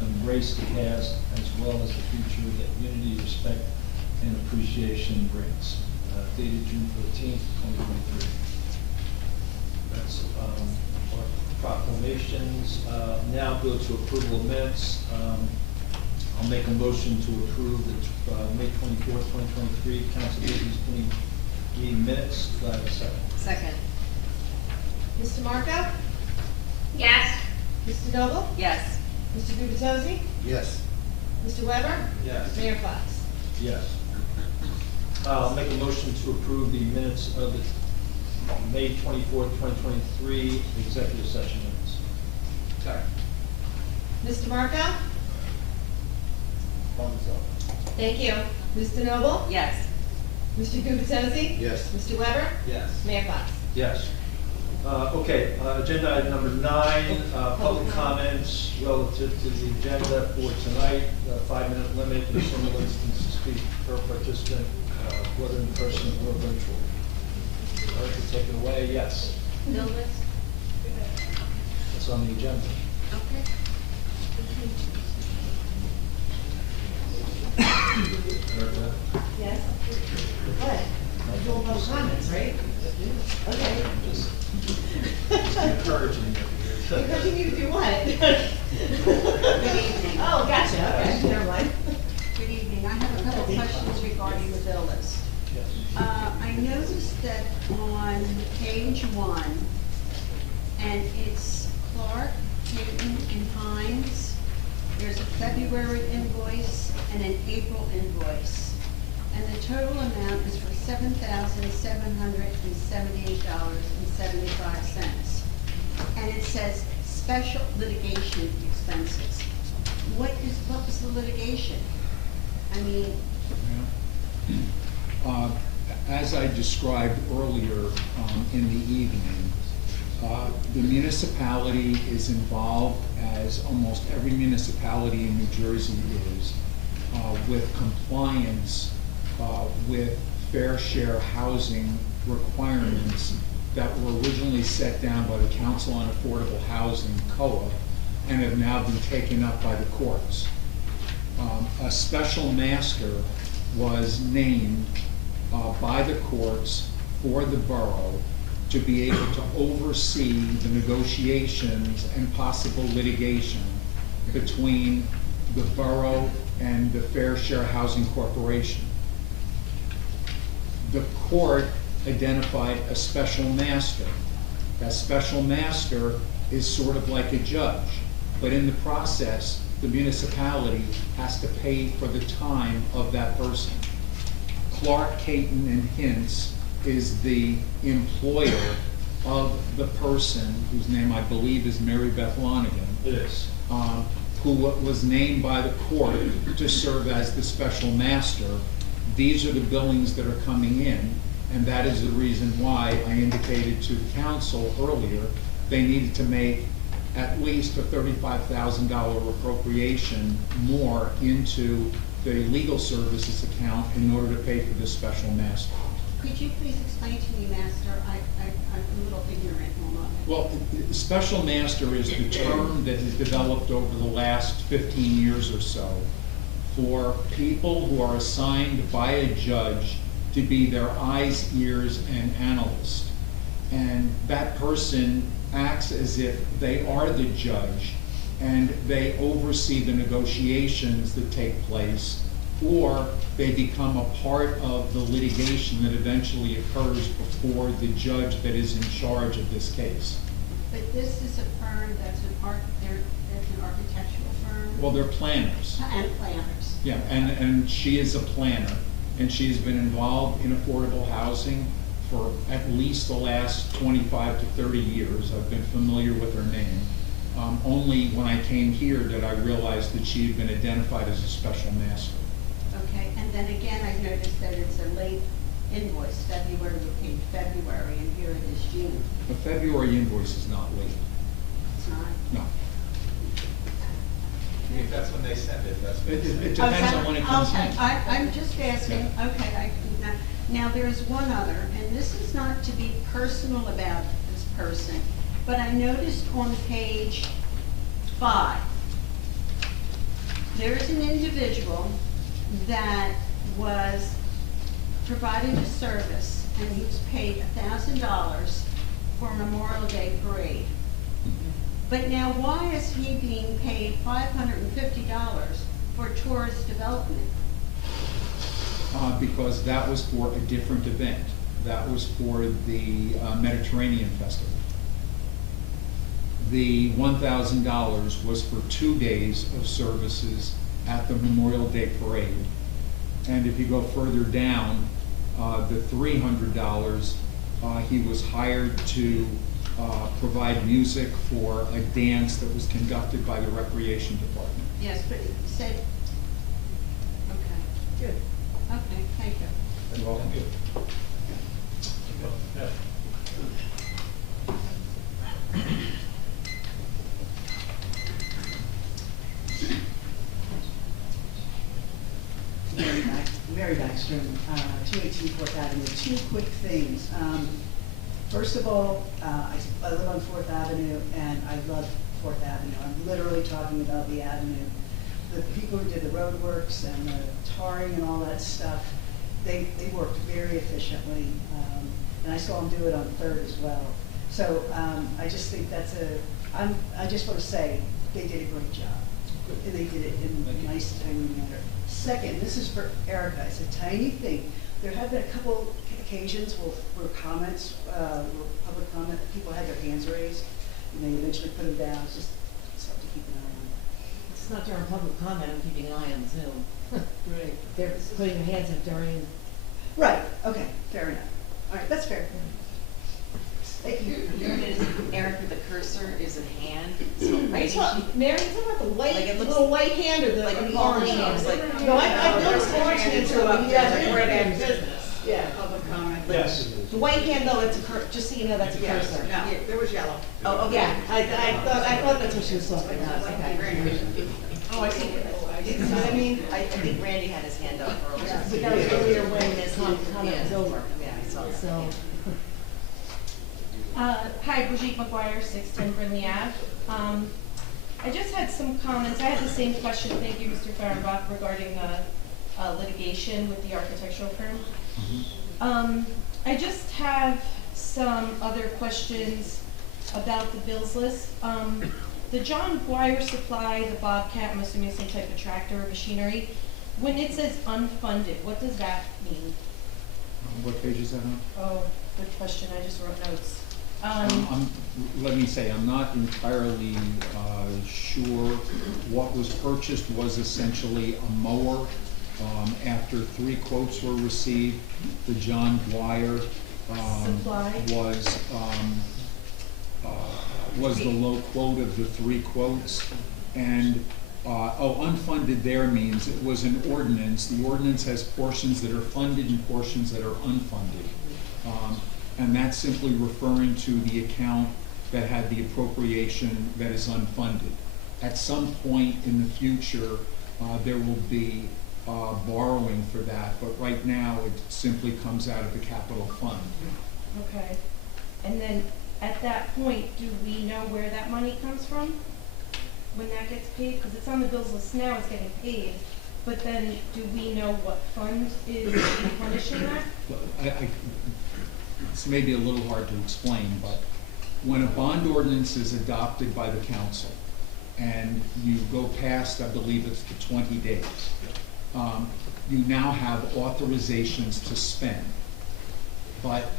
embrace the past, as well as the future that unity, respect, and appreciation brings. Dated June 14th, 2023. That's our proclamations. Now go to approval of minutes. I'll make a motion to approve the May 24th, 2023 council meeting minutes. Do I have a second? Second. Mr. Marco? Yes. Mr. Noble? Yes. Mr. Gubatose? Yes. Mr. Weber? Yes. Mayor Fox? Yes. I'll make a motion to approve the minutes of the May 24th, 2023 executive session minutes. Sorry. Mr. Marco? Thumbs up. Thank you. Mr. Noble? Yes. Mr. Gubatose? Yes. Mr. Weber? Yes. Mayor Fox? Yes. Okay, agenda item number 9, public comments relative to the agenda for tonight. 5-minute limit in single instance to speak per participant, whether in person or virtual. Eric, you take it away. Yes. No list? It's on the agenda. Okay. Yes? What? We're doing public comments, right? Okay. Encouraging Encouraging you to do what? Oh, gotcha, okay, never mind. Good evening. I have a couple of questions regarding the bill list. I noticed that on page 1, and it's Clark, Payton, and Hines, there's a February invoice and an April invoice. And the total amount is for $7,778.75. And it says special litigation expenses. What was the litigation? I mean, As I described earlier in the evening, the municipality is involved, as almost every municipality in New Jersey is, with compliance with fair share housing requirements that were originally set down by the Council on Affordable Housing, COA, and have now been taken up by the courts. A special master was named by the courts for the borough to be able to oversee the negotiations and possible litigation between the borough and the Fair Share Housing Corporation. The court identified a special master. That special master is sort of like a judge, but in the process, the municipality has to pay for the time of that person. Clark, Payton, and Hintz is the employer of the person whose name I believe is Mary Beth Lonigan. Yes. Who was named by the court to serve as the special master. These are the billings that are coming in, and that is the reason why I indicated to the council earlier they needed to make at least a $35,000 appropriation more into the legal services account in order to pay for this special master. could you please explain to me, Master? I'm a little ignorant on it. Well, special master is the term that has developed over the last 15 years or so for people who are assigned by a judge to be their eyes, ears, and analyst. And that person acts as if they are the judge and they oversee the negotiations that take place, or they become a part of the litigation that eventually occurs before the judge that is in charge of this case. But this is a firm that's an architectural firm? Well, they're planners. And planners. Yeah, and she is a planner, and she's been involved in affordable housing for at least the last 25 to 30 years. I've been familiar with her name. Only when I came here did I realize that she had been identified as a special master. Okay, and then again, I noticed that it's a late invoice, February, we paid February, and here it is June. The February invoice is not late. It's not? No. If that's when they send it, that's when It they send it. depends on when it comes Okay, in. I'm just asking, okay, now there's one other, and this is not to be personal about this person, but I noticed on page 5, there's an individual that was providing a service, and he was paid $1,000 for Memorial Day parade. But now why is he being paid $550 for tourist development? Because that was for a different event. That was for the Mediterranean Festival. The $1,000 was for 2 days of services at the Memorial Day Parade. And if you go further down, the $300, he was hired to provide music for a dance that was conducted by the Recreation Department. Yes, but it said, okay. Good. Okay, thank you. You're welcome. Mary Backstrom, 218 Fourth Avenue. Two quick things. First of all, I live on 4th Avenue, and I love 4th Avenue. I'm literally talking about the avenue. the people who did the roadworks and the tarring and all that stuff, they worked very efficiently. And I saw them do it on Third as well. So I just think I just want to say, they did a great job. And they did it in a nice, timely manner. Second, this is for Erica, it's a tiny thing. There have been a couple occasions where comments, public comment, people had their hands raised, and they eventually put them down. It's just something to keep an eye on. It's not during public comment, I'm keeping an eye on Zoom. Right. They're putting their hands up during. Right, okay, fair enough. All right, that's fair. Thank you. Erica, the cursor is a hand, so It's not, Mary, it's not about the white, Like it looks little white hand or the, like or a the palm orange hand, hand. it's like- No, I've noticed orange hands too, but you guys are right at business. Yeah, public comment. Yes. The white hand though, it's a just so you know, that's a Yes, cursor. no, there was yellow. Oh, okay, yeah, I thought that's what she was talking about, okay. Oh, I think, you know what I mean? I think Randy had his hand up earlier. But that was earlier when His comment hand was over. Yeah, I saw that. So, Hi, Brigitte McGuire, 610 Brindley Ave. I just had some comments. I had the same question, thank you, Mr. Fehrenbach, regarding litigation with the architectural firm. I just have some other questions about the bills list. The John Guire Supply, the Bobcat, I'm assuming some type of tractor or machinery. When it says unfunded, what does that mean? What page is that on? Oh, good question, I just wrote notes. Let me say, I'm not entirely sure. What was purchased was essentially a mower. After 3 quotes were received, the John Guire Supply? was the low quote of the 3 quotes. And, unfunded there means it was an ordinance. The ordinance has portions that are funded and portions that are unfunded. And that's simply referring to the account that had the appropriation that is unfunded. At some point in the future, there will be borrowing for that, but right now it simply comes out of the capital fund. Okay, and then at that point, do we know where that money comes from? When that gets paid? Because it's on the bills list now, it's getting paid, but then do we know what fund is replenishing that? It's maybe a little hard to explain, but when a bond ordinance is adopted by the council and you go past, I believe it's the 20 days, you now have authorizations to spend. But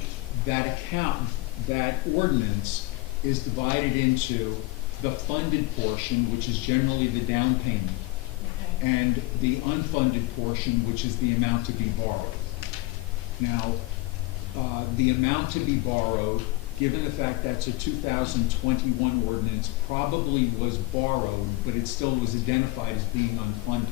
that account, that ordinance is divided into the funded portion, which is generally the down payment, and the unfunded portion, which is the amount to be borrowed. Now, the amount to be borrowed, given the fact that's a 2021 ordinance, probably was borrowed, but it still was identified as being unfunded.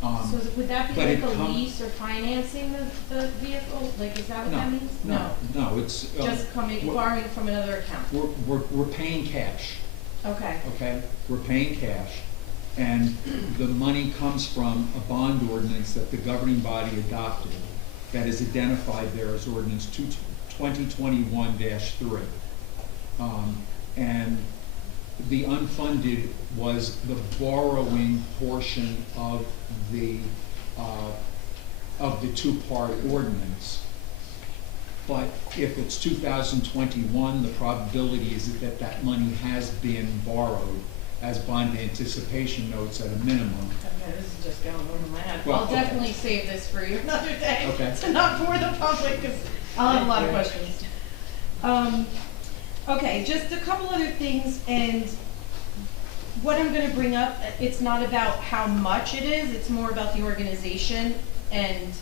So would that be but like it a com- lease or financing the vehicle? Like, is that what that means? No, it's. Just borrowing from another account? We're paying cash, Okay. okay? We're paying cash, and the money comes from a bond ordinance that the governing body adopted that is identified there as ordinance 2021-3. And the unfunded was the borrowing portion of the two-part ordinance. But if it's 2021, the probability is that money has been borrowed as bond anticipation notes at a minimum. Okay, this is just going over my head. Well, I'll definitely save this for you another day. Okay. To not bore the public, because I'll have a lot of questions. Okay, just a couple other things, and what I'm gonna bring up, it's not about how much it is, it's more about the organization and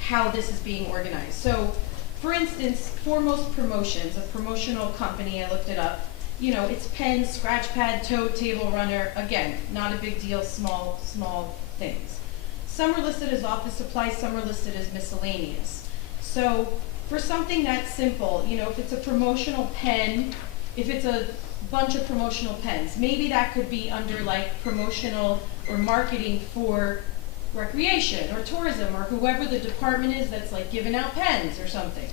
how this is being organized. So, for instance, Foremost Promotions, a promotional company, I looked it up, you know, it's pens, scratch pad, tote, table runner, again, not a big deal, small things. Some are listed as office supplies, some are listed as miscellaneous. So for something that simple, you know, if it's a promotional pen, if it's a bunch of promotional pens, maybe that could be under like promotional or marketing for recreation or tourism or whoever the department is that's like giving out pens or something.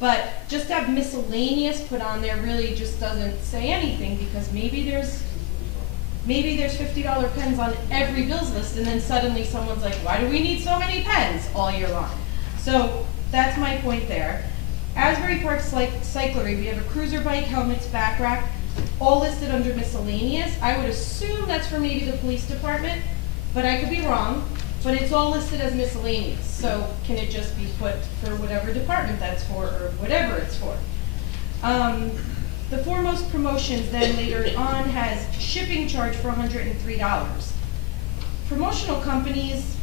But just to have miscellaneous put on there really just doesn't say anything, because maybe there's maybe there's $50 pens on every bills list, and then suddenly someone's like, why do we need so many pens all year long? So that's my point there. Asbury Park Cyclery, we have a cruiser bike, helmets, back rack, all listed under miscellaneous. I would assume that's for maybe the police department, but I could be wrong. But it's all listed as miscellaneous, so can it just be put for whatever department that's for, or whatever it's for? The Foremost Promotions then later on has shipping charge for $103. Promotional companies,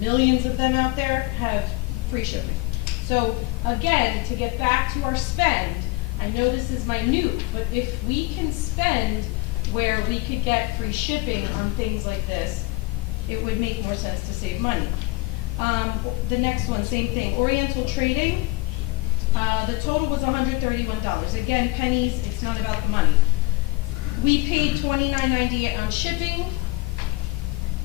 millions of them out there, have free shipping. So again, to get back to our spend, I know this is minute, but if we can spend where we could get free shipping on things like this, it would make more sense to save money. The next one, same thing, Oriental Trading, the total was $131. Again, pennies, it's not about the money. We paid $29.98 on shipping.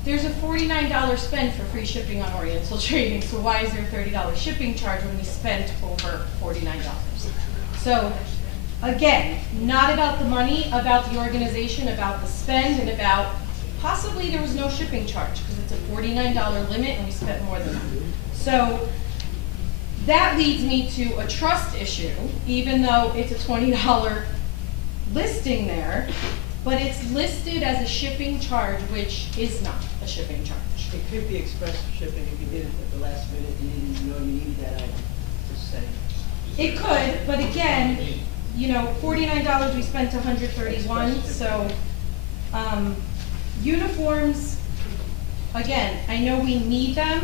There's a $49 spend for free shipping on Oriental Trading, so why is there a $30 shipping charge when we spent over $49? So, again, not about the money, about the organization, about the spend, and about possibly there was no shipping charge because it's a $49 limit and we spent more than that. So that leads me to a trust issue, even though it's a $20 listing there, but it's listed as a shipping charge, which is not a shipping charge. It could be express shipping if you did it at the last minute and you didn't know you needed that item, just saying. It could, but again, you know, $49, we spent $131, so uniforms, again, I know we need them.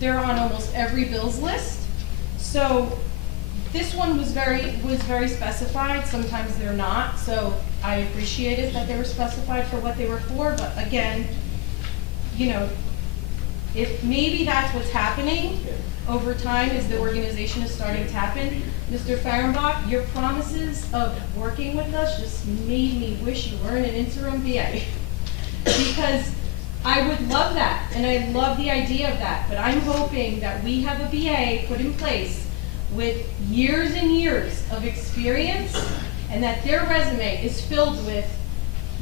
They're on almost every bills list. So this one was very specified. Sometimes they're not. So I appreciated that they were specified for what they were for. But again, you know, if maybe that's what's happening over time as the organization is starting to happen. Mr. Fahrenbach, your promises of working with us just made me wish you weren't an interim BA. Because I would love that, and I love the idea of that, but I'm hoping that we have a BA put in place with years and years of experience, and that their resume is filled with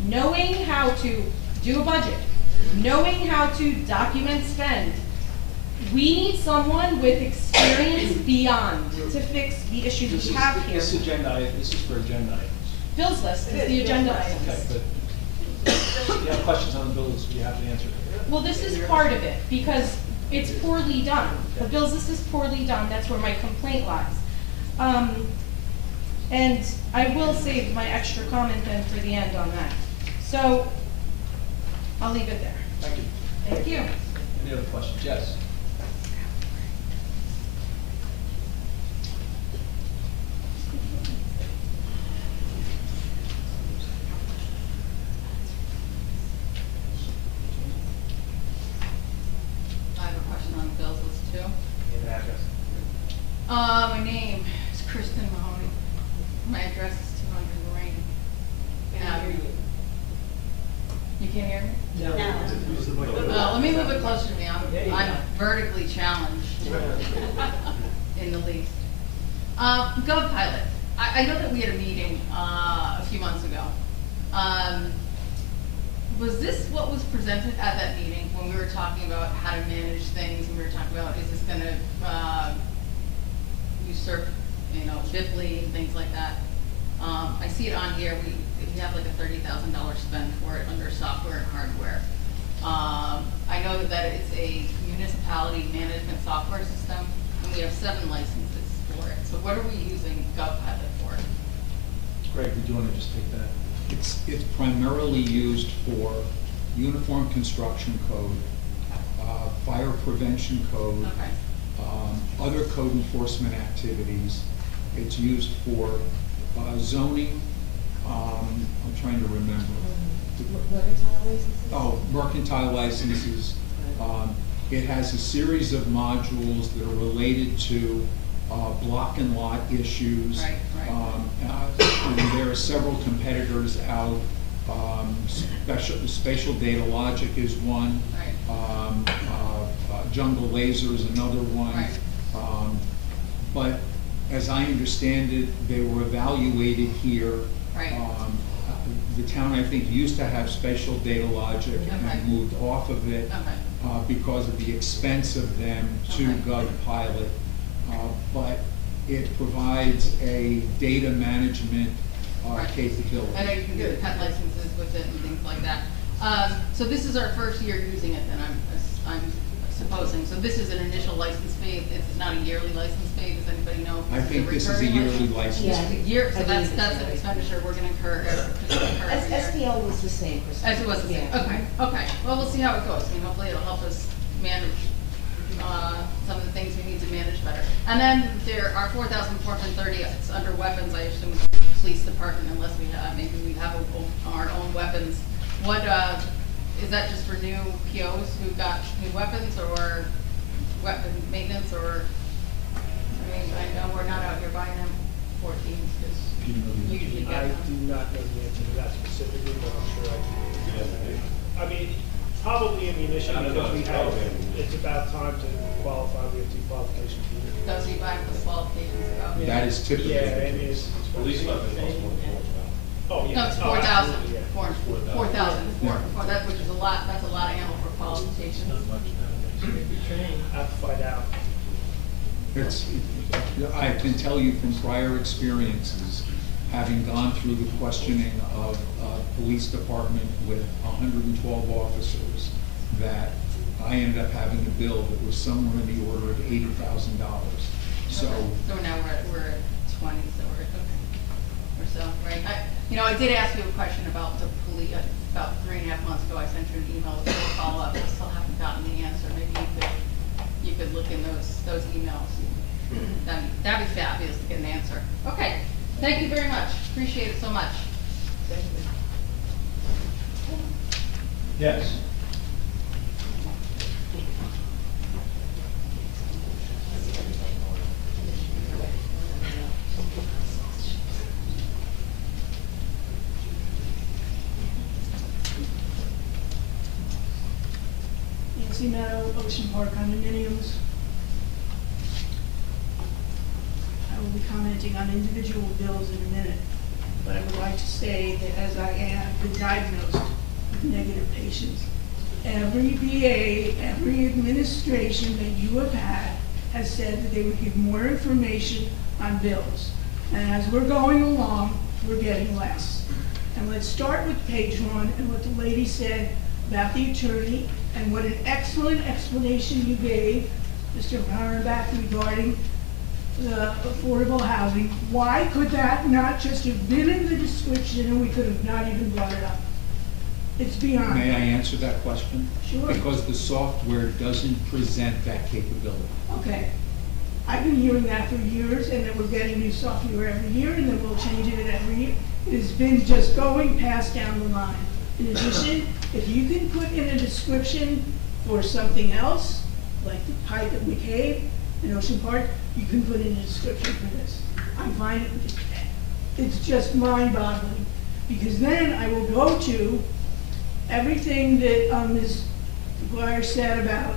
knowing how to do a budget, knowing how to document spend. We need someone with experience beyond to fix the issues we have here. This is for agenda items. Bills list is the agenda items. Okay, but if you have questions on the bills, you have to answer them. Well, this is part of it, because it's poorly done. The bills list is poorly done, that's where my complaint lies. And I will save my extra comment then for the end on that. So, I'll leave it there. Thank you. Thank you. Any other questions? Yes. I have a question on the bills list too. Name and address. My name is Kristen Mahoney. My address is 200 Lorraine. Avenue. You can't hear me? No. Let me move it closer to me. I'm vertically challenged in the least. GovPilot. I know that we had a meeting a few months ago. Was this what was presented at that meeting when we were talking about how to manage things, and we were talking about, is this gonna usurp, you know, Bipley and things like that? I see it on here, we have like a $30,000 spend for it under software and hardware. I know that it's a municipality management software system, and we have 7 licenses for it. So what are we using GovPilot for? Greg, would you want to just take that? It's primarily used for uniform construction code, fire prevention code, other code enforcement activities. It's used for zoning. I'm trying to remember. Mercantile licenses? Oh, mercantile licenses. It has a series of modules that are related to block and lot issues. Right. And there are several competitors out. Spatial Data Logic is one. Jungle Laser is another one. But as I understand it, they were evaluated here. The town, I think, used to have spatial data logic Okay. and moved off of it Okay. because of the expense of them to Okay. GovPilot. But it provides a data management Right. capability. I know you can do pet licenses with it and things like that. So this is our first year using it, then I'm supposing. So this is an initial license fee. It's not a yearly license fee. Does anybody know? if I think it's this is a recurring yearly license. Yeah. It's a year, so I believe that's it's an yearly. expenditure we're gonna incur every year. SPL was the same. As it was, Yeah. okay. Well, we'll see how it goes. I mean, hopefully it'll help us manage, some of the things we need to manage better. And then there are 4,430, it's under weapons, I assume, police department, unless we have, maybe we have our own weapons. What, is that just for new POs who got new weapons, or weapon maintenance, or, I mean, I know we're not out here buying them 14s, because you usually I get them. do not know the answer to that specifically, but I'm sure I can. I mean, probably ammunition, because we have, it's about time to qualify, we have to qualification for it. Does he buy with the qualifications about? That is typically Yeah, the it case. is. Police weapons cost more than Oh, yeah. No, it's Oh, 4,000, absolutely, yeah. 4,000, Yeah. that, which is a lot, that's a lot of ammo for qualifications. I have to find out. I can tell you from prior experiences, having gone through the questioning of a police department with 112 officers, that I ended up having a bill that was somewhere in the order of $80,000. So, Okay. So now we're at 20, so we're, okay, or so, right? I did ask you a question about the police, about 3.5 months ago, I sent you an email with a follow-up, I still haven't gotten the answer, maybe you could look in those emails. That'd be fabulous to get an answer. Okay, thank you very much, appreciate it so much. Thank you. Yes. Nancy Meadow, Ocean Park condominiums. I will be commenting on individual bills in a minute, but I would like to say that as I have been diagnosed with negative patience, every VA, every administration that you have had has said that they would give more information on bills. And as we're going along, we're getting less. And let's start with page 1 and what the lady said about the attorney, and what an excellent explanation you gave, Mr. Fahrenbach, regarding the affordable housing. Why could that not just have been in the description and we could have not even brought it up? It's beyond. may I answer that question? Sure. Because the software doesn't present that capability. Okay. I've been hearing that for years, and that we're getting new software every year, and then we'll change it every year. It has been just going passed down the line. In addition, if you can put in a description for something else, like the pipe at McCabe in Ocean Park, you can put in a description for this. I find it's just mind-boggling, because then I will go to everything that Ms. McGuire said about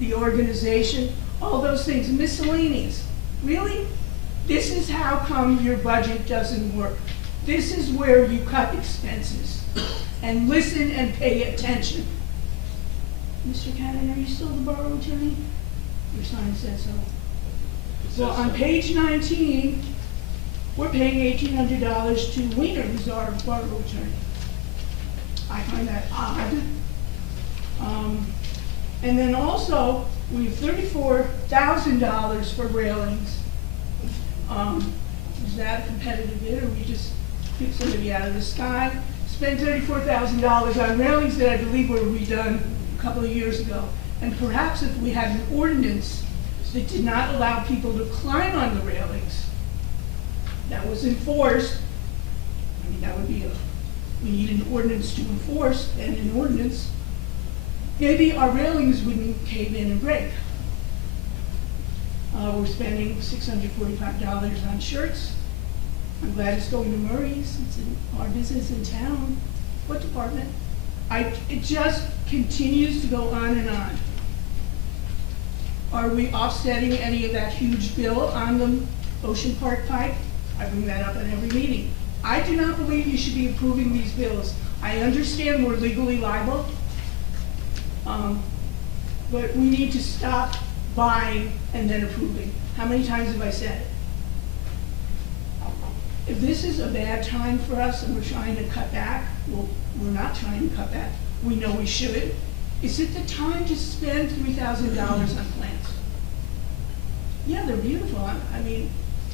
the organization, all those things, miscellaneous. Really? This is how come your budget doesn't work. This is where you cut expenses. And listen and pay attention. Mr. Cannon, are you still the borough attorney? Your sign says so. Well, on page 19, we're paying $1,800 to Wiener, who's our borough attorney. I find that odd. And then also, we have $34,000 for railings. Is that a competitive bid, or we just pick somebody out of the sky? Spend $34,000 on railings that I believe were redone a couple of years ago. And perhaps if we had an ordinance that did not allow people to climb on the railings, that was enforced, I mean, that would be we need an ordinance to enforce, and an ordinance, maybe our railings wouldn't cave in and break. We're spending $645 on shirts. I'm glad it's going to Murray's. It's our business in town. What department? It just continues to go on and on. Are we offsetting any of that huge bill on the Ocean Park pipe? I bring that up at every meeting. I do not believe you should be approving these bills. I understand we're legally liable, but we need to stop buying and then approving. How many times have I said it? If this is a bad time for us and we're trying to cut back, well, we're not trying to cut back. We know we should. Is it the time to spend $3,000 on plants? Yeah, they're beautiful. I mean,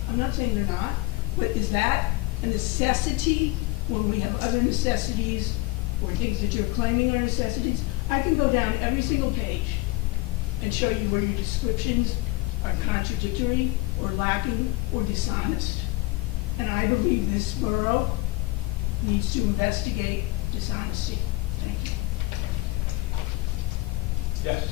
I'm not saying they're not, but is that a necessity when we have other necessities or things that you're claiming are necessities? I can go down every single page and show you where your descriptions are contradictory or lacking or dishonest. And I believe this borough needs to investigate dishonesty. Thank you. Yes.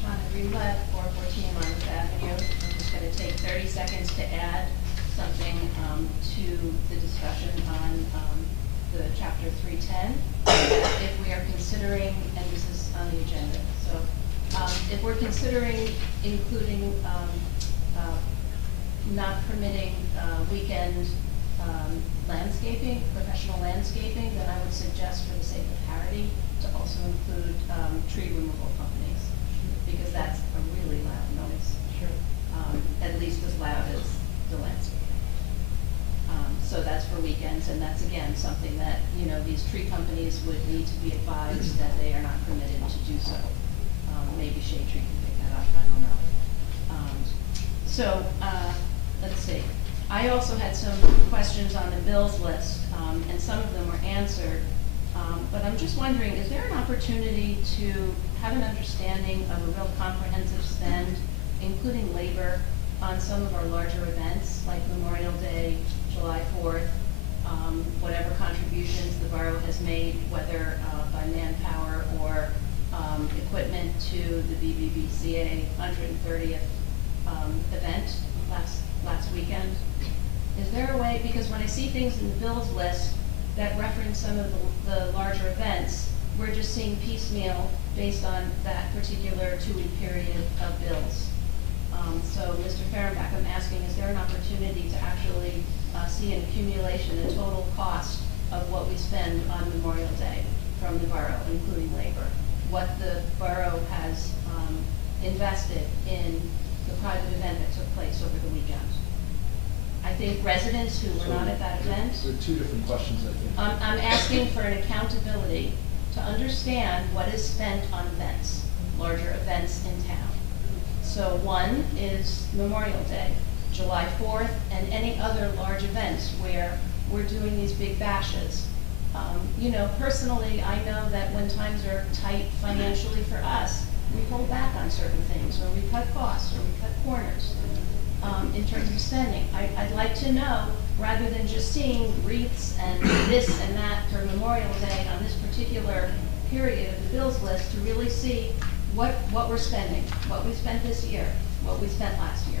Shauna Greenblatt, 414 Monmouth Avenue. I'm just going to take 30 seconds to add something to the discussion on the Chapter 310. If we are considering, and this is on the agenda, so if we're considering including not permitting weekend landscaping, professional landscaping, then I would suggest for the sake of parity to also include tree removal companies, because that's a really loud noise. Sure. At least as loud as the landscaping. So that's for weekends, and that's again something that, you know, these tree companies would need to be advised that they are not permitted to do so. Maybe Shade Tree can pick that up, I don't know. Let's see. I also had some questions on the bills list, and some of them were answered. But I'm just wondering, is there an opportunity to have an understanding of a real comprehensive spend, including labor, on some of our larger events, like Memorial Day, July 4th, whatever contributions the borough has made, whether by manpower or equipment to the BBVCA 130th event last weekend? Is there a way, because when I see things in the bills list that reference some of the larger events, we're just seeing piecemeal based on that particular 2-week period of bills. So, Mr. Fehrenbach, I'm asking, is there an opportunity to actually see an accumulation, a total cost of what we spend on Memorial Day from the borough, including labor? What the borough has invested in the private event that took place over the weekend? I think residents who were not at that event. There are two different questions, I think. I'm asking for an accountability to understand what is spent on events, larger events in town. So one is Memorial Day, July 4th, and any other large events where we're doing these big bashes. You know, personally, I know that when times are tight financially for us, we hold back on certain things, or we cut costs, or we cut corners in terms of spending. I'd like to know, rather than just seeing wreaths and this and that for Memorial Day on this particular period of the bills list, to really see what we're spending, what we spent this year, what we spent last year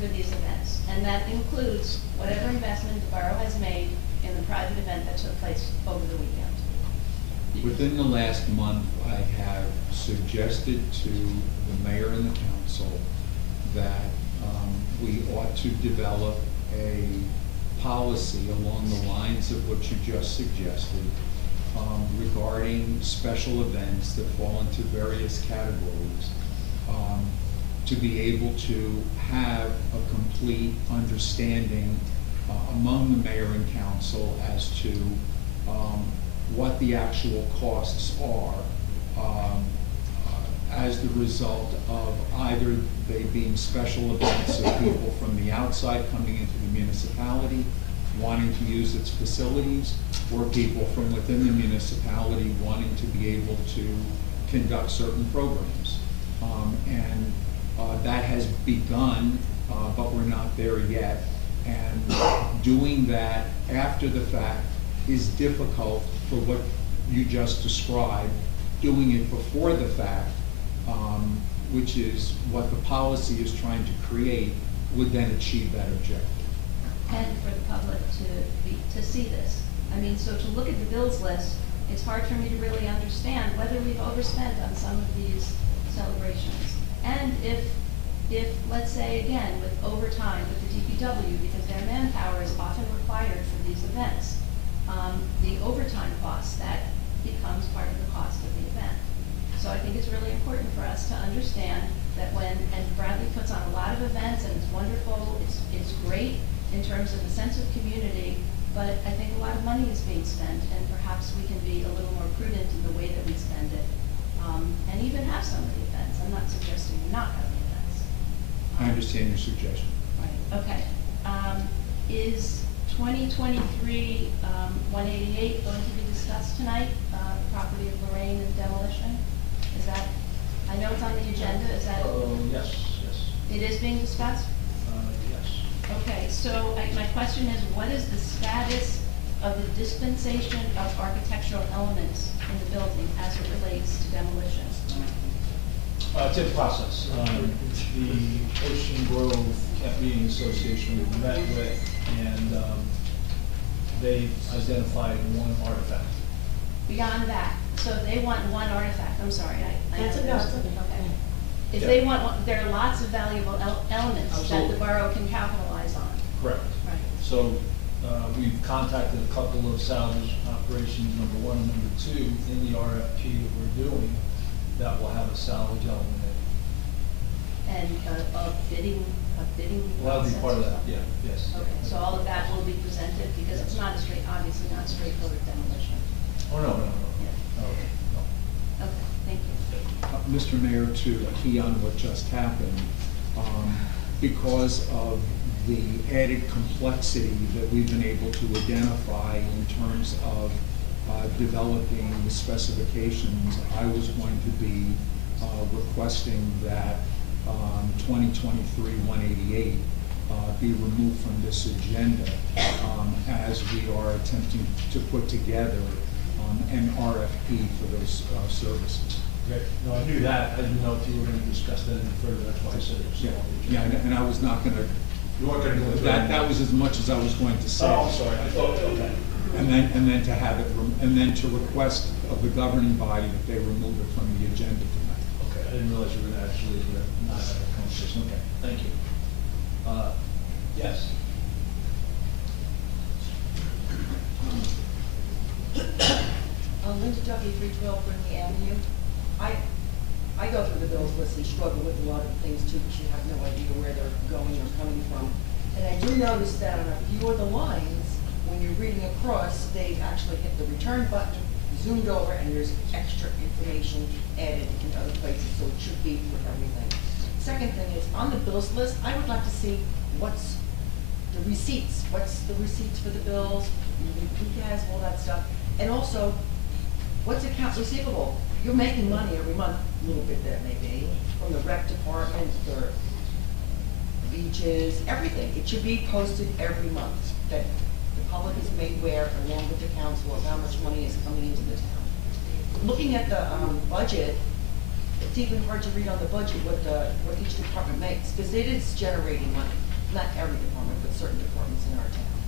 for these events. And that includes whatever investment the borough has made in the private event that took place over the weekend. Within the last month, I have suggested to the mayor and the council that we ought to develop a policy along the lines of what you just suggested regarding special events that fall into various categories, to be able to have a complete understanding among the mayor and council as to what the actual costs are as the result of either they being special events of people from the outside coming into the municipality wanting to use its facilities, or people from within the municipality wanting to be able to conduct certain programs. That has begun, but we're not there yet. And doing that after the fact is difficult for what you just described. Doing it before the fact, which is what the policy is trying to create, would then achieve that objective. And for the public to see this. I mean, so to look at the bills list, it's hard for me to really understand whether we've overspent on some of these celebrations. And if if, let's say again, with overtime with the DPW, because their manpower is often required for these events, the overtime cost, that becomes part of the cost of the event. So I think it's really important for us to understand that when, and Bradley puts on a lot of events and it's wonderful, it's great in terms of the sense of community, but I think a lot of money is being spent and perhaps we can be a little more prudent in the way that we spend it. And even have some of the events. I'm not suggesting not have the events. I understand your suggestion. Right, okay. Is 2023 188 going to be discussed tonight, the property of Lorraine and demolition? Is that, I know it's on the agenda, is that? Yes, yes, It is being discussed? yes. Okay, so my question is, what is the status of the dispensation of architectural elements in the building as it relates to demolition? It's in process. The Ocean Grove Meeting Association we met with, and they identified one artifact. Beyond that, so they want one artifact, I'm sorry, I. That's enough. Okay. If Yeah. they want, there are lots of valuable elements that the Absolutely. borough can capitalize on. Correct. Right. So we've contacted a couple of salvage operations, number one and number two, in the RFP that we're doing, that will have a salvage element in it. And a bidding Well, that'll be process part of or that, something? yeah, yes. Okay, so all of that will be presented, because it's not a obviously not straightforward demolition. Oh, no, no, no. Yeah. No, no. Okay, thank you. Mr. Mayor, to key on what just happened, because of the added complexity that we've been able to identify in terms of developing the specifications, I was going to be requesting that 2023-188 be removed from this agenda as we are attempting to put together an RFP for those services. Great. No, I knew that. I didn't know if you were going to discuss that any further. That's why I said it was. Yeah, and I was not gonna, You weren't going to go into that was as much as I was going to say. Oh, I'm sorry. I thought, okay. And then to have it, and then to request of the governing body that they remove it from the agenda tonight. Okay, I didn't realize you were going to actually not have a conversation. Okay, thank you. Yes. Linda Duffy, 312 Brittany Avenue. I go through the bills list and struggle with a lot of things too, because you have no idea where they're going or coming from. And I do notice that on a few of the lines, when you're reading across, they've actually hit the return button, zoomed over, and there's extra information added in other places, so it should be for everything. Second thing is, on the bills list, I would like to see what's the receipts, what's the receipts for the bills, who has all that stuff, and also, what's account receivable? You're making money every month, a little bit that may be, from the rec department, for beaches, everything. It should be posted every month, that the public is made aware, along with the council, of how much money is coming into the town. Looking at the budget, it's even hard to read on the budget what each department makes, because it is generating money. Not every department, but certain departments in our town.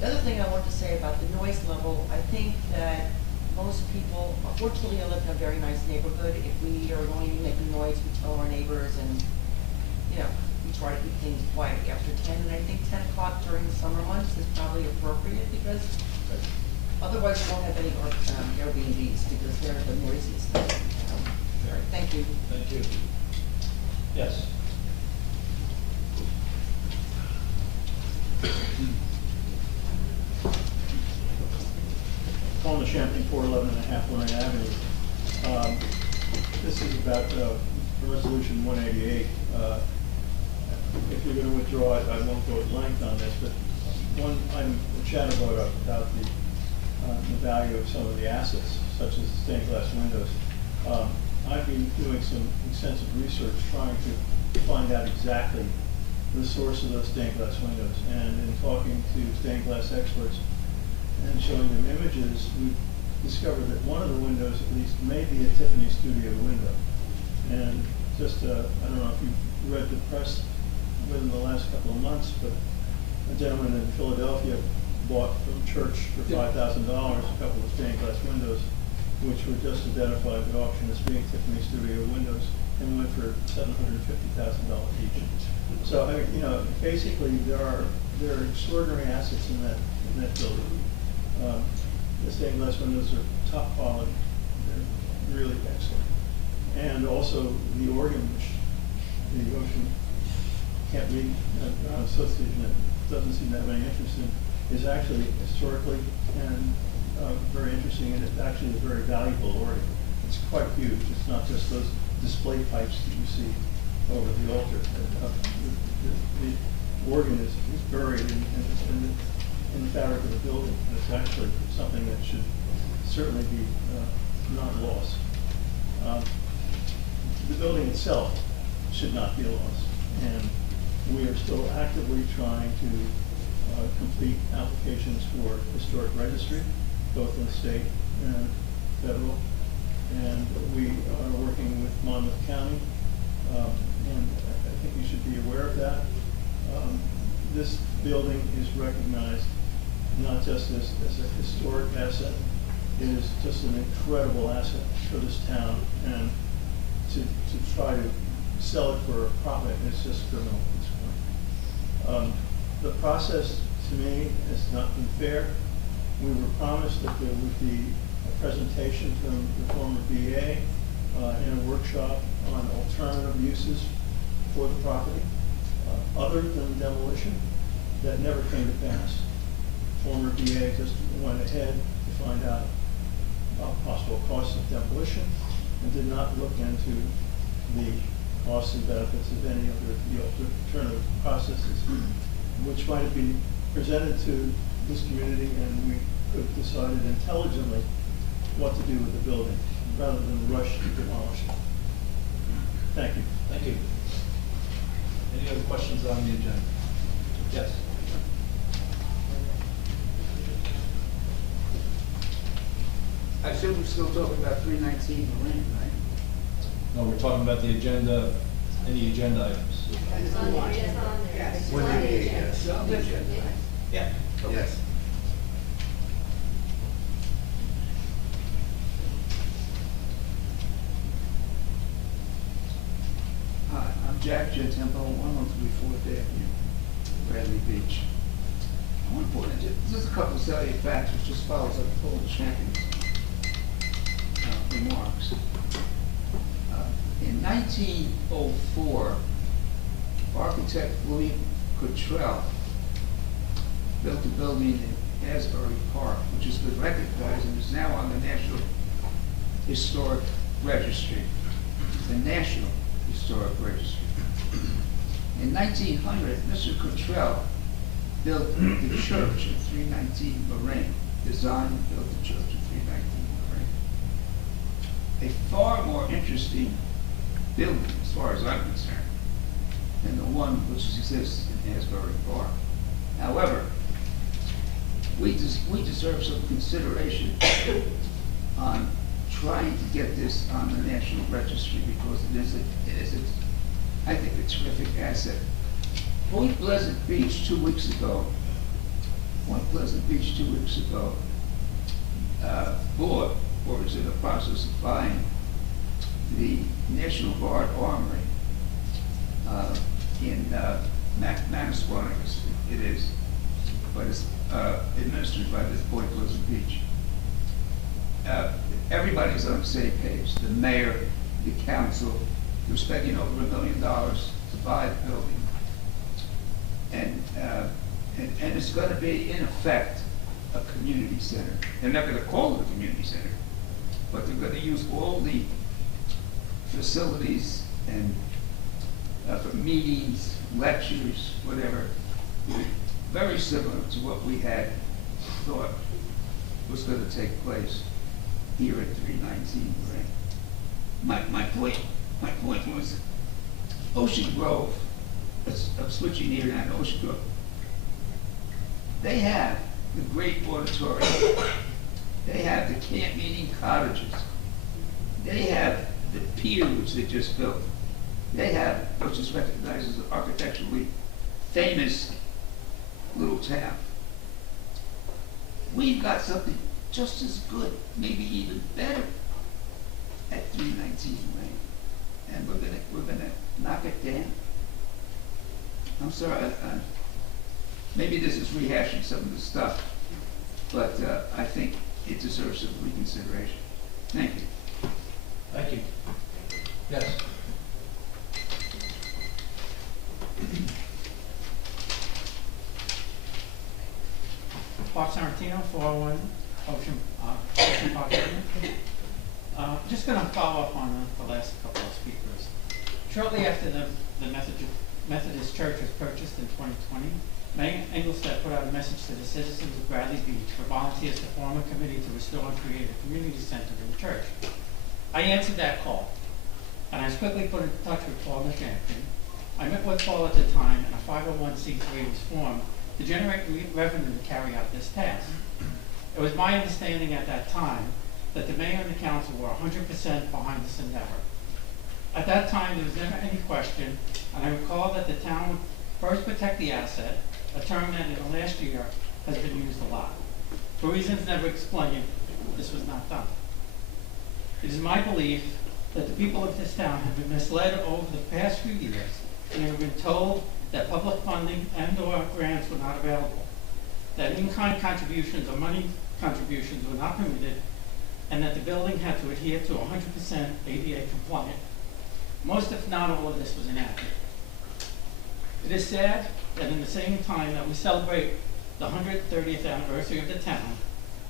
The other thing I want to say about the noise level, I think that most people, unfortunately, I live in a very nice neighborhood. If we are going to be making noise, we tell our neighbors, and, you know, we try to keep things quiet after 10, and I think 10 o'clock during the summer months is probably appropriate, because otherwise we won't have any Airbnbs, because they're the noisiest thing in town. All right, thank you. Thank you. Yes. Paul Champagne, 411.5 Lorraine Avenue. This is about resolution 188. If you're going to withdraw it, I won't go at length on this, but one item chat about the value of some of the assets, such as the stained glass windows. I've been doing some extensive research trying to find out exactly the source of those stained glass windows, and in talking to stained glass experts and showing them images, we've discovered that one of the windows at least may be a Tiffany Studio window. And just, I don't know if you've read the press within the last couple of months, but a gentleman in Philadelphia bought from Church for $5,000 a couple of stained glass windows, which were just identified at auction as being Tiffany Studio windows. and went for $750,000 each. So, I mean, you know, basically, there are extraordinary assets in that building. The stained glass windows are top quality. They're really excellent. And also the organ, which the Ocean can't read, association that doesn't seem to have any interest in, is actually historically and very interesting, and it's actually a very valuable organ. It's quite huge. It's not just those display pipes that you see over the altar. The organ is buried in the fabric of the building. And it's actually something that should certainly be not lost. The building itself should not be lost, and we are still actively trying to complete applications for historic registry, both in state and federal. And we are working with Monmouth County, and I think you should be aware of that. This building is recognized not just as a historic asset, it is just an incredible asset for this town, and to try to sell it for a profit is just criminal at this point. The process, to me, has not been fair. We were promised that there would be a presentation from the former VA in a workshop on alternative uses for the property, other than demolition. That never came to pass. Former VA just went ahead to find out possible costs of demolition and did not look into the costs and benefits of any of the alternative processes, which might have been presented to this community, and we could have decided intelligently what to do with the building rather than rush to demolish it. Thank you. Thank you. Any other questions on the agenda? Yes. I assume we're still talking about 319 Marine, right? No, we're talking about the agenda, any agenda items. Yes. 188, yes. On the agenda. Yeah. Yes. Hi, I'm Jack Gentempo, 113 4th Avenue, Bradley Beach. I want to point out just a couple of salient facts which just follows up Paul Champion's remarks. In 1904, architect William Cottrell built a building in Asbury Park, which has been recognized and is now on the National Historic Registry, the National Historic Registry. In 1900, Mr. Cottrell built the church at 319 Lorraine, designed and built the church at 319 Lorraine. A far more interesting building, as far as I'm concerned, than the one which exists in Asbury Park. However, we deserve some consideration on trying to get this on the National Registry, because it is I think, a terrific asset. Point Pleasant Beach 2 weeks ago, bought, or is in the process of buying, the National Guard Armory in Manasquan, it is, but it's administered by the Point Pleasant Beach. Everybody's on the same page. The mayor, the council, they're spending over $1 million to buy the building. And it's going to be, in effect, a community center. They're not going to call it a community center, but they're going to use all the facilities and for meetings, lectures, whatever, very similar to what we had thought was going to take place here at 319 Lorraine. My point was Ocean Grove. I'm switching here now to Ocean Grove. They have the great auditorium. They have the camp meeting cottages. They have the pier which they just built. They have, which is recognized as an architecturally famous little town. We've got something just as good, maybe even better, at 319 Lane. and we're gonna knock it down. I'm sorry, maybe this is rehashing some of the stuff, but I think it deserves some reconsideration. Thank you. Thank you. Yes. Bob Sarantino, 401 Ocean Park Avenue. Just going to follow up on the last couple of speakers. Shortly after the Methodist Church was purchased in 2020, Mayor Engelstad put out a message to the citizens of Bradley Beach for volunteers to form a committee to restore and create a community center in the church. I answered that call, and I was quickly put in touch with Paul McAnthony. I met with Paul at the time, and a 501c3 was formed to generate revenue to carry out this task. It was my understanding at that time that the mayor and the council were 100% behind this endeavor. At that time, there was never any question, and I recall that the town would first protect the asset, a term that in the last year has been used a lot. For reasons never explained, this was not done. It is my belief that the people of this town have been misled over the past few years and have been told that public funding and/or grants were not available, that in-kind contributions or money contributions were not permitted, and that the building had to adhere to 100% ADA compliant. Most, if not all, of this was inaccurate. It is sad that in the same time that we celebrate the 130th anniversary of the town,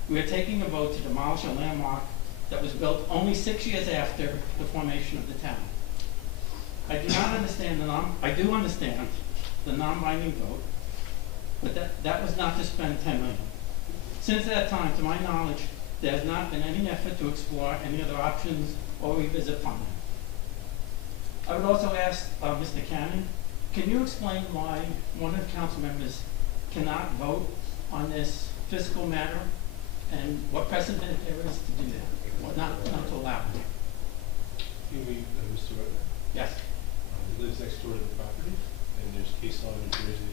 we are taking a vote to demolish a landmark that was built only 6 years after the formation of the town. I do understand the non-binding vote, but that was not to spend $10 million. Since that time, to my knowledge, there has not been any effort to explore any other options or revisit funding. I would also ask Mr. Cannon, can you explain why one of the council members cannot vote on this fiscal matter and what precedent there is to do that, or not to allow it? You mean Mr. Weber? Yes. He lives next door to the property, and there's case law in New Jersey.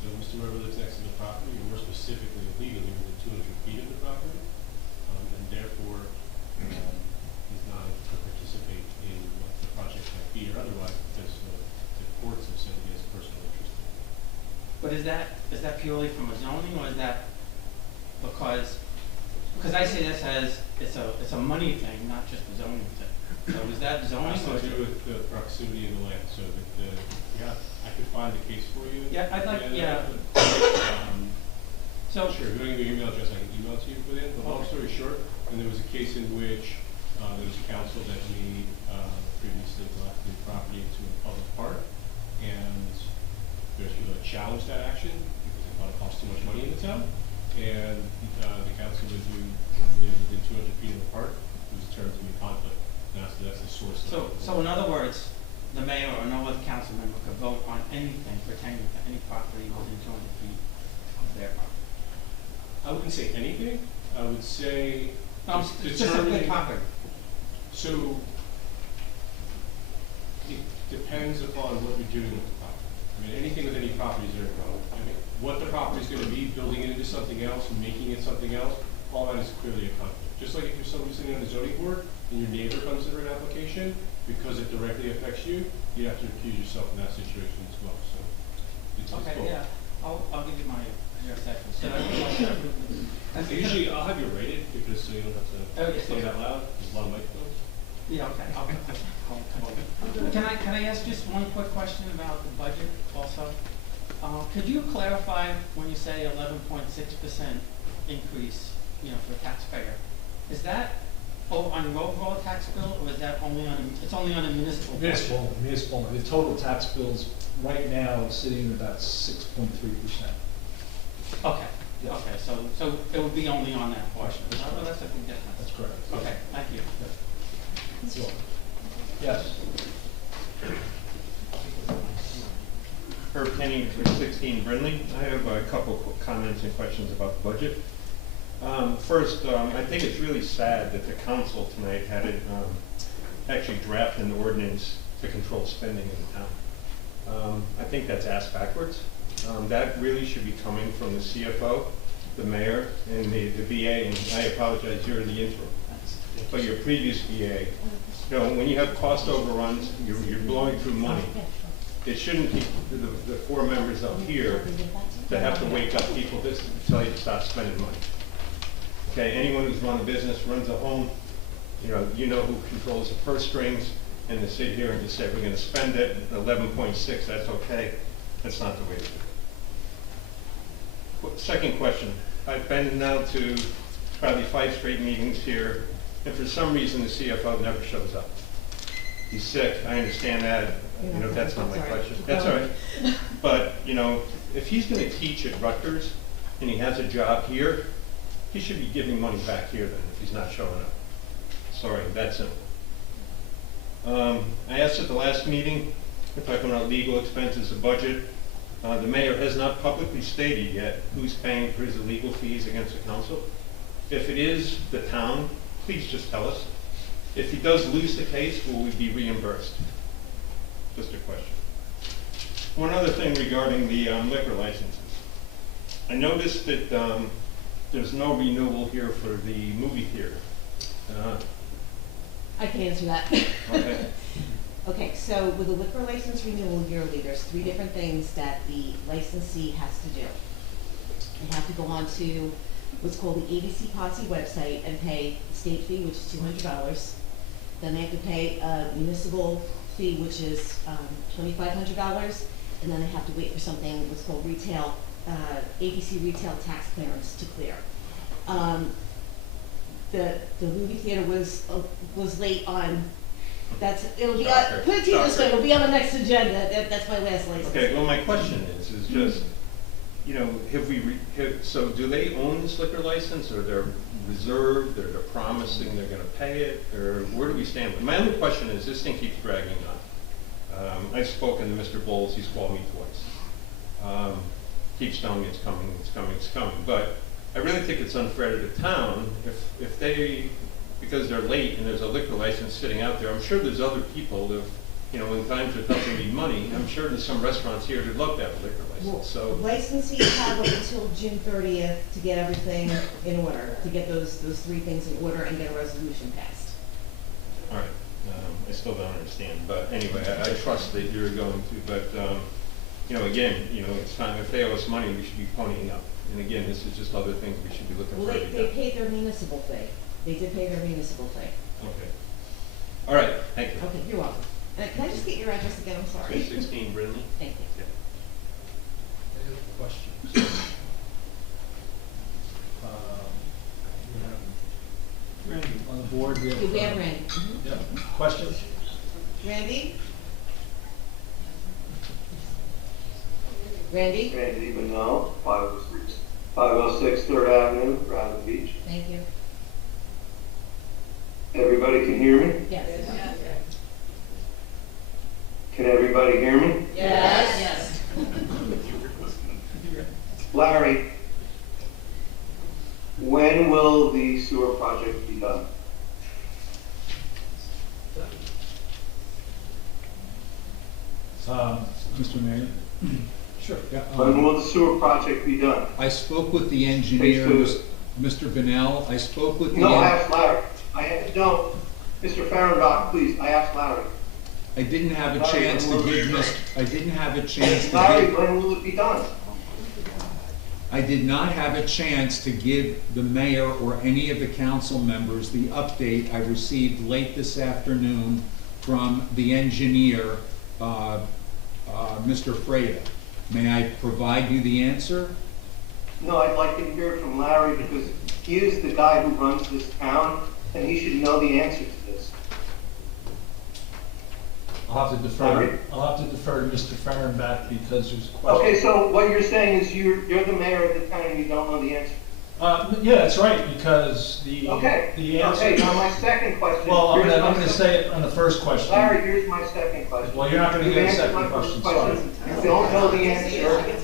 So Mr. Weber lives next to the property, and more specifically legally within 200 feet of the property, and therefore he's not able to participate in what the project might be or otherwise because the courts have said he has personal interest in it. But is that purely from a zoning, or is that because I see this as it's a money thing, not just a zoning thing. So is that zoning? It has to do with the proximity of the land. So that I could find the case for you. Yeah, I'd like. Yeah. So sure, if you want to give your email address, I can email it to you within. But long story short, and there was a case in which there was a council that made previously left the property into a public park, and there's people that challenged that action because they thought it cost too much money in the town, and the council would do live within 200 feet of the park. It was determined to be a conflict. And that's the source. So in other words, the mayor or no other council member could vote on anything pertaining to any property within 200 feet of their property. I wouldn't say anything. I would say specifically property. So it depends upon what you're doing with the property. I mean, anything with any property is very relevant. I mean, what the property is going to be, building it into something else, making it something else, all that is clearly a conflict. Just like if you're somebody sitting on the zoning board and your neighbor comes in for an application, because it directly affects you, you have to accuse yourself in that situation as well. So it's okay, both. Yeah. I'll give you my section. So usually I'll have you rate it because so you don't have to say it out loud. There's a lot of microphones. Yeah, okay. Can I ask just one quick question about the budget also? Could you clarify when you say 11.6% increase, for a taxpayer? Is that on an overall tax bill, or is that only on it's only on a municipal bill? Municipal. The total tax bills right now is sitting at about 6.3%. Okay. Yes. Okay. So it would be only on that portion. That's a big difference. That's correct. Okay. Thank you. Sure. Yes. Herb Kenny, 16 Brindley. I have a couple of comments and questions about the budget. First, I think it's really sad that the council tonight had it actually draft an ordinance to control spending in the town. I think that's ass backwards. That really should be coming from the CFO, the mayor, and the BA, and I apologize, you're the interim. But your previous BA You know, when you have cost overruns, you're blowing through money. It shouldn't be the four members up here that have to wake up people to tell you to stop spending money. Okay, anyone who's run a business, runs a home, you know who controls the purse strings, and to sit here and just say, we're gonna spend it, 11.6, that's okay. That's not the way to do it. Second question, I've been now to probably 5 straight meetings here, and for some reason the CFO never shows up. He's sick, I understand that, that's not my question. That's all right. But, if he's gonna teach at Rutgers, and he has a job here, he should be giving money back here then, if he's not showing up. Sorry, that's simple. I asked at the last meeting, we're talking about legal expenses, the budget. The mayor has not publicly stated yet who's paying for his legal fees against the council. If it is the town, please just tell us. If he does lose the case, will we be reimbursed? Just a question. One other thing regarding the liquor licenses. I noticed that there's no renewal here for the movie theater. I can answer that. Okay. Okay, so with a liquor license renewal yearly, there's 3 different things that the licensee has to do. They have to go on to what's called the ABC Posse website and pay the state fee, which is $200. Then they have to pay a municipal fee, which is $2,500, and then they have to wait for something what's called retail, ABC retail tax clearance to clear. The movie theater was late on. It'll be on, put it to you this way, it'll be on the next agenda. That's my last license. Okay, well, my question is just, so do they own this liquor license, or they're reserved, or they're promising they're gonna pay it, or where do we stand? My other question is, this thing keeps dragging on. I've spoken to Mr. Bowles, he's called me twice. Keeps telling me it's coming, it's coming, it's coming, but I really think it's unfair to the town if they, because they're late and there's a liquor license sitting out there. I'm sure there's other people that, in times when companies need money, I'm sure there's some restaurants here that'd love to have a liquor license, so. Licensees have up until June 30th to get everything in order, to get those 3 things in order and get a resolution passed. All right, I still don't understand, but anyway, I trust that you're going to, but, again, it's time, if they owe us money, we should be ponying up. And again, this is just other things we should be looking for. Well, they paid their municipal fee. They did pay their municipal fee. Okay. All right, thank you. Okay, you're welcome. Can I just get your address again? I'm sorry. 316 Brindley. Thank you. Yeah. Any other questions? Randy, on the board, we have. We have Randy. Yeah, questions? Randy? Randy? Randy Manel, 506 3rd Avenue, Round Beach. Thank you. Everybody can hear me? Yes. Can everybody hear me? Yes. Larry, when will the sewer project be done? Mr. Mayor? Sure. Yeah, When will the sewer project be done? I spoke with the engineer, Mr. Bennell. I spoke with the. No, I asked Larry. No, Mr. Fahrenbach, please, I asked Larry. I didn't have a chance to give I didn't have a chance to Larry, give. when will it be done? I did not have a chance to give the mayor or any of the council members the update I received late this afternoon from the engineer, Mr. Freda. May I provide you the answer? No, I'd like to hear it from Larry because he is the guy who runs this town and he should know the answer to this. I'll have to defer to Mr. Fahrenbach because there's a question. Okay, so what you're saying is you're the mayor of the town and you don't know the answer. Yeah, that's right, because the answer. Okay, now my second question. Well, I'm going to say it on the first question. Larry, here's my second question. Well, you're not going to get a second question, sorry. You don't know the answer.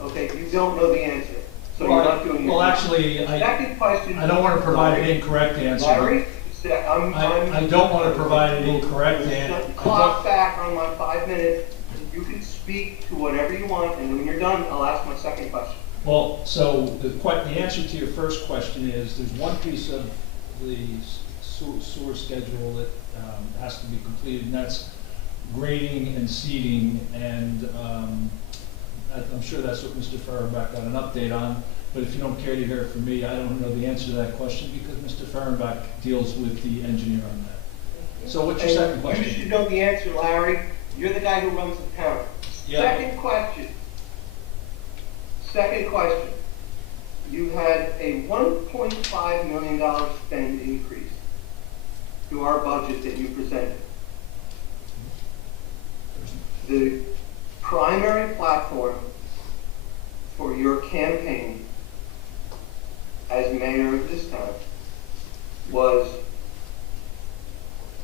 Okay, you don't know the answer. So you're not doing it. Well, actually, Second question. I don't want to provide an incorrect answer. Larry, I don't want to provide an incorrect answer. Clock back on my 5 minutes. You can speak to whatever you want, and when you're done, I'll ask my second question. Well, so the answer to your first question is there's one piece of the sewer schedule that has to be completed, and that's grading and seeding, and I'm sure that's what Mr. Fehrenbach got an update on, but if you don't care to hear it from me, I don't know the answer to that question because Mr. Fehrenbach deals with the engineer on that. So what's your second question? You should know the answer, Larry. You're the guy who runs the town. Yeah. Second question. You had a $1.5 million spend increase to our budget that you presented. The primary platform for your campaign as mayor of this town was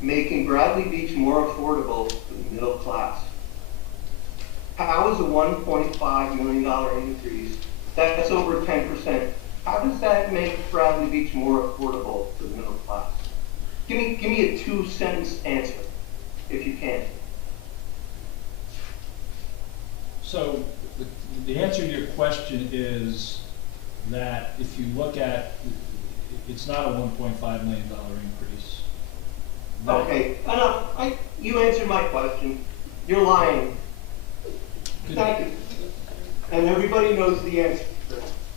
making Bradley Beach more affordable for the middle class. How is a $1.5 million increase, that's over 10%, how does that make Bradley Beach more affordable for the middle class? Give me a 2-sentence answer, if you can. So the answer to your question is that if you look at, it's not a $1.5 million increase. Okay, enough. You answered my question. You're lying. Thank you. And everybody knows the answer.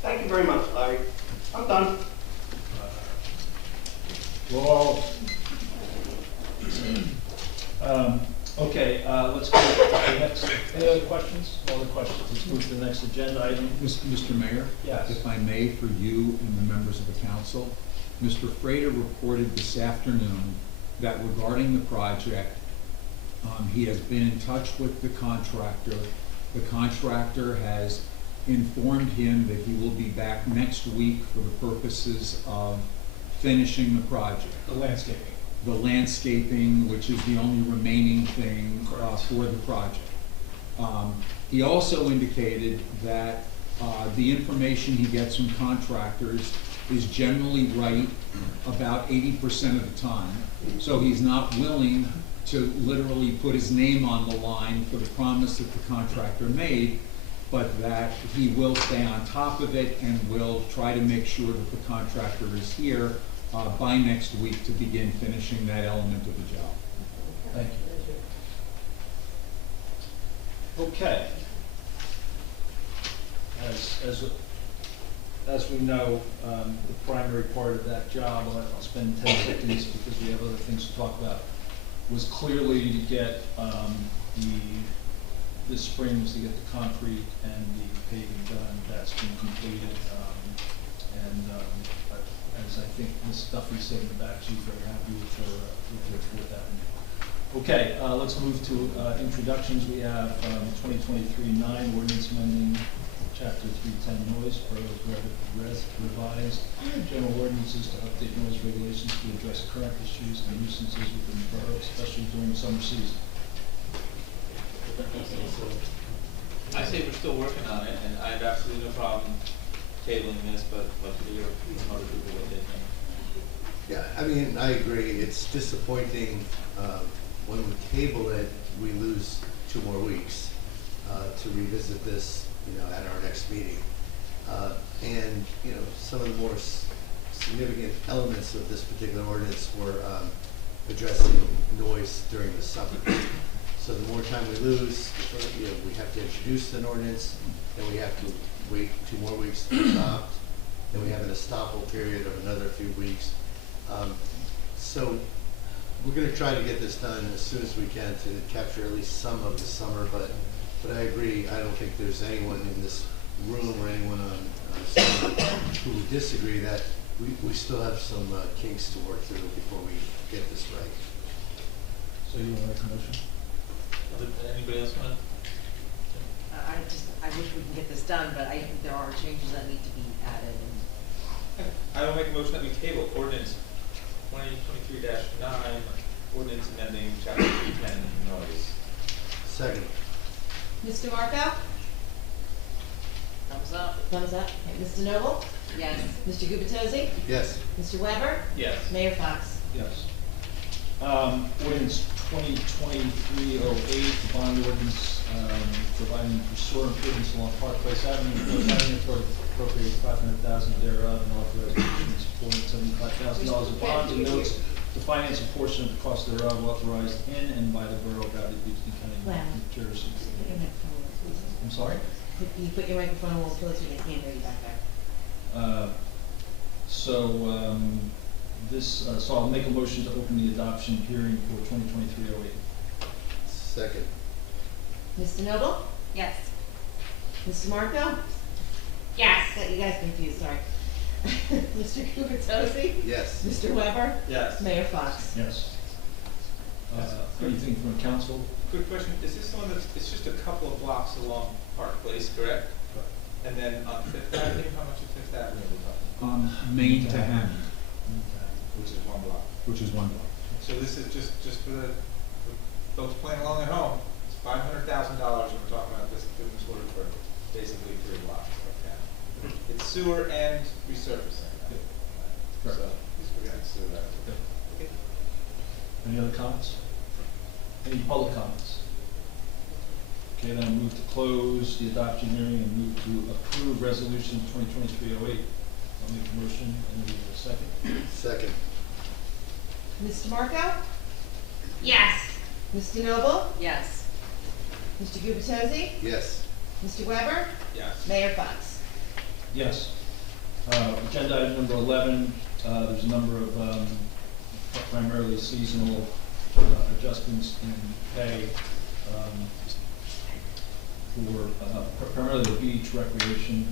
Thank you very much, Larry. I'm done. Well, okay, let's go to the next. Any other questions? All the questions. Let's move to the next agenda item. Mr. Mayor? Yes. If I may, for you and the members of the council, Mr. Frater reported this afternoon that regarding the project, he has been in touch with the contractor. The contractor has informed him that he will be back next week for the purposes of finishing the project. The landscaping. The landscaping, which is the only remaining thing for the project. He also indicated that the information he gets from contractors is generally right about 80% of the time. So he's not willing to literally put his name on the line for the promise that the contractor made, but that he will stay on top of it and will try to make sure that the contractor is here by next week to begin finishing that element of the job. Thank you. Okay. As we know, the primary part of that job, I'll spend 10 seconds because we have other things to talk about, was clearly to get this spring was to get the concrete and the paving done. That's been completed. As I think Ms. Duffy said in the back, she's very happy with her Fourth Avenue. Okay, let's move to introductions. We have 2023-9 ordinance amending Chapter 310 noise, revised general ordinances to update noise regulations to address current issues and nuisances within the borough, especially during summer season. I say we're still working on it, and I have absolutely no problem tabling this, but let's hear from other people what they think. Yeah, I mean, I agree. It's disappointing when we table it, we lose 2 more weeks to revisit this, at our next meeting. And, some of the more significant elements of this particular ordinance were addressing noise during the summer. So the more time we lose, we have to introduce an ordinance, then we have to wait 2 more weeks to adopt, then we have an estoppel period of another few weeks. So we're going to try to get this done as soon as we can to capture at least some of the summer, but I agree, I don't think there's anyone in this room or anyone on Zoom who would disagree that we still have some kinks to work through before we get this right. So you want to make a motion? Anybody else want? I wish we can get this done, but I think there are changes that need to be added. I will make a motion that we table ordinance 2023-9, ordinance amending Chapter 310 noise. Second. Mr. Marco? Thumbs up. Thumbs up. Mr. Noble? Yes. Mr. Gubatose? Yes. Mr. Weber? Yes. Mayor Fox? Yes. Ordinance 2023-08, bond ordinance providing for sewer improvements along Park Place Avenue, appropriating $500,000 thereof, and authorizing $475,000 of bonds and notes finance a portion of the cost thereof authorized in and by the Borough of Valley Beach, County, Wow. New Jersey. Put your microphone on, please. I'm sorry? Can you put your microphone a little closer, they can't hear you back there. So I'll make a motion to open the adoption hearing for 2023-08. Second. Mr. Noble? Yes. Mr. Marco? Yes. Got you guys confused, sorry. Mr. Gubertosi? Yes. Mr. Weber? Yes. Mayor Fox? Yes. Anything from the council? Quick question, is this one that's, it's just a couple of blocks along Park Place, correct? And then on Fifth Avenue, how much of Fifth Avenue are we talking? Main to Hammond, Which is one block. which is one block. So this is just for the folks playing along at home, it's $500,000 and we're talking about this doing this order for basically 3 blocks. Okay. It's sewer and resurfacing. So, at least we're gonna sewer that. Okay. Any other comments? Any public comments? Okay, then I'll move to close the adoption hearing and move to approve resolution 2023-08. I'll make a motion and move to a second. Second. Mr. Marco? Yes. Mr. Noble? Yes. Mr. Gubertosi? Yes. Mr. Weber? Yes. Mayor Fox? Yes. Agenda item number 11, there's a number of primarily seasonal adjustments in pay for primarily the beach, recreation,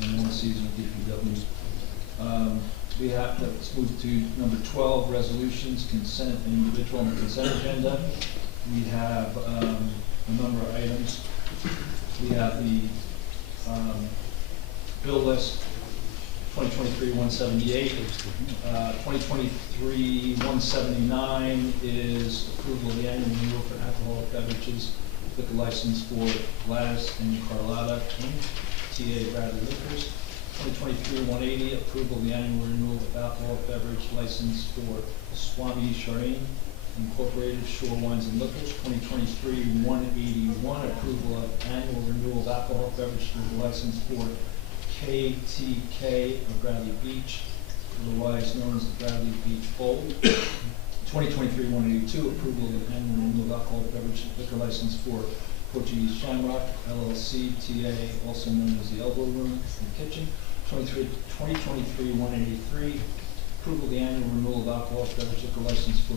and one seasonal DPW. We have to, let's move to number 12, resolutions, consent, and individual on the consent agenda. We have a number of items. We have the bill list, 2023-178. 2023-179 is approval of the annual renewal for alcoholic beverages, liquor license for Gladys and Carlotta Inc., TA Bradley Liquors. 2023-180, approval of the annual renewal of alcoholic beverage license for Swami Shireen Incorporated, Shore Wines and Liquors. 2023-181, approval of annual renewal of alcoholic beverage license for KTK of Bradley Beach, otherwise known as the Bradley Beach Bowl. 2023-182, approval of the annual renewal of alcoholic beverage liquor license for Portuguese Shamrock LLC, TA, also known as the Elbow Room and Kitchen. 2023-183, approval of the annual renewal of alcoholic beverage liquor license for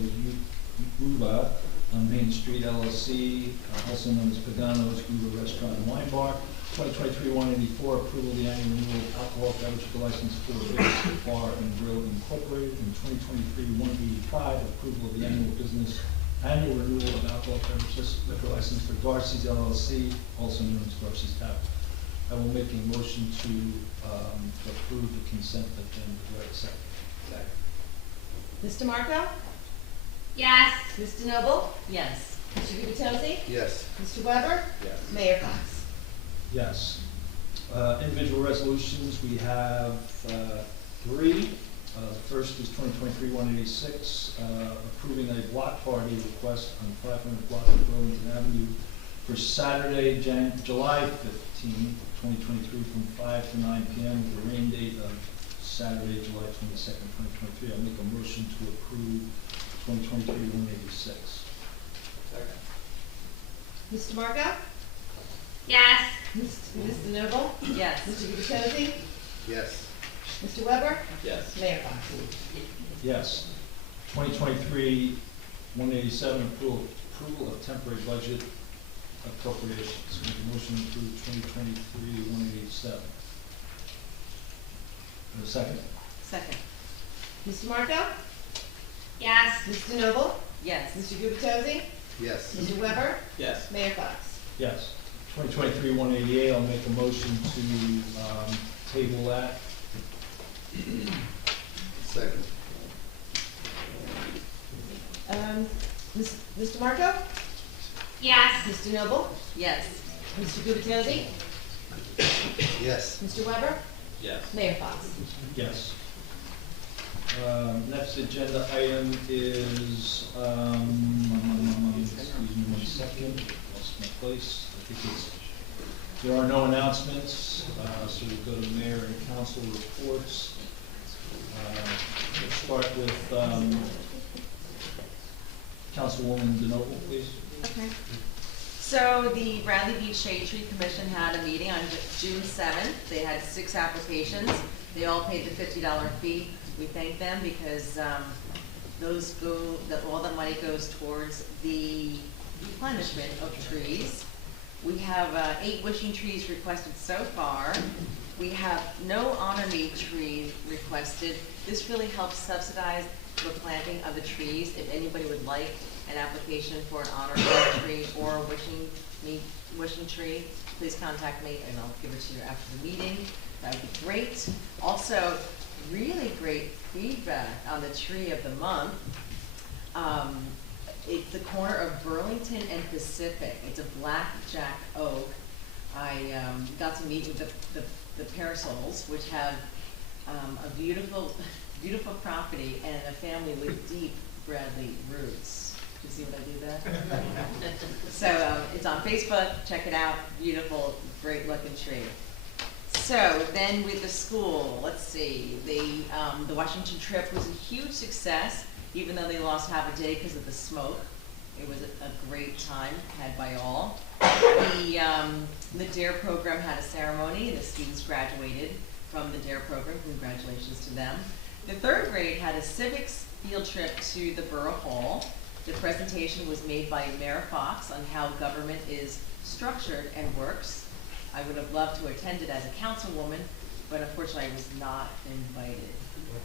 Uva on Main Street LLC, also known as Pagano's Uva Restaurant and Wine Bar. 2023-184, approval of the annual renewal of alcoholic beverage liquor license for Vic's Bar and Grill Incorporated. And 2023-185, approval of the annual renewal of alcoholic beverage liquor license for Garcie's LLC, also known as Garcie's Tap. I will make a motion to approve the consent agenda. Do I have a second? Mr. Marco? Yes. Mr. Noble? Yes. Mr. Gubertosi? Yes. Mr. Weber? Yes. Mayor Fox? Yes. Individual resolutions, we have 3. The first is 2023-186, approving a block party request on 500 block of Burlington Avenue for Saturday, July 15, 2023, from 5 to 9 p.m. with a rain date of Saturday, July 22nd, 2023. I'll make a motion to approve 2023-186. Second. Mr. Marco? Yes. Mr. Noble? Yes. Mr. Gubertosi? Yes. Mr. Weber? Yes. Mayor Fox? Yes. 2023-187, approval of temporary budget appropriations. Make a motion to approve 2023-187. A second? Second. Mr. Marco? Yes. Mr. Noble? Yes. Mr. Gubertosi? Yes. Mr. Weber? Yes. Mayor Fox? Yes. 2023-188, I'll make a motion to table that. Second. Mr. Marco? Yes. Mr. Noble? Yes. Mr. Gubertosi? Yes. Mr. Weber? Yes. Mayor Fox? Yes. Next agenda item is, excuse me 1 second, lost my place. I think it's, there are no announcements, so we go to mayor and council reports. Let's start with Councilwoman DeNoble, please. Okay. So the Bradley Beach Shade Tree Commission had a meeting on June 7th. They had 6 applications. They all paid the $50 fee. We thank them because all the money goes towards the replenishment of trees. We have 8 wishing trees requested so far. We have no honor me tree requested. This really helps subsidize the planting of the trees. If anybody would like an application for an honor me tree or a wishing tree, please contact me and I'll give it to you after the meeting. That would be great. Also, really great feedback on the tree of the month. It's the corner of Burlington and Pacific. It's a blackjack oak. I got to meet with the Parasols, which have a beautiful property and a family with deep Bradley roots. You see what I did there? So it's on Facebook. Check it out. Beautiful, great looking tree. So then with the school, let's see. The Washington trip was a huge success, even though they lost half a day because of the smoke. It was a great time had by all. The DARE program had a ceremony. The students graduated from the DARE program. Congratulations to them. The 3rd grade had a civics field trip to the Borough Hall. The presentation was made by Mayor Fox on how government is structured and works. I would have loved to attend it as a councilwoman, but unfortunately I was not invited.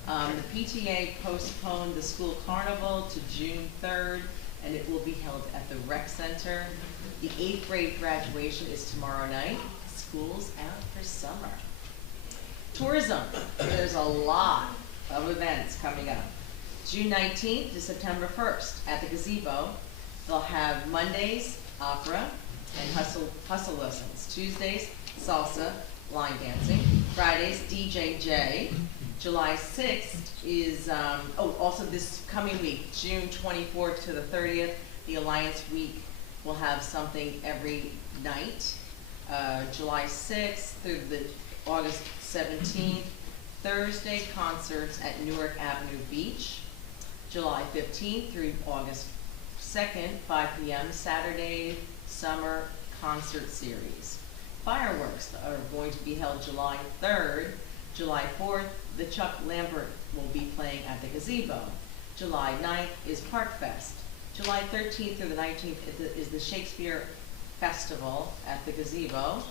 The PTA postponed the school carnival to June 3rd, and it will be held at the rec center. The 8th grade graduation is tomorrow night. School's out for summer. Tourism, there's a lot of events coming up. June 19th to September 1st at the gazebo. They'll have Mondays, opera, and hustle lessons. Tuesdays, salsa, line dancing. Fridays, DJJ. July 6th is, also this coming week, June 24th to the 30th, the Alliance Week will have something every night. July 6th through the August 17th, Thursday concerts at Newark Avenue Beach. July 15th through August 2nd, 5 p.m., Saturday summer concert series. Fireworks are going to be held July 3rd. July 4th, the Chuck Lambert will be playing at the gazebo. July 9th is Park Fest. July 13th through the 19th is the Shakespeare Festival at the gazebo.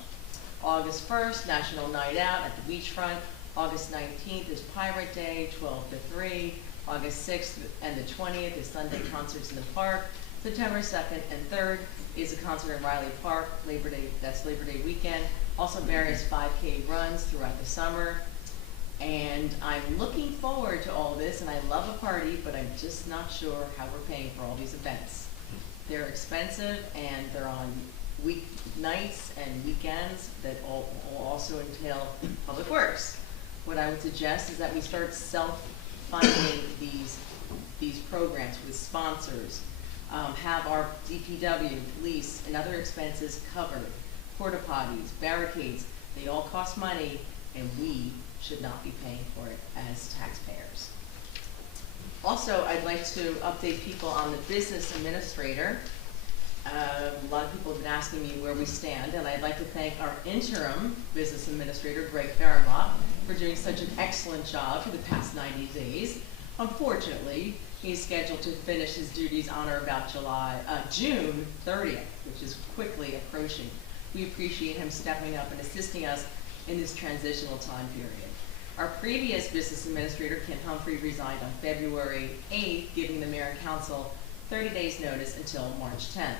August 1st, National Night Out at the beachfront. August 19th is Pirate Day, 12 to 3. August 6th and the 20th is Sunday concerts in the park. September 2nd and 3rd is a concert in Riley Park, Labor Day, that's Labor Day weekend. Also various 5K runs throughout the summer. And I'm looking forward to all this, and I love a party, but I'm just not sure how we're paying for all these events. They're expensive, and they're on weeknights and weekends that will also entail public works. What I would suggest is that we start self-funding these programs with sponsors, have our DPW, police, and other expenses covered. Porta potties, barricades, they all cost money, and we should not be paying for it as taxpayers. Also, I'd like to update people on the business administrator. A lot of people have been asking me where we stand, and I'd like to thank our interim business administrator, Greg Farabot, for doing such an excellent job for the past 90 days. Unfortunately, he's scheduled to finish his duties on or about June 30th, which is quickly approaching. We appreciate him stepping up and assisting us in this transitional time period. Our previous business administrator, Ken Humphrey, resigned on February 8th, giving the mayor and council 30 days notice until March 10th.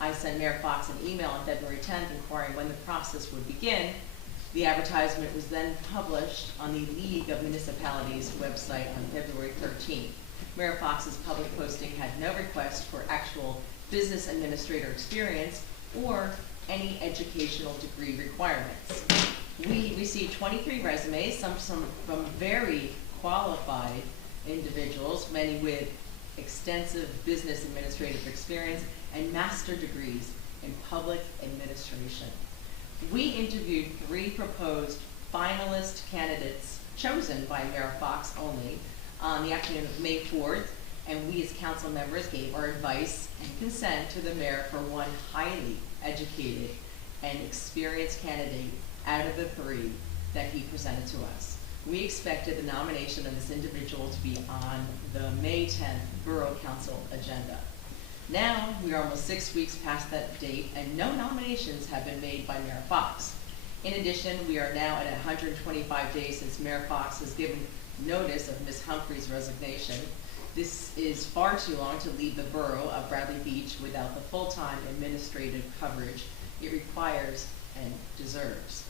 I sent Mayor Fox an email on February 10th inquiring when the process would begin. The advertisement was then published on the League of Municipalities website on February 13th. Mayor Fox's public posting had no request for actual business administrator experience or any educational degree requirements. We received 23 resumes, some from very qualified individuals, many with extensive business administrative experience and master degrees in public administration. We interviewed 3 proposed finalist candidates chosen by Mayor Fox only on the afternoon of May 4th, and we as council members gave our advice and consent to the mayor for one highly educated and experienced candidate out of the three that he presented to us. We expected the nomination of this individual to be on the May 10th Borough Council agenda. Now, we are almost 6 weeks past that date, and no nominations have been made by Mayor Fox. In addition, we are now at 125 days since Mayor Fox has given notice of Ms. Humphrey's resignation. This is far too long to leave the borough of Bradley Beach without the full-time administrative coverage it requires and deserves.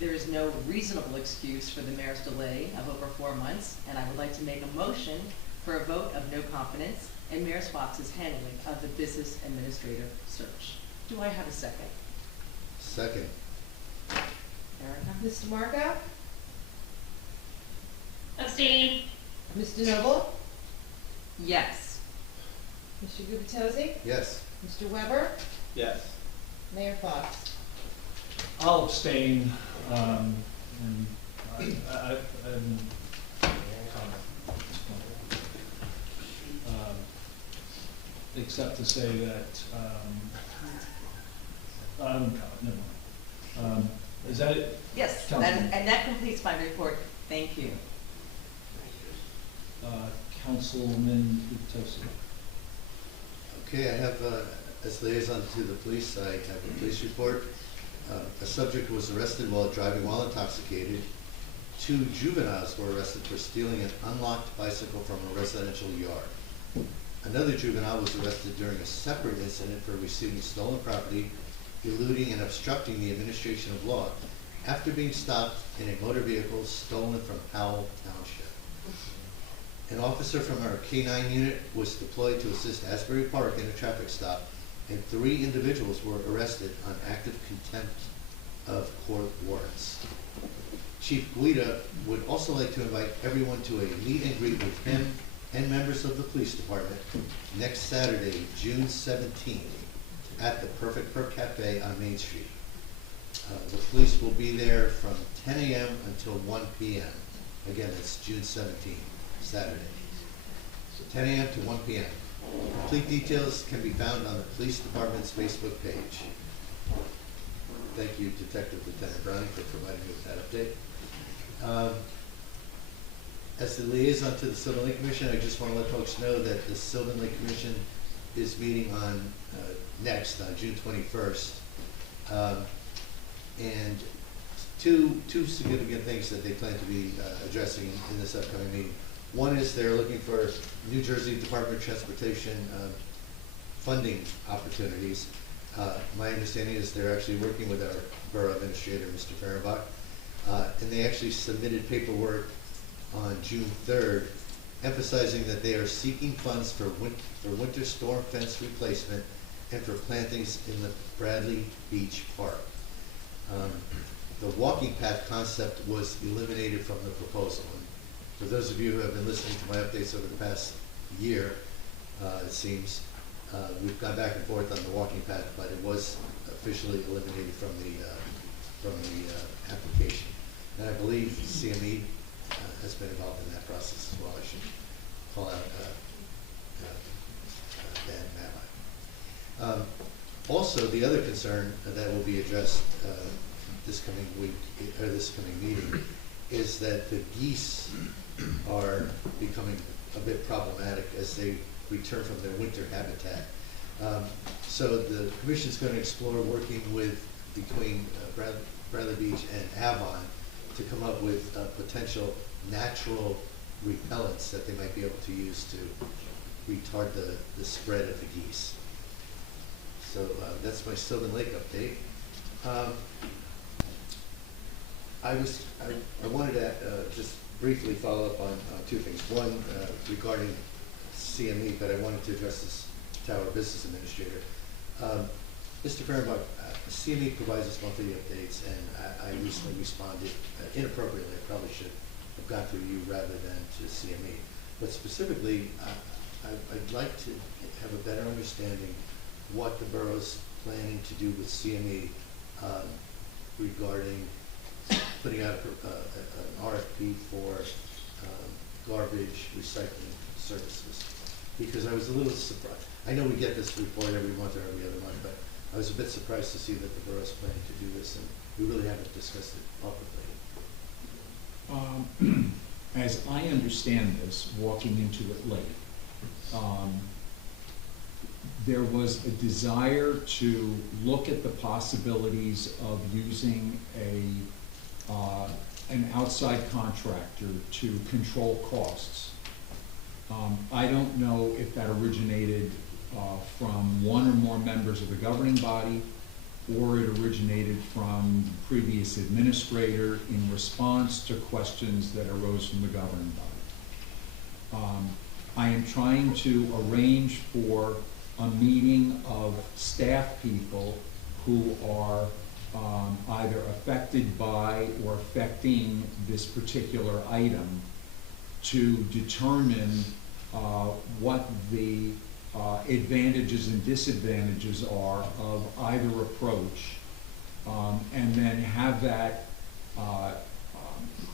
There is no reasonable excuse for the mayor's delay of over 4 months, and I would like to make a motion for a vote of no confidence in Mayor Fox's handling of the business administrative search. Do I have a second? Second. Erica? Mr. Marco? Abstain. Mr. Noble? Yes. Mr. Gubatose? Yes. Mr. Weber? Yes. Mayor Fox? I'll abstain, and except to say that, I don't know, never mind. Is that it? Yes, Councilman? and that completes my report. Thank you. Councilman Tosi. Okay, I have, as liaison to the police, I have a police report. A subject was arrested while driving while intoxicated. 2 juveniles were arrested for stealing an unlocked bicycle from a residential yard. Another juvenile was arrested during a separate incident for receiving stolen property, eluding and obstructing the administration of law after being stopped in a motor vehicle stolen from Howell Township. An officer from our K-9 unit was deployed to assist Asbury Park in a traffic stop, and 3 individuals were arrested on active contempt of court warrants. Chief Guida would also like to invite everyone to a meet and greet with him and members of the police department next Saturday, June 17th, at the Perfect Perk Cafe on Main Street. The police will be there from 10 a.m. until 1 p.m. Again, it's June 17th, Saturday. So 10 a.m. to 1 p.m. Complete details can be found on the police department's Facebook page. Thank you, Detective Lieutenant Browning, for providing me with that update. As the liaison to the Sylvan Lake Commission, I just want to let folks know that the Sylvan Lake Commission is meeting on next on June 21st, and two significant things that they plan to be addressing in this upcoming meeting. One is they're looking for New Jersey Department of Transportation funding opportunities. My understanding is they're actually working with our borough administrator, Mr. Fehrenbach, and they actually submitted paperwork on June 3rd, emphasizing that they are seeking funds for winter storm fence replacement and for plantings in the Bradley Beach Park. The walking path concept was eliminated from the proposal. And for those of you who have been listening to my updates over the past year, it seems, we've gone back and forth on the walking path, but it was officially eliminated from the application. And I believe CME has been involved in that process as well. I should call out Dan Mabai. Also, the other concern that will be addressed this coming week, or this coming meeting, is that the geese are becoming a bit problematic as they return from their winter habitat. So the Commission's going to explore working between Bradley Beach and Avon to come up with potential natural repellents that they might be able to use to retard the spread of the geese. So that's my Sylvan Lake update. I wanted to just briefly follow up on 2 things. One, regarding CME, but I wanted to address this to our business administrator. Mr. Fehrenbach, CME provides us monthly updates, and I recently responded inappropriately. I probably should have gone through you rather than to CME. But specifically, I'd like to have a better understanding what the borough's planning to do with CME regarding putting out an RFP for garbage recycling services. because I was a little surprised. I know we get this report every month or every other month, but I was a bit surprised to see that the borough's planning to do this, and we really haven't discussed it publicly. As I understand this, walking into it late, there was a desire to look at the possibilities of using an outside contractor to control costs. I don't know if that originated from one or more members of the governing body, or it originated from the previous administrator in response to questions that arose from the governing body. I am trying to arrange for a meeting of staff people who are either affected by or affecting this particular item to determine what the advantages and disadvantages are of either approach, and then have that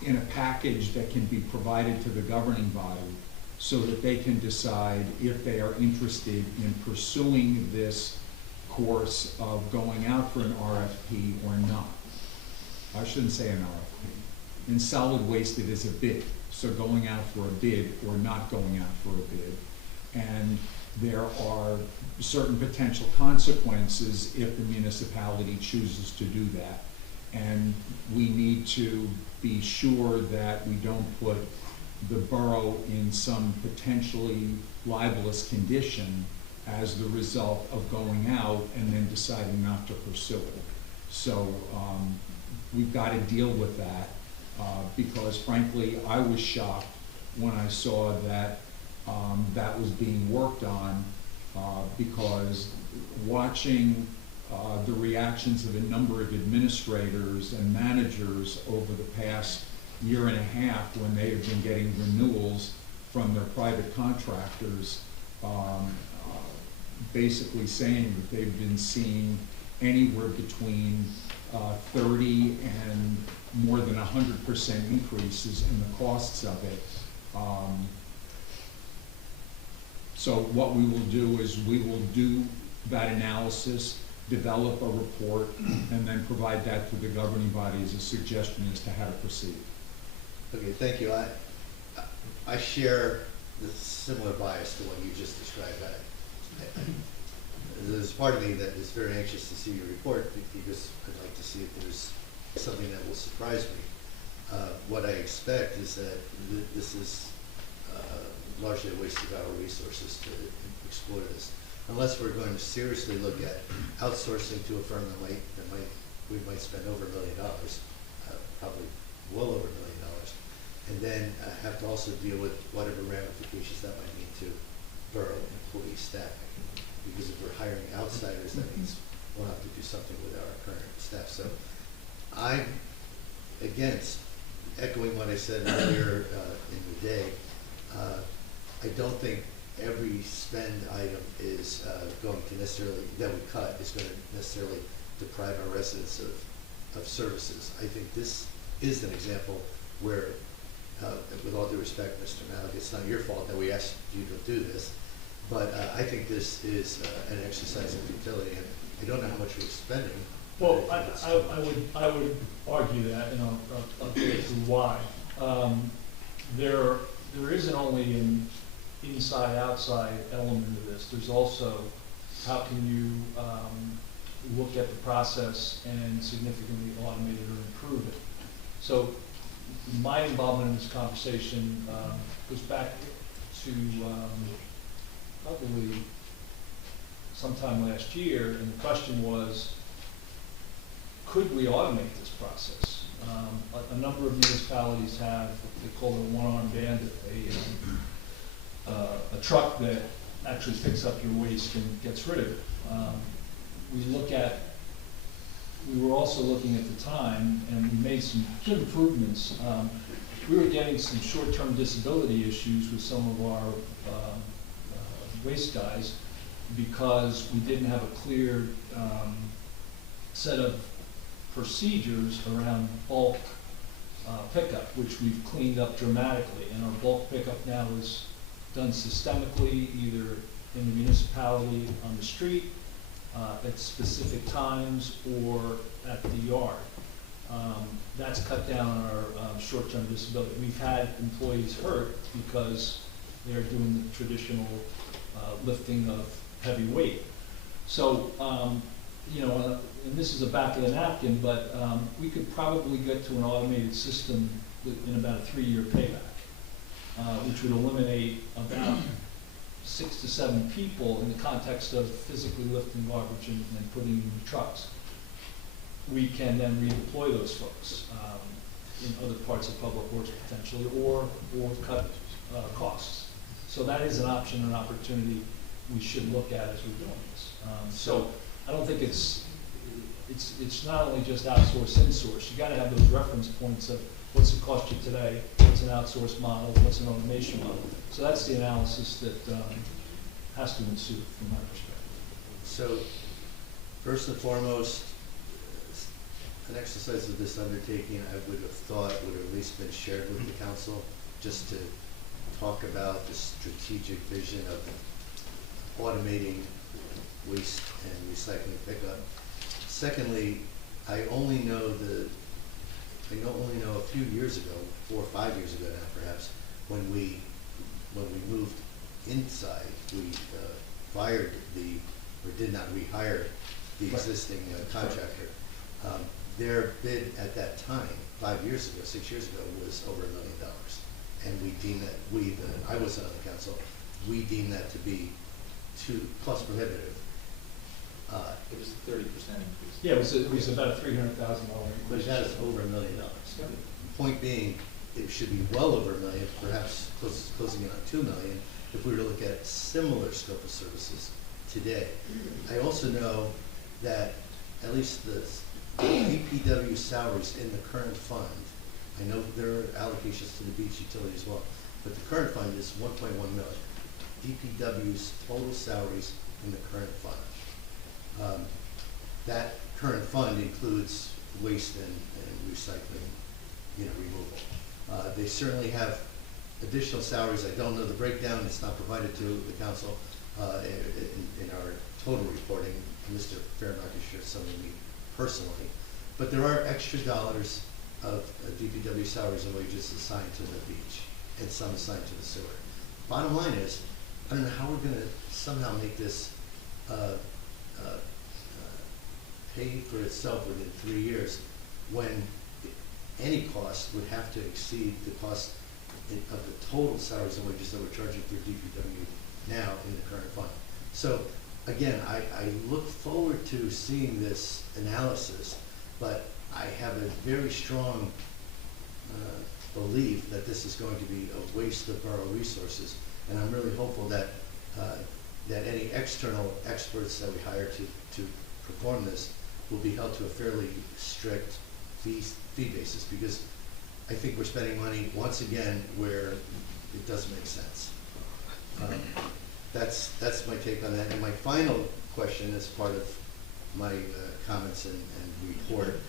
in a package that can be provided to the governing body so that they can decide if they are interested in pursuing this course of going out for an RFP or not. I shouldn't say an RFP. In solid waste, it is a bid. So going out for a bid or not going out for a bid. And there are certain potential consequences if the municipality chooses to do that. And we need to be sure that we don't put the borough in some potentially libelous condition as the result of going out and then deciding not to pursue it. So we've got to deal with that because frankly, I was shocked when I saw that that was being worked on because watching the reactions of a number of administrators and managers over the past year and a half when they have been getting renewals from their private contractors, basically saying that they've been seeing anywhere between 30 and more than 100% increases in the costs of it. So what we will do is we will do that analysis, develop a report, and then provide that to the governing body as a suggestion as to how to proceed. Okay, thank you. I share the similar bias to what you just described. There's part of me that is very anxious to see your report because I'd like to see if there's something that will surprise me. What I expect is that this is largely a waste of our resources to explore this, unless we're going to seriously look at outsourcing to a firm we might spend over $1 million, probably well over $1 million. And then have to also deal with whatever ramifications that might mean to borough employee staffing. Because if we're hiring outsiders, that means we'll have to do something with our current staff. So I'm against echoing what I said earlier in the day. I don't think every spend item is going to necessarily, that we cut, is going to necessarily deprive our residents of services. I think this is an example where with all due respect, Mr. Malik, it's not your fault that we asked you to do this, but I think this is an exercise in futility, and I don't know how much we're spending. Well, I would argue that, and I'll go through why. There isn't only an inside-outside element of this. There's also how can you look at the process and significantly automate it or improve it. So my involvement in this conversation goes back to probably sometime last year, and the question was, could we automate this process? A number of municipalities have what they call a one-armed bandit, a truck that actually picks up your waste and gets rid of it. We were also looking at the time, and we made some good improvements. We were getting some short-term disability issues with some of our waste guys because we didn't have a clear set of procedures around bulk pickup, which we've cleaned up dramatically. And our bulk pickup now is done systemically, either in the municipality, on the street, at specific times, or at the yard. That's cut down on our short-term disability. We've had employees hurt because they're doing the traditional lifting of heavy weight. So, you know, and this is a back of the napkin, but we could probably get to an automated system in about a 3-year payback, which would eliminate about 6 to 7 people in the context of physically lifting garbage and putting in the trucks. We can then redeploy those folks in other parts of public works potentially, or cut costs. So that is an option, an opportunity we should look at as we're doing this. So I don't think it's not only just outsource, insource. You got to have those reference points of what's it cost you today, what's an outsource model, what's an automation model. So that's the analysis that has to ensue from my perspective. So, first and foremost, an exercise of this undertaking, I would have thought would have at least been shared with the council, just to talk about the strategic vision of automating waste and recycling pickup. Secondly, I only know a few years ago, 4 or 5 years ago now perhaps, when we moved inside, we fired or did not rehire the existing contractor. Their bid at that time, 5 years ago, 6 years ago, was over $1 million. And we deemed that, I wasn't on the council, we deemed that to be too cost prohibitive. It was a 30% increase. Yeah, it was about a $300,000 increase. But that is over $1 million. Point being, it should be well over $1 million, perhaps closing in on $2 million, if we were to look at similar scope of services today. I also know that at least the DPW salaries in the current fund, I know there are allocations to the beach utility as well, but the current fund is 1.1 million. DPW's total salaries in the current fund. That current fund includes waste and recycling, removal. They certainly have additional salaries. I don't know the breakdown. It's not provided to the council in our total reporting. Mr. Fehrenbach has shared some with me personally. But there are extra dollars of DPW salaries and wages assigned to the beach and some assigned to the sewer. Bottom line is, I don't know how we're going to somehow make this pay for itself within 3 years when any cost would have to exceed the cost of the total salaries and wages that we're charging for DPW now in the current fund. So again, I look forward to seeing this analysis, but I have a very strong belief that this is going to be a waste of borough resources, and I'm really hopeful that that any external experts that we hire to perform this will be held to a fairly strict fee basis, because I think we're spending money once again where it doesn't make sense. That's my take on that. And my final question, as part of my comments and report,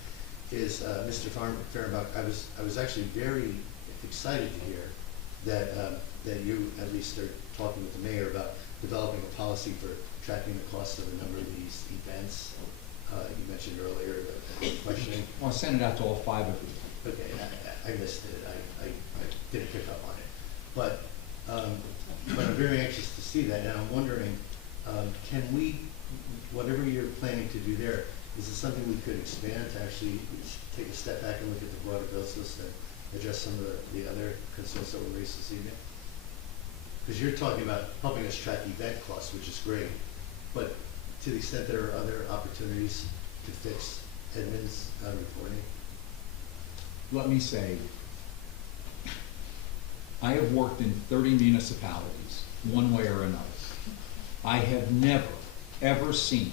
is Mr. Fehrenbach. I was actually very excited to hear that you at least are talking with the mayor about developing a policy for tracking the cost of a number of these events. You mentioned earlier the questioning. Well, I sent it out to all 5 of you. Okay, I missed it. I didn't pick up on it. But I'm very anxious to see that, and I'm wondering, can we, whatever you're planning to do there, is it something we could expand to actually take a step back and look at the broader bills list and address some of the other concerns that were raised this evening? Because you're talking about helping us track event costs, which is great, but to the extent there are other opportunities to fix Edmund's reporting. Let me say, I have worked in 30 municipalities, one way or another. I have never, ever seen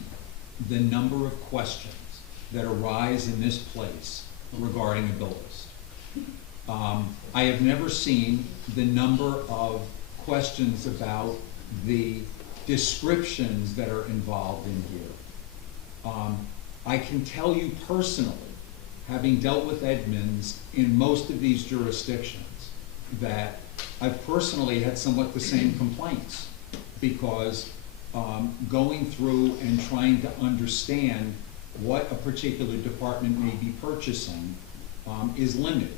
the number of questions that arise in this place regarding a bill list. I have never seen the number of questions about the descriptions that are involved in here. I can tell you personally, having dealt with Edmunds in most of these jurisdictions, that I've personally had somewhat the same complaints, because going through and trying to understand what a particular department may be purchasing is limited.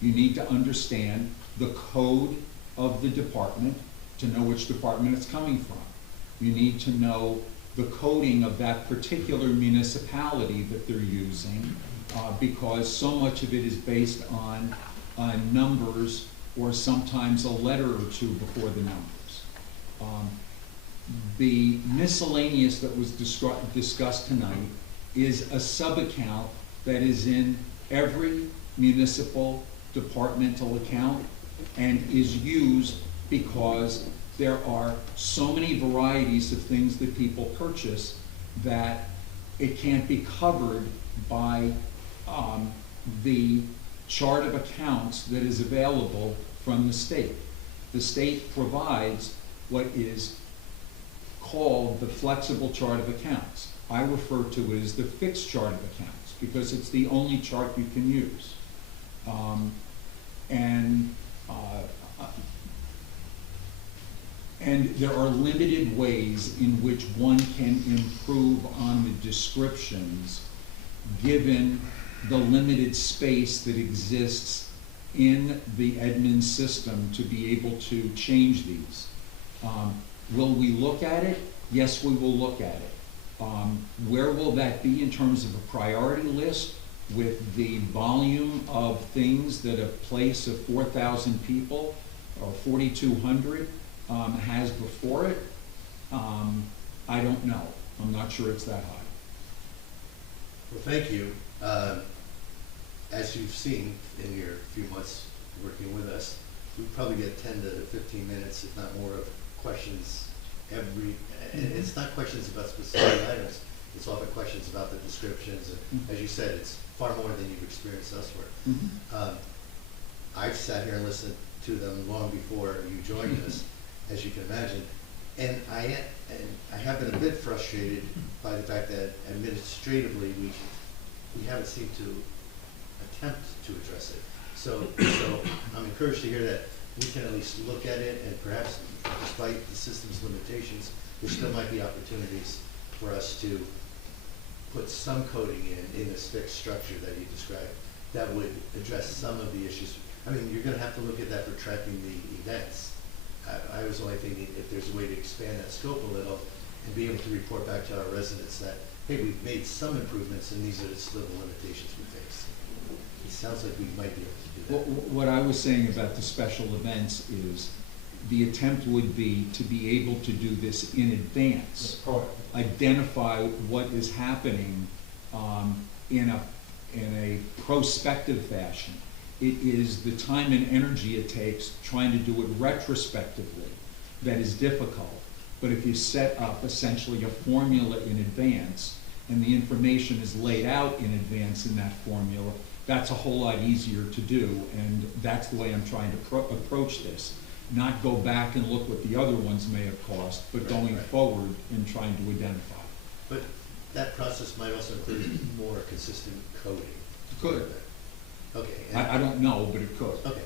You need to understand the code of the department to know which department it's coming from. You need to know the coding of that particular municipality that they're using, because so much of it is based on numbers, or sometimes a letter or two before the numbers. The miscellaneous that was discussed tonight is a sub-account that is in every municipal departmental account and is used because there are so many varieties of things that people purchase that it can't be covered by the chart of accounts that is available from the state. The state provides what is called the flexible chart of accounts. I refer to it as the fixed chart of accounts because it's the only chart you can use. And there are limited ways in which one can improve on the descriptions given the limited space that exists in the admin system to be able to change these. Will we look at it? Yes, we will look at it. Where will that be in terms of a priority list with the volume of things that a place of 4,000 people or 4,200 has before it? I don't know. I'm not sure it's that high. Well, thank you. As you've seen in your few months working with us, we probably get 10 to 15 minutes, if not more, of questions and it's not questions about specific items, it's often questions about the descriptions, and as you said, it's far more than you've experienced elsewhere. I've sat here and listened to them long before you joined us, as you can imagine, and I have been a bit frustrated by the fact that administratively we haven't seemed to attempt to address it. So I'm encouraged to hear that we can at least look at it, and perhaps despite the system's limitations, there still might be opportunities for us to put some coding in this fixed structure that you described that would address some of the issues. I mean, you're gonna have to look at that for tracking the events. I was only thinking if there's a way to expand that scope a little and be able to report back to our residents that, hey, we've made some improvements and these are still the limitations we face. It sounds like we might be able to do that. What I was saying about the special events is the attempt would be to be able to do this in advance. Identify what is happening in a prospective fashion. It is the time and energy it takes trying to do it retrospectively that is difficult. But if you set up essentially a formula in advance and the information is laid out in advance in that formula, that's a whole lot easier to do, and that's the way I'm trying to approach this. Not go back and look what the other ones may have cost, but going forward and trying to identify. But that process might also include more consistent coding. Could. Okay. I don't know, but it could. Okay.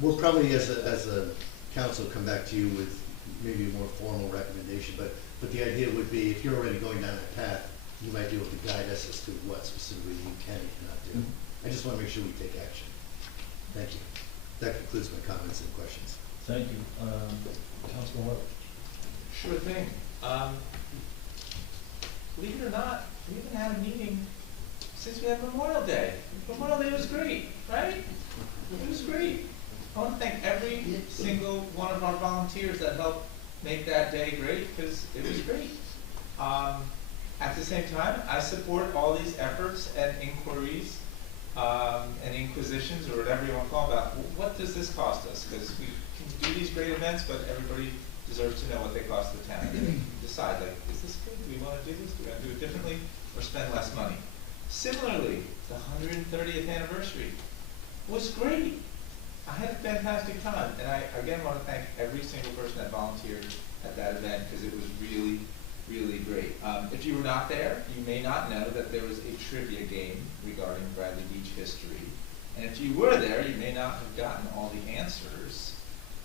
We'll probably, as a council, come back to you with maybe a more formal recommendation, but the idea would be, if you're already going down that path, you might be able to guide us as to what specifically you can and cannot do. I just want to make sure we take action. Thank you. That concludes my comments and questions. Thank you. Councilman Webb. Sure thing. Believe it or not, we haven't had a meeting since we had Memorial Day. Memorial Day was great, right? It was great. I want to thank every single one of our volunteers that helped make that day great, because it was great. At the same time, I support all these efforts and inquiries and inquisitions, or whatever you want to call them, about what does this cost us? Because we can do these great events, but everybody deserves to know what they cost the town. And decide, like, is this good? Do we want to do this? Do we want to do it differently, or spend less money? Similarly, the 130th anniversary was great. I had a fantastic time, and I again want to thank every single person that volunteered at that event, because it was really, really great. If you were not there, you may not know that there was a trivia game regarding Bradley Beach history And if you were there, you may not have gotten all the answers,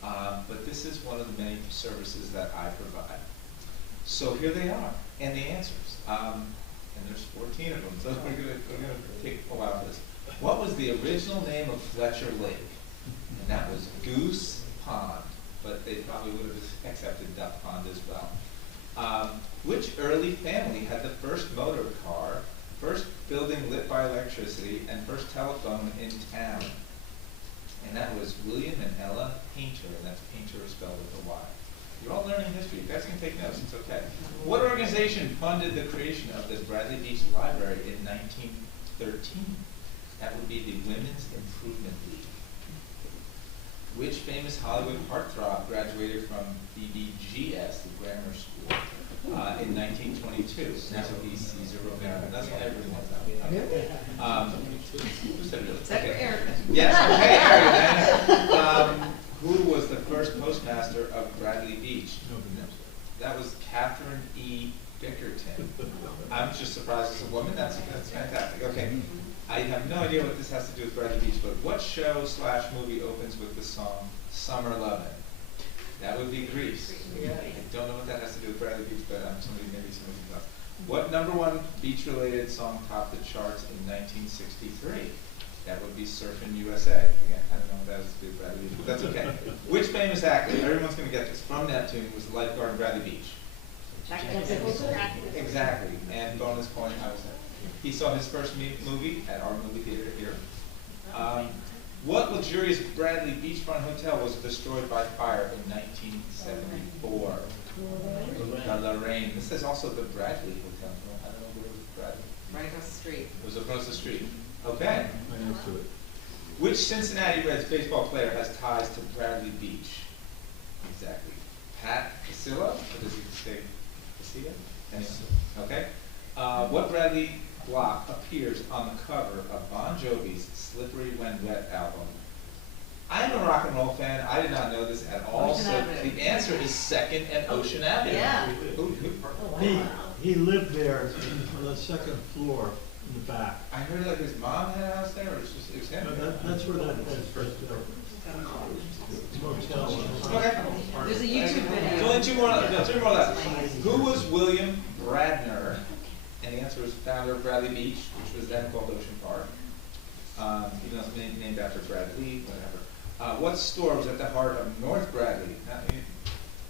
but this is one of the many services that I provide. So here they are, and the answers. And there's 14 of them, so we're gonna take a while for this. What was the original name of Fletcher Lake? And that was Goose Pond, but they probably would have accepted Duck Pond as well. Which early family had the first motor car, first building lit by electricity, and first telephone in town? And that was William and Ella Painter, and that's Painter spelled with a Y. You're all learning history. You guys can take notes, it's okay. What organization funded the creation of the Bradley Beach Library in 1913? That would be the Women's Improvement League. Which famous Hollywood heartthrob graduated from BBGS, the grammar school, in 1922? And that would be Cesar Romero. That's what everyone knows that. Who said it? Except for Erica. Yes, okay, Erica. Who was the first postmaster of Bradley Beach? That was Catherine E. Bickerton. I'm just surprised as a woman. That's fantastic. Okay. I have no idea what this has to do with Bradley Beach, but what show / movie opens with the song Summer Lovin'? That would be Grease. I don't know what that has to do with Bradley Beach, but maybe somebody can tell. What #1 beach-related song topped the charts in 1963? That would be Surfin' USA. Again, I don't know what that has to do with Bradley Beach, but that's okay. Which famous actor, everyone's going to get this, from Neptune was the lifeguard in Bradley Beach? Jack Nicholson. Exactly. And bonus point, I was there. He saw his first movie at our movie theater here. What luxurious Bradley beachfront hotel was destroyed by fire in 1974? The Lorraine. This is also the Bradley Hotel. I don't know where it was Bradley. Right across the street. It was across the street. Okay. Right next to it. Which Cincinnati Reds baseball player has ties to Bradley Beach? Exactly. Pat Casilla? Or does he say Casilla? Anyway. Okay. What Bradley block appears on the cover of Bon Jovi's Slippery When Wet album? I am a rock and roll fan. I did not know this at all. Ocean so Avenue. the answer is 2nd and Ocean Avenue. Yeah. He lived there on the 2nd floor in the back. I heard like his mom had a house there, or it was him. That's where that first motel. Okay. There's a YouTube video. There's only two more left. Who was William Bradner? And the answer is founder of Bradley Beach, which was then called Ocean Park. Even though it's named after Bradley, whatever. What store was at the heart of North Bradley?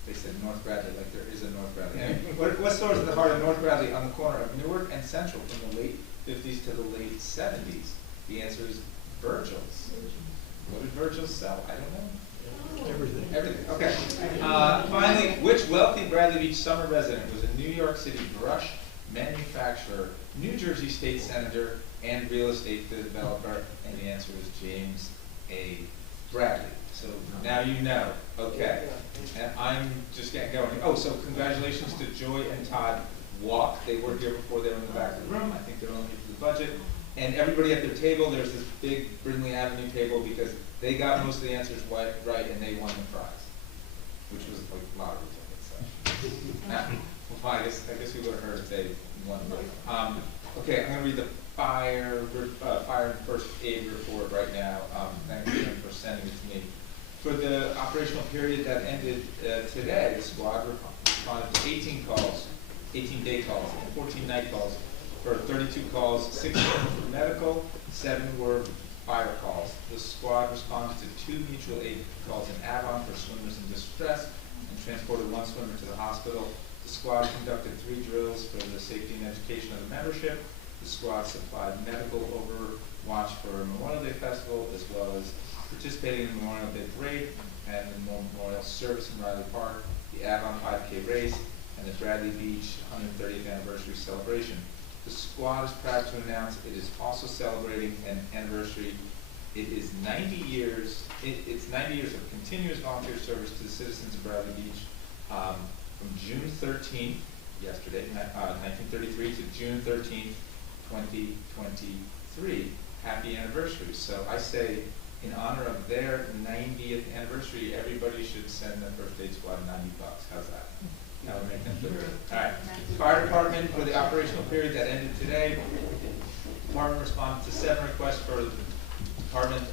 They said North Bradley, like there is a North Bradley. Anyway, what store was at the heart of North Bradley on the corner of Newark and Central from the late 50s to the late 70s? The answer is Virgil's. What did Virgil's sell? I don't know. Everything. Everything, okay. Finally, which wealthy Bradley Beach summer resident was a New York City brush manufacturer, New Jersey state senator, and real estate developer? And the answer is James A. Bradley. So now you know. Okay. And I'm just getting going. Oh, so congratulations to Joy and Todd Walk. They were here before. They were in the back of the room. I think they're only here for the budget. And everybody at their table, there's this big Brindley Avenue table because they got most of the answers right and they won the prize, which was like lottery tickets. So. Well, I guess we would have heard if they won the money. Okay, I'm going to read the fire and first aid report right now. Thanks again for sending it to me. For the operational period that ended today, the squad responded to 18 calls, 18-day calls, and 14 night calls for 32 calls. 6 were for medical, 7 were fire calls. The squad responded to 2 mutual aid calls in Avon for swimmers in distress and transported 1 swimmer to the hospital. The squad conducted 3 drills for the safety and education of the membership. The squad supplied medical overwatch for Memorial Day Festival, as well as participating in the Memorial Day Parade and the Memorial Service in Riley Park, the Avon 5K race, and the Bradley Beach 130th anniversary celebration. The squad is proud to announce it is also celebrating an anniversary. It is 90 years. It's 90 years of continuous volunteer service to the citizens of Bradley Beach. From June 13th, yesterday, 1933, to June 13th, 2023. Happy anniversary. So I say, in honor of their 90th anniversary, everybody should send the first aid squad $90. How's that? That would make them feel good. All right. Fire department, for the operational period that ended today, department responded to 7 requests for department,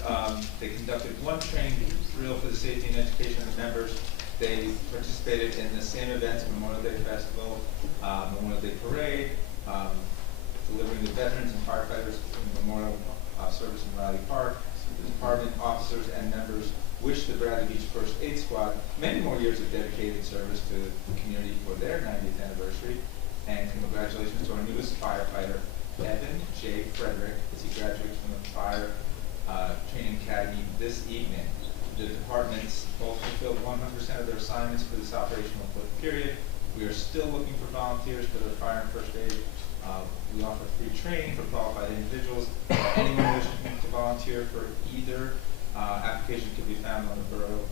they conducted one training drill for the safety and education of the members. They participated in the same events, Memorial Day Festival, Memorial Day Parade, delivering the veterans and firefighters in the memorial service in Riley Park. The department officers and members wish the Bradley Beach First Aid Squad many more years of dedicated service to the community for their 90th anniversary. And congratulations to our newest firefighter, Evan J. Frederick, as he graduates from the Fire Training Academy this evening. The departments both fulfilled 100% of their assignments for this operational period. We are still looking for volunteers for the fire and first aid. We offer free training for qualified individuals. Anyone wishing to volunteer for either application can be found on the borough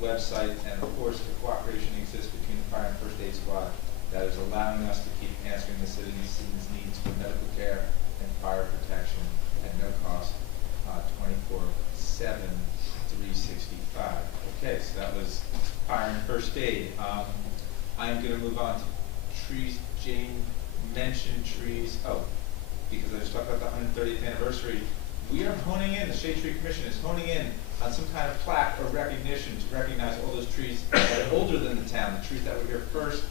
website. And of course, the cooperation exists between the fire and first aid squad that is allowing us to keep answering the citizens' needs for medical care and fire protection at no cost, 24/7, 365. Okay, so that was fire and first aid. I'm going to move on to trees. Jane mentioned trees. Oh, because I just talked about the 130th anniversary. We are honing in, the Shade Tree Commission is honing in on some kind of plaque or recognition to recognize all those trees that are older than the town, the trees that were here first.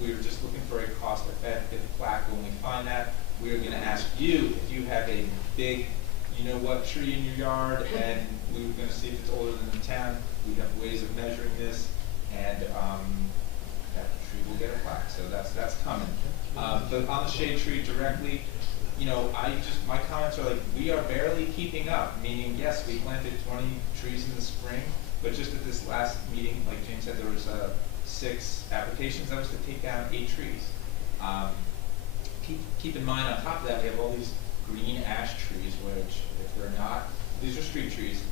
We were just looking for a cost-effective plaque. When we find that, we are going to ask you if you have a big, you-know-what tree in your yard, and we were going to see if it's older than the town. We have ways of measuring this, and that tree will get a plaque. So that's coming. But on the shade tree directly, my comments are like, we are barely keeping up, meaning, yes, we planted 20 trees in the spring, but just at this last meeting, like Jane said, there was 6 applications. That was to take down 8 trees. Keep in mind, on top of that, we have all these green ash trees, which, if they're not, these are street trees.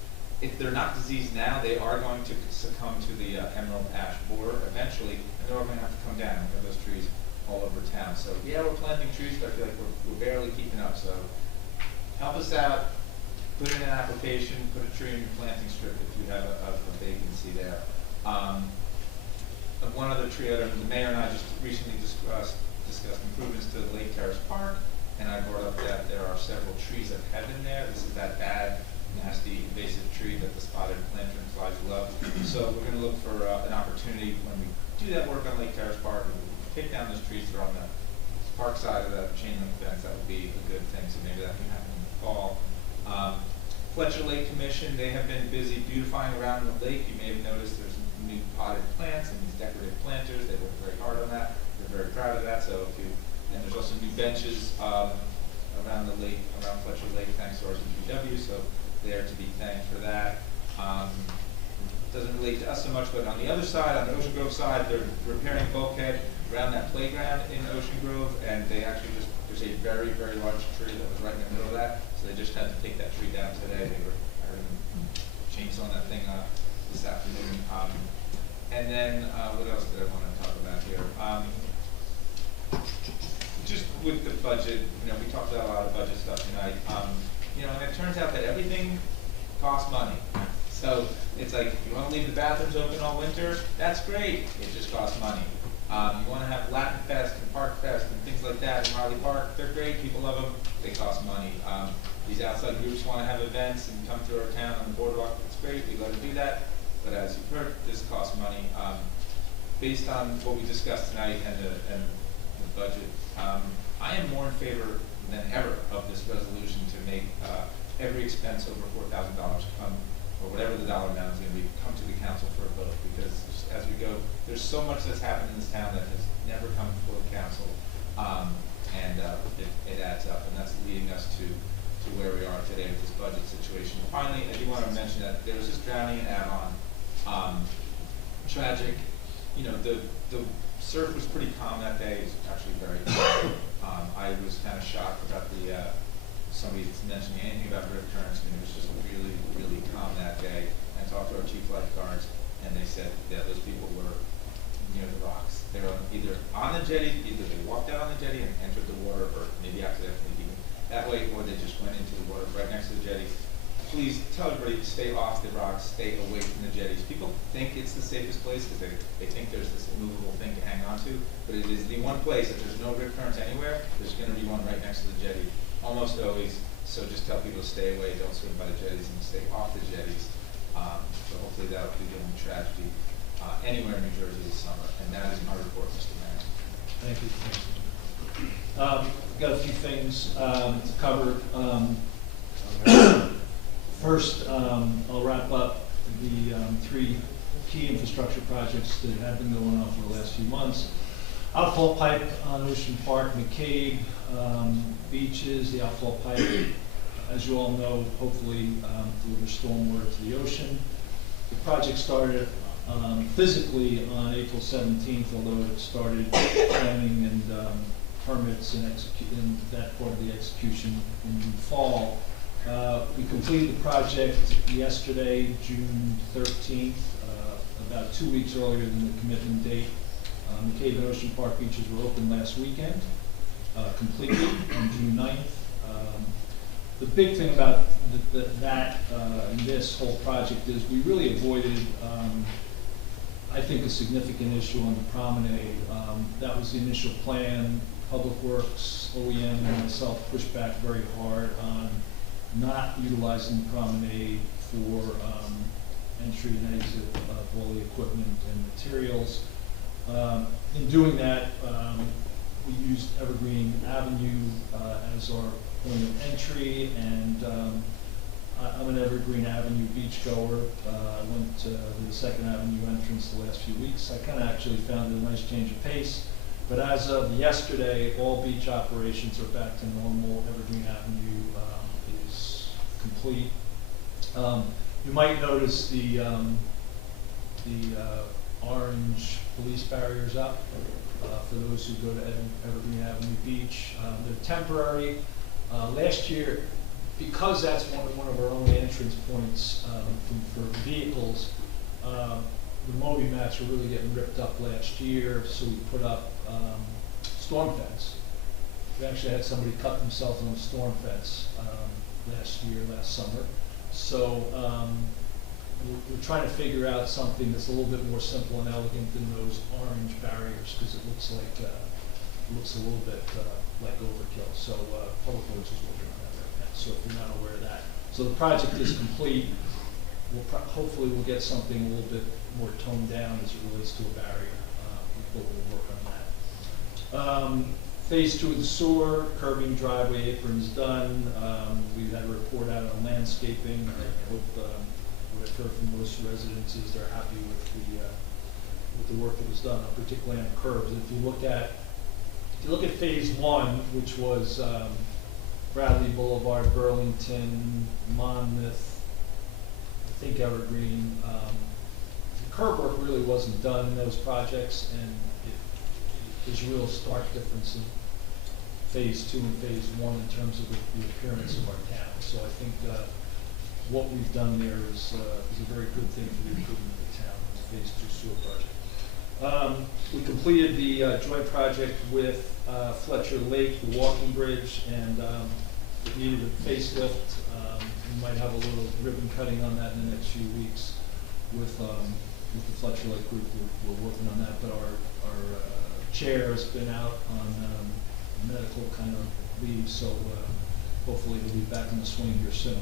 If they're not diseased now, they are going to succumb to the emerald ash borer eventually, and they're all going to have to come down. We have those trees all over town. So yeah, we're planting trees, but I feel like we're barely keeping up. So help us out. Put in an application. Put a tree in your planting strip if you have a vacancy there. One other tree item. The mayor and I just recently discussed improvements to Lake Terrace Park, and I brought up that there are several trees that have been there. This is that bad, nasty, invasive tree that the spotted lantern flies love. So we're going to look for an opportunity when we do that work on Lake Terrace Park. Take down those trees that are on the park side of that chain link fence. That would be a good thing. So maybe that can happen in the fall. Fletcher Lake Commission, they have been busy beautifying around the lake. You may have noticed there's new potted plants and these decorative planters. They worked very hard on that. They're very proud of that. So and there's also new benches around the lake, around Fletcher Lake, thanks to RCGW. So they are to be thanked for that. Doesn't relate to us so much, but on the other side, on the Ocean Grove side, they're repairing bulkhead around that playground in Ocean Grove, and they actually there's a very, very large tree that was right in the middle of that, so they just had to take that tree down today. They were chainsawing that thing this afternoon. And then, what else did I want to talk about here? Just with the budget, we talked about a lot of budget stuff tonight. And it turns out that everything costs money. So it's like, if you want to leave the bathrooms open all winter, that's great. It just costs money. You want to have Latin Fest and Park Fest and things like that in Riley Park, they're great. People love them. They cost money. These outside groups want to have events and come to our town on the boardwalk. It's great. We let them do that. But as you've heard, this costs money. Based on what we discussed tonight and the budget, I am more in favor than ever of this resolution to make every expense over $4,000 come, or whatever the dollar amount is going to be, come to the council for a vote. Because as we go, there's so much that's happened in this town that has never come before the council, and it adds up, and that's leading us to where we are today with this budget situation. Finally, I do want to mention that there was this drowning in Avon. Tragic. The surf was pretty calm that day. It was actually very calm. I was kind of shocked about somebody mentioning anything about rip currents. It was just really, really calm that day. And I talked to our chief lifeguards, and they said that those people were near the rocks. They were either on the jetty, either they walked out on the jetty and entered the water, or maybe accidentally even that way, or they just went into the water right next to the jetty. Please tell everybody to stay off the rocks, stay away from the jetties. People think it's the safest place because they think there's this immovable thing to hang on to, but it is the one place, if there's no rip currents anywhere, there's going to be one right next to the jetty. Almost always, So just tell people to stay away, don't swim by the jetties, and stay off the jetties. So hopefully that'll prevent any tragedy anywhere in New Jersey this summer. And that is my report, Mr. Mayor. Thank you. Got a few things to cover. First, I'll wrap up the three key infrastructure projects that have been going on for the last few months. Outfall pipe on Ocean Park, McCabe, beaches, the outfall pipe, as you all know, hopefully deliver stormwater to the ocean. The project started physically on April 17th, although it started planning and permits and that part of the execution in the fall. We completed the project yesterday, June 13th, about 2 weeks earlier than the commitment date. McCabe and Ocean Park beaches were open last weekend, completely on June 9th. The big thing about this whole project is we really avoided, I think, a significant issue on the promenade. That was the initial plan. Public Works, OEM, and myself pushed back very hard on not utilizing the promenade for entry and exit of all the equipment and materials. In doing that, we used Evergreen Avenue as our point of entry, and I'm an Evergreen Avenue beachgoer. I went to the Second Avenue entrance the last few weeks. I kind of actually found it a nice change of pace. But as of yesterday, all beach operations are back to normal. Evergreen Avenue is complete. You might notice the orange police barriers up for those who go to Evergreen Avenue Beach. They're temporary. Last year, because that's one of our only entrance points for vehicles, the Moby mats were really getting ripped up last year, so we put up storm fence. We actually had somebody cut themselves on a storm fence last summer. So we're trying to figure out something that's a little bit more simple and elegant than those orange barriers, because it looks like a little bit like overkill. So Public Works is working on that right now. So if you're not aware of that, so the project is complete. Hopefully we'll get something a little bit more toned down as it relates to a barrier. We'll work on that. Phase 2 of the sewer, curbing, driveway aprons done. We've had a report out on landscaping. I hope what I've heard from most residents is they're happy with the work that was done, particularly on curbs. If you look at phase 1, which was Bradley Boulevard, Burlington, Monmouth, I think Evergreen, the curb work really wasn't done in those projects, and there's a real stark difference in phase 2 and phase 1 in terms of the appearance of our town. So I think what we've done there is a very good thing for the improvement of the town, the phase 2 sewer project. We completed the joint project with Fletcher Lake, the walking bridge, and it needed a facelift. We might have a little ribbon cutting on that in the next few weeks with the Fletcher Lake group. We're working on that, but our chair has been out on medical kind of leave, so hopefully we'll be back in the swing here soon.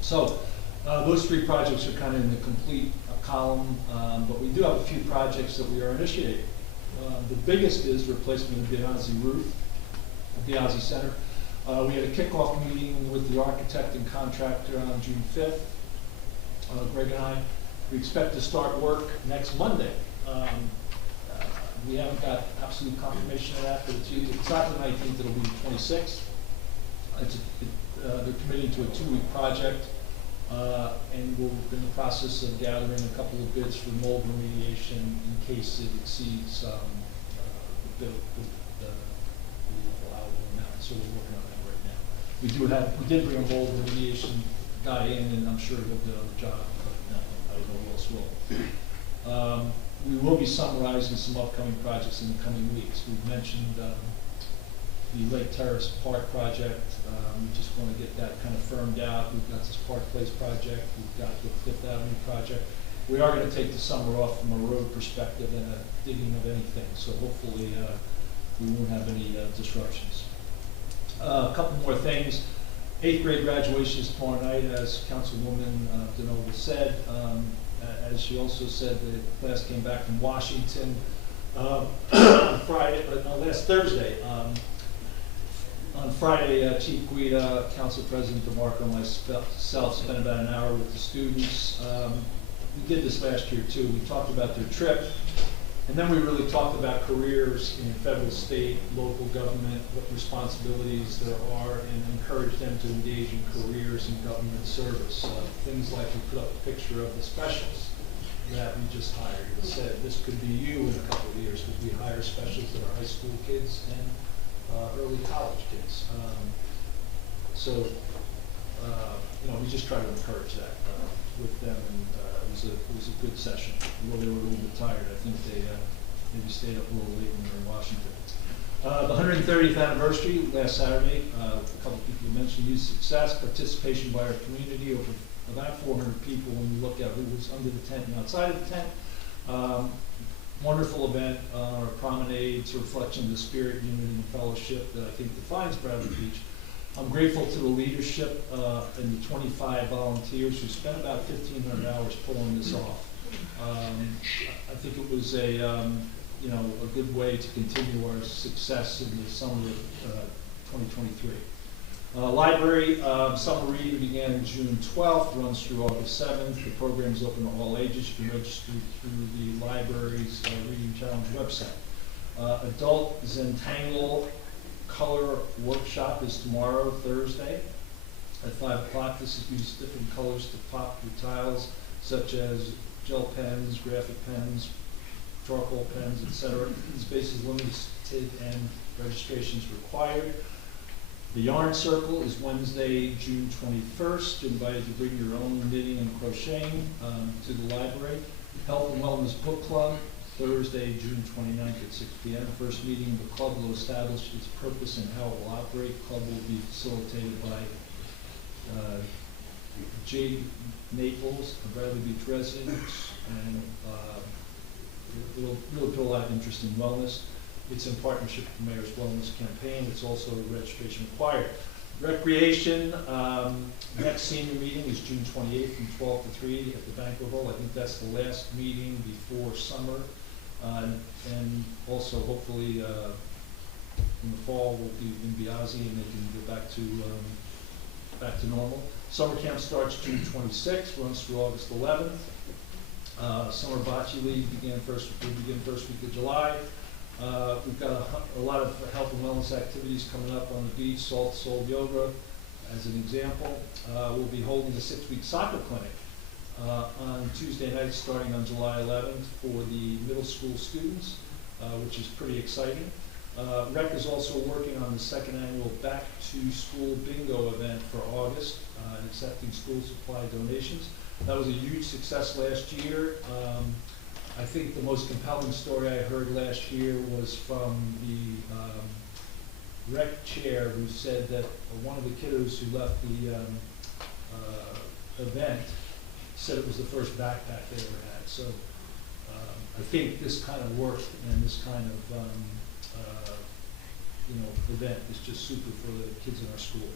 So those three projects are kind of in the complete column, but we do have a few projects that we are initiating. The biggest is the replacement of the Biazi roof at the Biazi Center. We had a kickoff meeting with the architect and contractor on June 5th, Greg and I. We expect to start work next Monday. We haven't got absolute confirmation of that, but it's not the 19th, it'll be the 26th. They're committing to a 2-week project, and we're in the process of gathering a couple of bids for mold remediation in case it exceeds the allowable amount. So we're working on that right now. We did bring a mold remediation guy in, and I'm sure he'll do a job, but I don't know who else will. We will be summarizing some upcoming projects in the coming weeks. We've mentioned the Lake Terrace Park project. We just want to get that kind of firmed out. We've got this Park Place project. We've got the Fifth Avenue project. We are going to take the summer off from a road perspective and a digging of anything. So hopefully we won't have any disruptions. A couple more things. Eighth grade graduation is tomorrow night, as Councilwoman DeNoble said. As she also said, the class came back from Washington Friday, but no, last Thursday. On Friday, Chief Guida, Council President DeMarco, and myself spent about an hour with the students. We did this last year too. We talked about their trip, and then we really talked about careers in federal, state, local government, what responsibilities there are, and encouraged them to engage in careers in government service. Things like we put up a picture of the specials that we just hired. It said this could be you in a couple of years, because we hire specials that are high school kids and early college kids. We just try to encourage that with them, and it was a good session. Although they were a little bit tired, I think they maybe stayed up a little late when they were in Washington. The 130th anniversary, last Saturday, a couple of people mentioned youth success, participation by our community, over about 400 people when you look at who was under the tent and outside of the tent. Wonderful event, our promenades, a reflection of the spirit, unity, and fellowship that I think defines Bradley Beach. I'm grateful to the leadership and the 25 volunteers who spent about 1,500 hours pulling this off. I think it was a good way to continue our success in the summer of 2023. Library summer reading began June 12th, runs through August 7th. The program is open to all ages. You can register through the library's Reading Challenge website. Adult Zentangle color workshop is tomorrow, Thursday, at 5 o'clock. This is used different colors to pop your tiles, such as gel pens, graphic pens, charcoal pens, etc. The space is limited and registration is required. The Yarn Circle is Wednesday, June 21st. You're invited to bring your own knitting and crocheting to the library. Health and Wellness Book Club, Thursday, June 29th at 6 p.m. The first meeting of the club will establish its purpose and how it will operate. The club will be facilitated by Jade Naples, a Bradley Beach resident, and it'll really put a lot of interest in wellness. It's in partnership with the Mayor's Wellness Campaign. It's also registration required. Recreation, next senior meeting is June 28th from 12 to 3 at the banquet hall. I think that's the last meeting before summer. And also hopefully in the fall we'll be in Biazi and they can go back to normal. Summer camp starts June 26th, runs through August 11th. Summer Bocce League will begin first week of July. We've got a lot of health and wellness activities coming up on the beach. Salt Soul Yoga, as an example. We'll be holding a 6-week soccer clinic on Tuesday night, starting on July 11th for the middle school students, which is pretty exciting. Rec is also working on the second annual Back to School Bingo event for August, accepting school supply donations. That was a huge success last year. I think the most compelling story I heard last year was from the rec chair, who said that one of the kiddos who left the event said it was the first backpack they ever had. So I think this kind of work and this kind of event is just super for the kids in our school.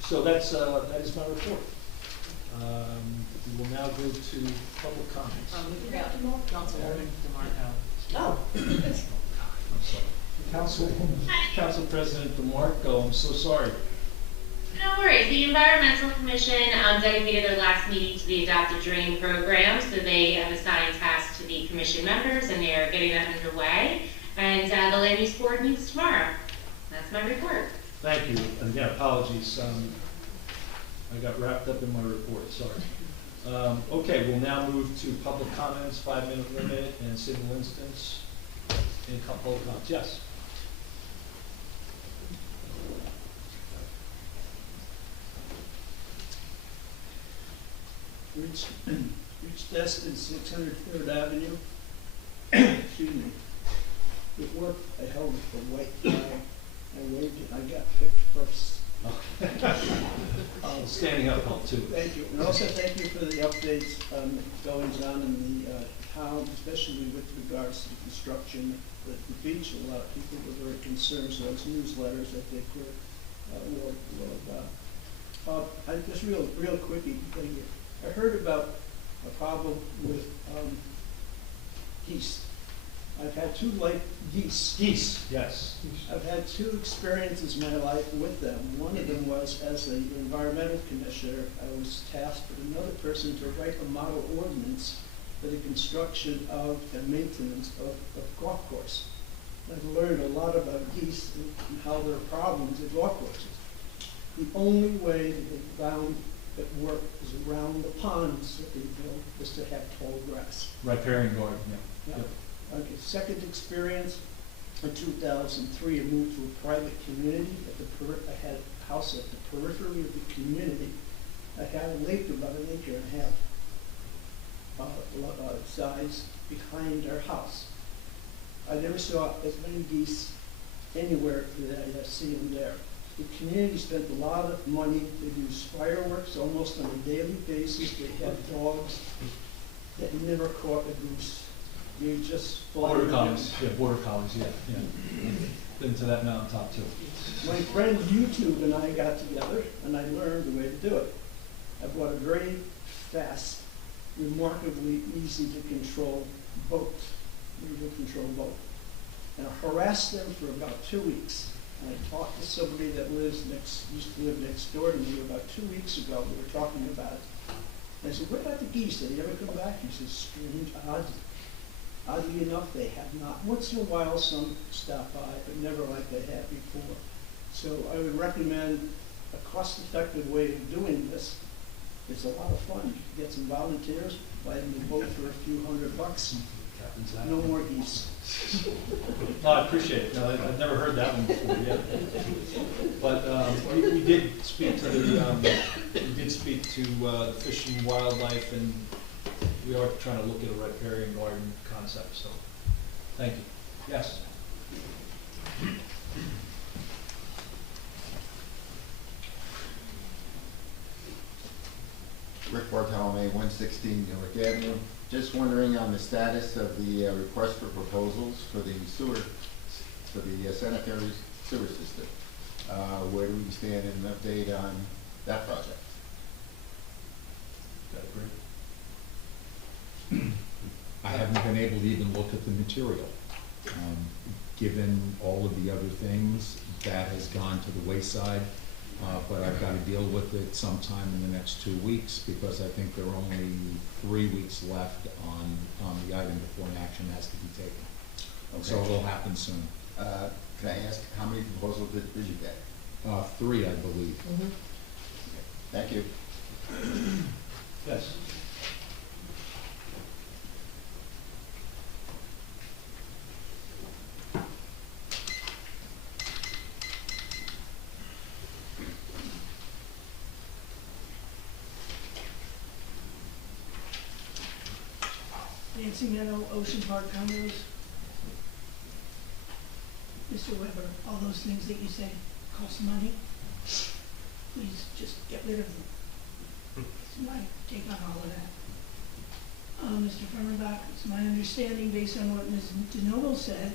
So that is my report. We will now go to public comments. Councilwoman DeMarco. Oh. I'm sorry. Council President DeMarco, I'm so sorry. No worries. The Environmental Commission dedicated their last meeting to the Adopt a Dream program, so they have assigned tasks to the commission members, and they are getting that underway. And the Land Use Board meets tomorrow. That's my report. Thank you. And again, apologies. I got wrapped up in my report. Sorry. Okay, we'll now move to public comments, 5-minute limit, and single instance. Any public comments? Yes. Rich Destin, 600 3rd Avenue. Excuse me. At work, I held the white flag. I waved it. I got picked first. Standing up help too. Thank you. And also thank you for the updates on goings on in the town, especially with regards to the construction at the beach. A lot of people were very concerned, so those newsletters, I think, were I just real quickie, I heard about a problem with geese. I've had two geese. Geese, yes. I've had two experiences in my life with them. One of them was as an environmental commissioner. I was tasked with another person to write a model ordinance for the construction of and maintenance of golf course. I've learned a lot about geese and how there are problems at golf courses. The only way that they found that worked is around the ponds that they built is to have tall grass. Riparian garden, yeah. Yeah. Okay, second experience, in 2003, I moved to a private community I had a house at the periphery of the community. I had a lake about an acre and a half size behind our house. I never saw as many geese anywhere that I see them there. The community spent a lot of money. They do fireworks almost on a daily basis. They have dogs that never caught a goose. You just fly. Border collies, yeah. Been to that mountaintop too. My friend YouTube and I got together and I learned the way to do it. I bought a very fast, remarkably easy to control boat, and I harassed them for about 2 weeks. And I talked to somebody that used to live next door to me about 2 weeks ago. We were talking about it. And I said, what about the geese? Did they ever come back? He said, strange, odd. Oddly enough, they have not. Once in a while, some stop by, but never like they had before. So I would recommend a cost-effective way of doing this. It's a lot of fun. You can get some volunteers, buy them a boat for a few $100. No more geese. No, I appreciate it. No, I've never heard that one before yet. But we did speak to the Fish and Wildlife, and we are trying to look at a riparian garden concept. So, thank you. Yes. Rick Bartolome, 116 Newark Avenue. Just wondering on the status of the request for proposals for the sanitary sewer system. Where do we stand in an update on that project? I haven't been able to even look at the material. Given all of the other things, that has gone to the wayside. But I've got to deal with it sometime in the next 2 weeks because I think there are only 3 weeks left on the item before an action has to be taken. Okay. So it'll happen soon. Can I ask how many proposals did you get? 3, I believe. Mm-hmm. Thank you. Yes. Nancy Meadow, Ocean Park condos. Mr. Weber, all those things that you say cost money, please just get rid of them. It's my take on all of that. Mr. Furmenbach, it's my understanding, based on what Ms. DeNoble said,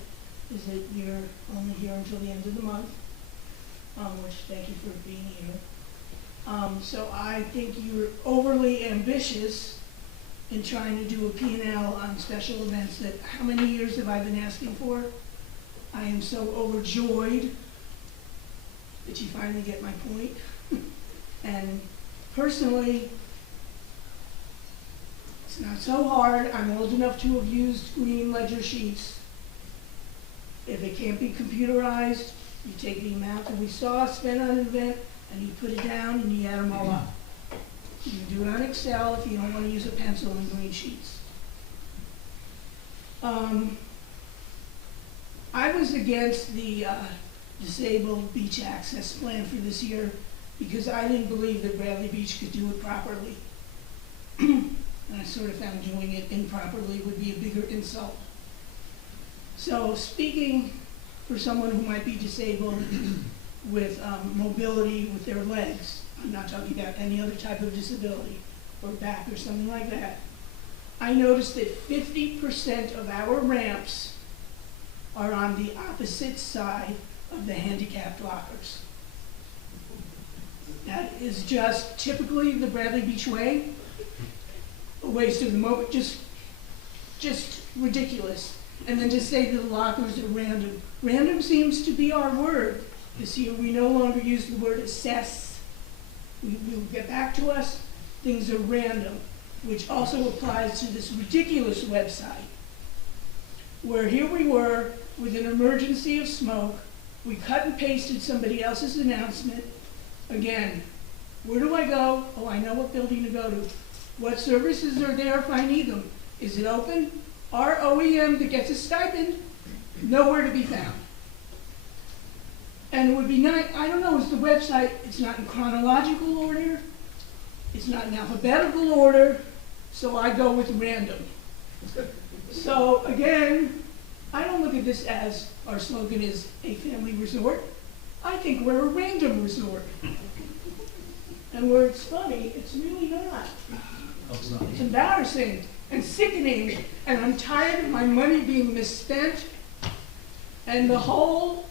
is that you're only here until the end of the month, which thank you for being here. So I think you're overly ambitious in trying to do a P&L on special events that, how many years have I been asking for? I am so overjoyed that you finally get my point. And personally, it's not so hard. I'm old enough to have used green ledger sheets. If it can't be computerized, you take the amount that we saw spent on an event and you put it down and you add them all up. You can do it on Excel if you don't want to use a pencil and green sheets. I was against the disabled beach access plan for this year because I didn't believe that Bradley Beach could do it properly. And I sort of found doing it improperly would be a bigger insult. So speaking for someone who might be disabled with mobility with their legs, I'm not talking about any other type of disability, or back or something like that, I noticed that 50% of our ramps are on the opposite side of the handicapped lockers. That is just typically the Bradley Beach way, a waste of the moment, just ridiculous. And then to say that the lockers are random. Random seems to be our word. This year, we no longer use the word assess. We will get back to us, things are random, which also applies to this ridiculous website, where here we were with an emergency of smoke, we cut and pasted somebody else's announcement. Again, where do I go? Oh, I know what building to go to. What services are there if I need them? Is it open? Our OEM that gets a stipend, nowhere to be found. And it would be nice, I don't know, is the website, it's not in chronological order, it's not in alphabetical order, so I go with random. So again, I don't look at this as our slogan is a family resort. I think we're a random resort. And where it's funny, it's really not. It's embarrassing and sickening, and I'm tired of my money being misspent. And the whole,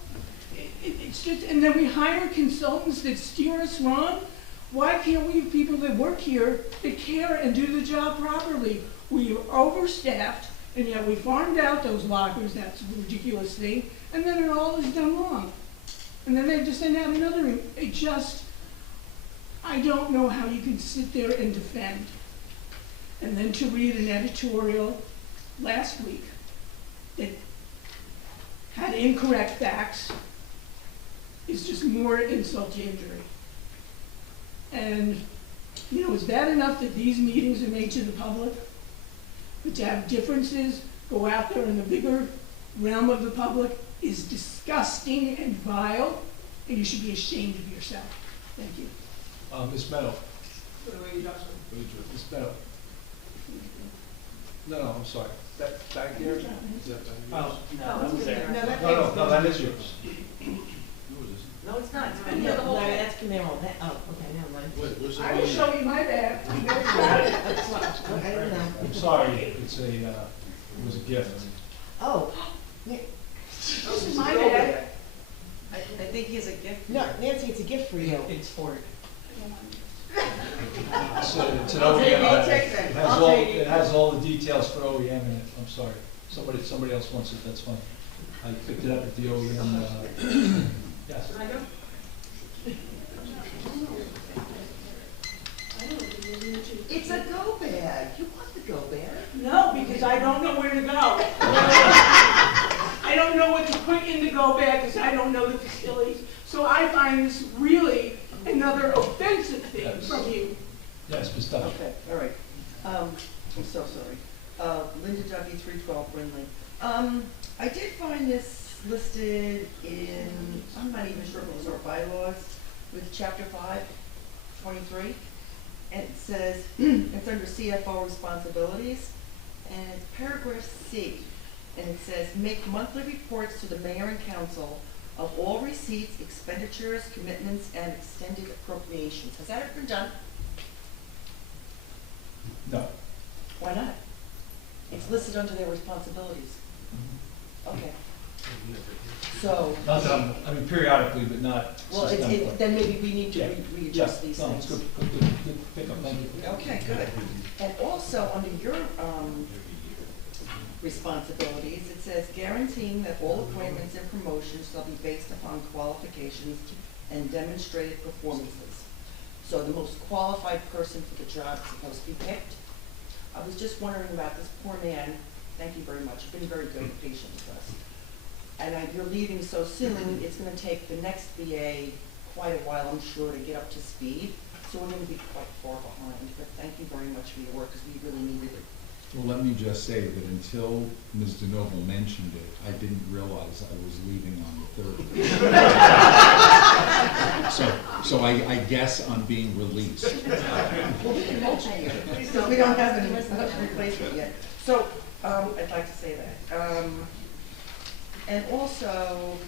it's just, and then we hire consultants that steer us wrong. Why can't we have people that work here that care and do the job properly? We are overstaffed, and yet we farmed out those lockers, that's a ridiculous thing, and then it all is done wrong. And then they just send out another, it just, I don't know how you can sit there and defend. And then to read an editorial last week that had incorrect facts is just more insult to injury. And, you know, is that enough that these meetings are made to the public? But to have differences go out there in the bigger realm of the public is disgusting and vile, and you should be ashamed of yourself. Thank you. Ms. Meadow. Ms. Meadow. No, I'm sorry. That back here? Is that back here? Oh, no, that was there. No, that is yours. No, it's not. It's No, been here the whole no, time. that's Camaro. That, oh, okay, never mind. I will show you my bag. I don't know. I'm sorry, it's a, it was a gift. Oh, This is my bag. I think he has a gift. no, Nancy, it's a gift for you. It's for it. It's an I'll take- OEM. I'll take that. It I'll has all, take it. it has all the details for OEM in it, I'm sorry. Somebody else wants it, that's fine. I picked it up at the OEM, yes. Can I go? It's a go bag. You want the go bag? No, because I don't know where to go. I don't know what to put in the go bag because I don't know the facilities. So I find this really another offensive thing Yes. from you. Yes, Ms. Duffy. Okay, all right. I'm so sorry. Linda Duffy, 312 Brindley. I did find this listed in, I'm not even sure if it was our bylaws, with chapter 5, 23. And it says, it's under CFO responsibilities, and it's paragraph C. And it says, make monthly reports to the mayor and council of all receipts, expenditures, commitments, and extended appropriations. Has that ever been done? No. Why not? It's listed under their responsibilities. Okay. So. Not that I mean periodically, but not Well, systemically. then maybe we need to Yeah. readjust Yeah. these No, things. it's good pick up, thank you. Okay, good. And also, under your responsibilities, it says guaranteeing that all appointments and promotions shall be based upon qualifications and demonstrated performances. So the most qualified person for the job is supposed to be picked. I was just wondering about this poor man. Thank you very much. You've been very good and patient with us. And you're leaving so soon, it's gonna take the next BA quite a while, I'm sure, to get up to speed. So we're gonna be quite far behind, but thank you very much for your work, because we really needed it. Well, let me just say that until Ms. DeNoble mentioned it, I didn't realize I was leaving on the 3rd. So I guess I'm being released. Well, we can mention you, because we don't have any replacement yet. So, I'd like to say that. And also,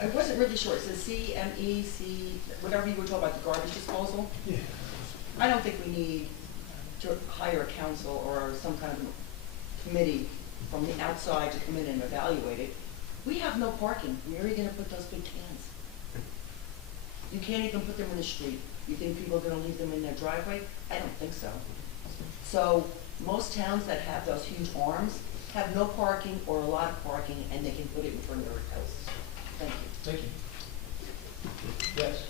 I wasn't really sure, it says CMEC, whatever you were talking about, the garbage disposal. Yeah. I don't think we need to hire a council or some kind of committee from the outside to come in and evaluate it. We have no parking. Where are you gonna put those big cans? You can't even put them in the street. You think people are gonna leave them in their driveway? I don't think so. So, most towns that have those huge arms have no parking or a lot of parking, and they can put it in front of their house. Thank you. Thank you. Yes.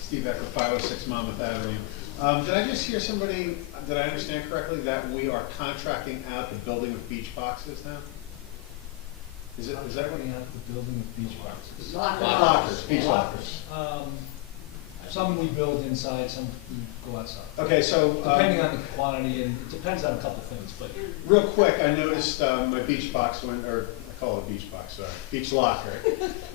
Steve Ecker, 506 Monmouth Avenue. Did I just hear somebody, did I understand correctly, that we are contracting out the building of beach boxes now? Is that what? Contracting out the building of beach boxes. Lockers, beach lockers. Some we build inside, some we go outside. Okay, so. Depending on the quantity, and it depends on a couple things, but. Real quick, I noticed my beach box went, or I call it a beach box, sorry, beach locker.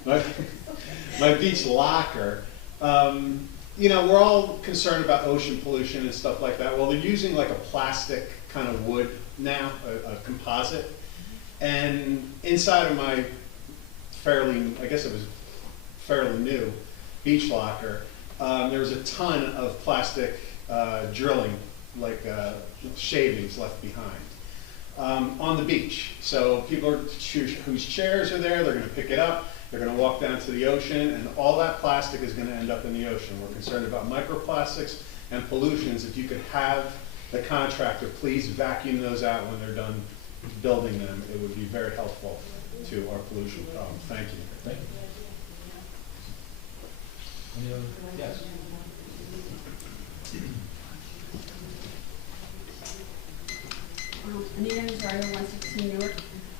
My beach locker, you know, we're all concerned about ocean pollution and stuff like that. Well, they're using like a plastic kind of wood now, a composite. And inside of my I guess it was fairly new beach locker, there was a ton of plastic drilling, like shavings left behind on the beach. So people whose chairs are there, they're going to pick it up, they're going to walk down to the ocean, and all that plastic is going to end up in the ocean. We're concerned about microplastics and pollutions. If you could have the contractor please vacuum those out when they're done building them, it would be very helpful to our pollution problem. Thank you. Thank you. Any other? Yes. Anita Nazario, 116 Newark.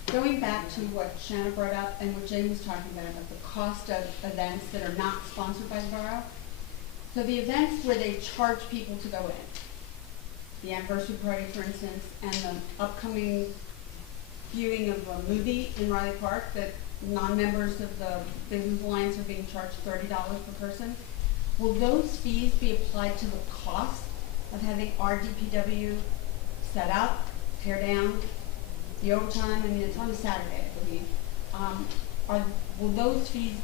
Going back to what Shanna brought up and what Jane was talking about the cost of events that are not sponsored by the borough. So the events where they charge people to go in, the anniversary party, for instance, and the upcoming viewing of a movie in Riley Park that non-members of the Business Alliance are being charged $30 per person. Will those fees be applied to the cost of having our DPW set up, tear down, the overtime? I mean, it's on a Saturday, I believe. Will those fees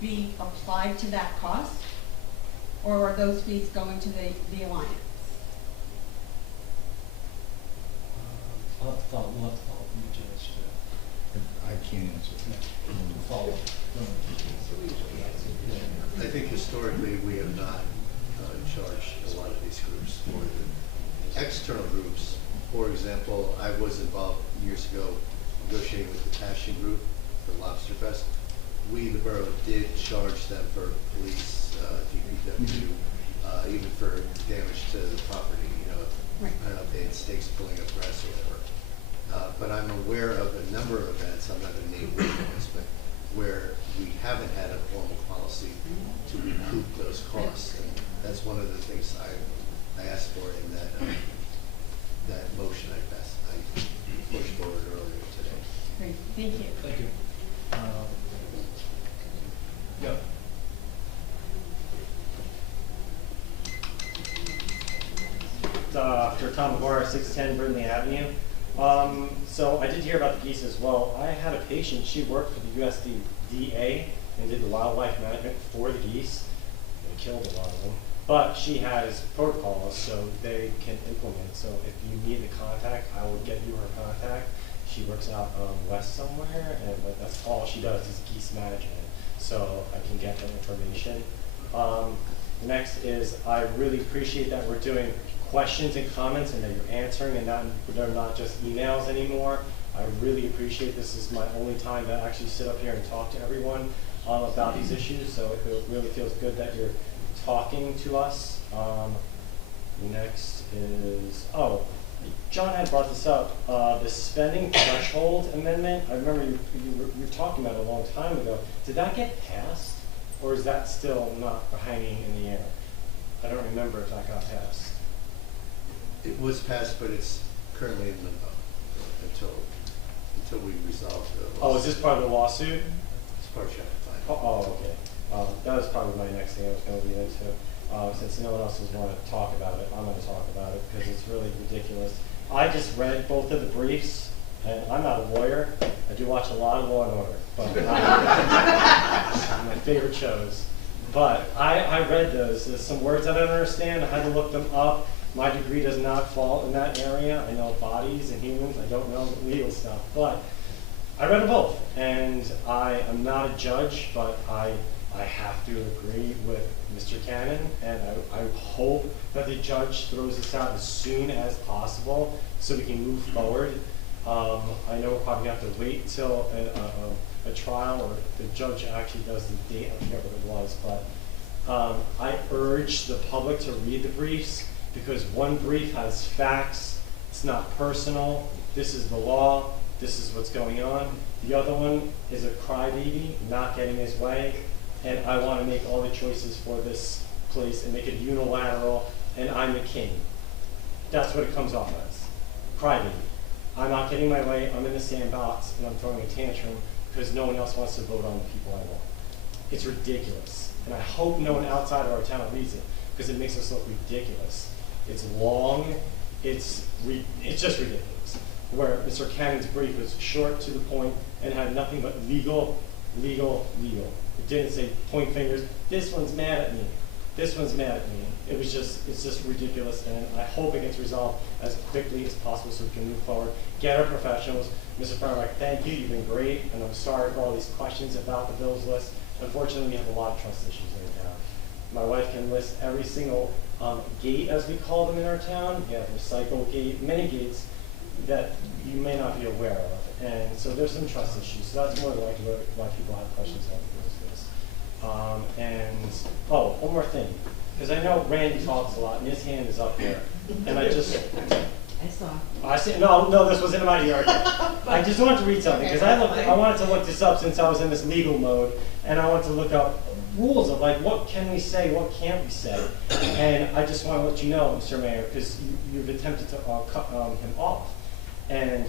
be applied to that cost? Or are those fees going to the Alliance? We'll have to follow up with you, Judge, too. I can't answer that. Follow up. I think historically, we have not charged a lot of these groups for the external groups. For example, I was involved years ago negotiating with the Passion Group for Lobster Fest. We, the borough, did charge them for police, DPW, even for damage to the property, you know, I don't know if they had stakes pulling up grass or whatever. But I'm aware of a number of events, I'm not going to name which ones, but where we haven't had a formal policy to recoup those costs. And that's one of the things I asked for in that motion I pushed forward earlier today. Great, thank you. Thank you. Yeah. Dr. Tom McGuire, 610 Brindley Avenue. So I did hear about the geese as well. I had a patient, she worked for the USDA and did the wildlife management for the geese. They killed a lot of them. But she has protocols so they can implement. So if you need the contact, I will get you her contact. She works out west somewhere, but that's all she does is geese management. So I can get that information. Next is I really appreciate that we're doing questions and comments and that you're answering and they're not just emails anymore. I really appreciate this. Is my only time to actually sit up here and talk to everyone about these issues. So it really feels good that you're talking to us. Next is, John had brought this up, the spending threshold amendment. I remember you were talking about it a long time ago. Did that get passed, or is that still not hanging in the air? I don't remember if that got passed. It was passed, but it's currently in limbo until we resolve the lawsuit. Is this part of the lawsuit? It's part of Chapter 5. Okay. That was probably my next thing I was going to lead into. Since no one else is going to talk about it, I'm going to talk about it because it's really ridiculous. I just read both of the briefs, and I'm not a lawyer. I do watch a lot of Law and Order, but my favorite shows. But I read those. There's some words I don't understand. I had to look them up. My degree does not fall in that area. I know bodies and humans. I don't know legal stuff. But I read them both, and I am not a judge, but I have to agree with Mr. Cannon, and I hope that the judge throws this out as soon as possible so we can move forward. I know we'll probably have to wait till a trial, or the judge actually does the date, I forget what it was, but I urge the public to read the briefs, because one brief has facts, it's not personal, this is the law, this is what's going on. The other one is a crybaby, not getting his way, and I want to make all the choices for this place and make it unilateral, and I'm the king. That's what it comes off as, crybaby. I'm not getting my way, I'm in the sandbox, and I'm throwing a tantrum because no one else wants to vote on the people I want. It's ridiculous, and I hope no one outside of our town reads it, because it makes us look ridiculous. It's long, it's just ridiculous. Where Mr. Cannon's brief was short, to the point, and had nothing but legal. It didn't say point fingers, this one's mad at me, this one's mad at me. It's just ridiculous, and I hope it gets resolved as quickly as possible so we can move forward, get our professionals. Mr. Farmack, thank you, you've been great, and I'm sorry for all these questions about the bills list. Unfortunately, we have a lot of trust issues in town. My wife can list every single gate, as we call them in our town. We have recycle gate, many gates that you may not be aware of, and so there's some trust issues. So that's more likely why people have questions about the bills list. One more thing, because I know Randy talks a lot, and his hand is up there, and I see. No, this was in my yard. I just wanted to read something, because I wanted to look this up since I was in this legal mode, and I wanted to look up rules of like, what can we say, what can't we say, and I just want to let you know, Mr. Mayor, because you've attempted to cut him off, and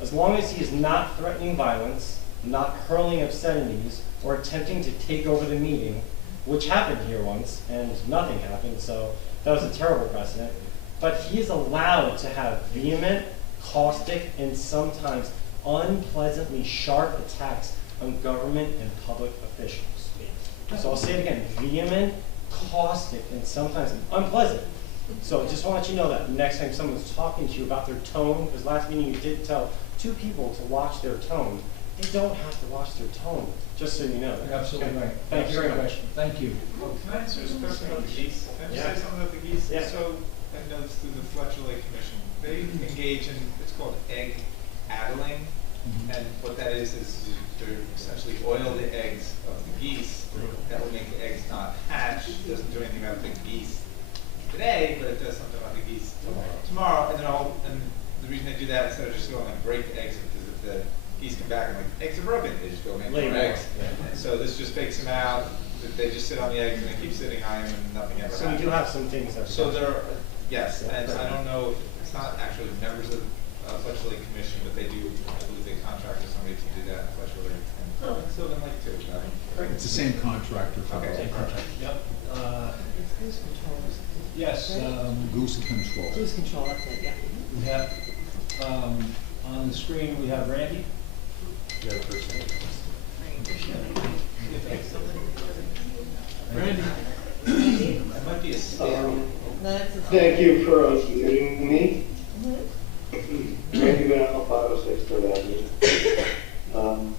as long as he is not threatening violence, not hurling obscenities, or attempting to take over the meeting, which happened here once, and nothing happened, so that was a terrible precedent. But he is allowed to have vehement, caustic, and sometimes unpleasantly sharp attacks on government and public officials. So I'll say it again, vehement, caustic, and sometimes unpleasant. So I just want to let you know that next time someone's talking to you about their tone, because last meeting you did tell 2 people to watch their tone. They don't have to watch their tone, just so you know. You're absolutely right. Thank you very much. Thank you. Can I answer this question about the geese? Can I just say something about the geese? Yeah. So, I know this through the Fletcher Lake Commission. They engage in, it's called egg addling. And what that is to essentially oil the eggs of the geese. That will make the eggs not hatch. It doesn't do anything about the geese today, but it does something about the geese tomorrow. And the reason they do that, instead of just going and break the eggs, because if the geese come back and like, eggs are broken, they just go make more eggs. Yeah. And so this just bakes them out. They just sit on the eggs and they keep sitting on them and nothing ever happens. So we do have some things that So there are, yes, and I don't know if it's not actually members of Fletcher Lake Commission, but they do, I believe they contract with somebody to do that in Fletcher Lake. And Sylvan Lake too. It's the same contractor for Okay, all. same contract. Yep. Yes. Goose control. Cruise control, that's it, yeah. We have, on the screen, we have Randy. You have a first name? Randy. That might be a stand. Thank you for meeting me. Randy Van 506 3rd Avenue.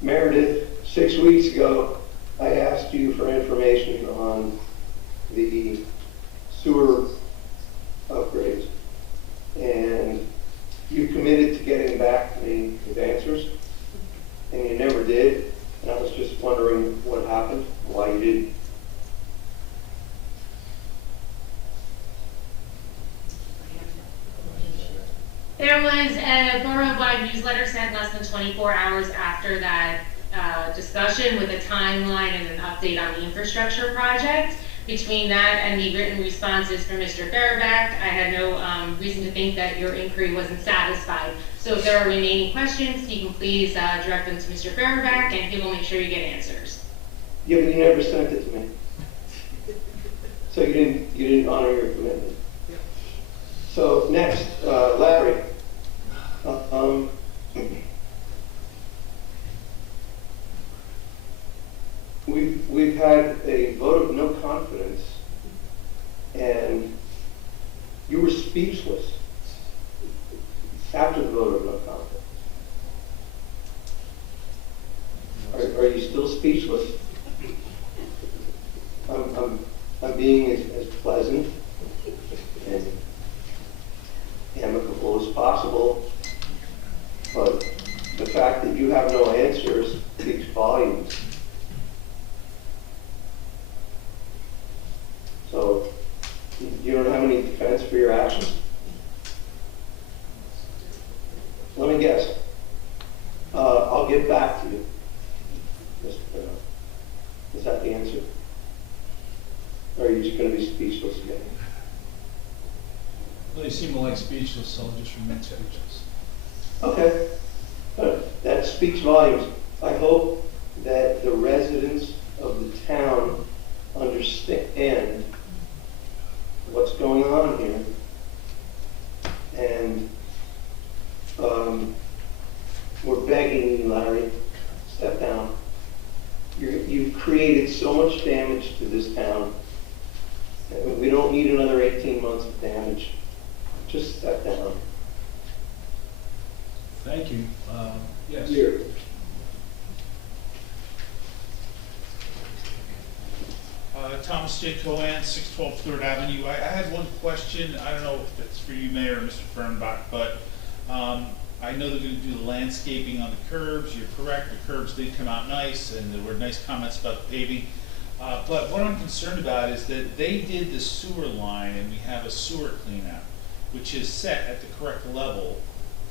Meredith, 6 weeks ago, I asked you for information on the sewer upgrades, and you committed to getting back to me with answers, and you never did, and I was just wondering what happened, why you didn't. There was a borough-wide newsletter sent less than 24 hours after that discussion with a timeline and an update on the infrastructure project. Between that and the written responses from Mr. Fairback, I had no reason to think that your inquiry wasn't satisfied. So if there are remaining questions, you can please direct them to Mr. Fairback, and he will make sure you get answers. Yeah, but you never sent it to me. So you didn't honor your commitment. So next, Larry. We've had a vote of no confidence, and you were speechless after the vote of no confidence. speechless. I'm being as pleasant and amicable as possible, but the fact that you have no answers speaks volumes. So, you don't have any defense for your actions? Let me guess. I'll get back to you. Is that the answer? Or are you just going to be speechless again? Well, you seem like speechless, so I'll just remain speechless. Okay. That speaks volumes. I hope that the residents of the town understand what's going on here. And we're begging you, Larry, step down. You've created so much damage to this town. We don't need another 18 months of damage. Just step down. Thank you. Yes. Here. Thomas J. Cohen, 612 3rd Avenue. I had one question. I don't know if it's for you, Mayor, or Mr. Fernbach, but I know they're going to do the landscaping on the curbs. You're correct. The curbs did come out nice, and there were nice comments about the paving. But what I'm concerned about is that they did the sewer line, and we have a sewer cleanout, which is set at the correct level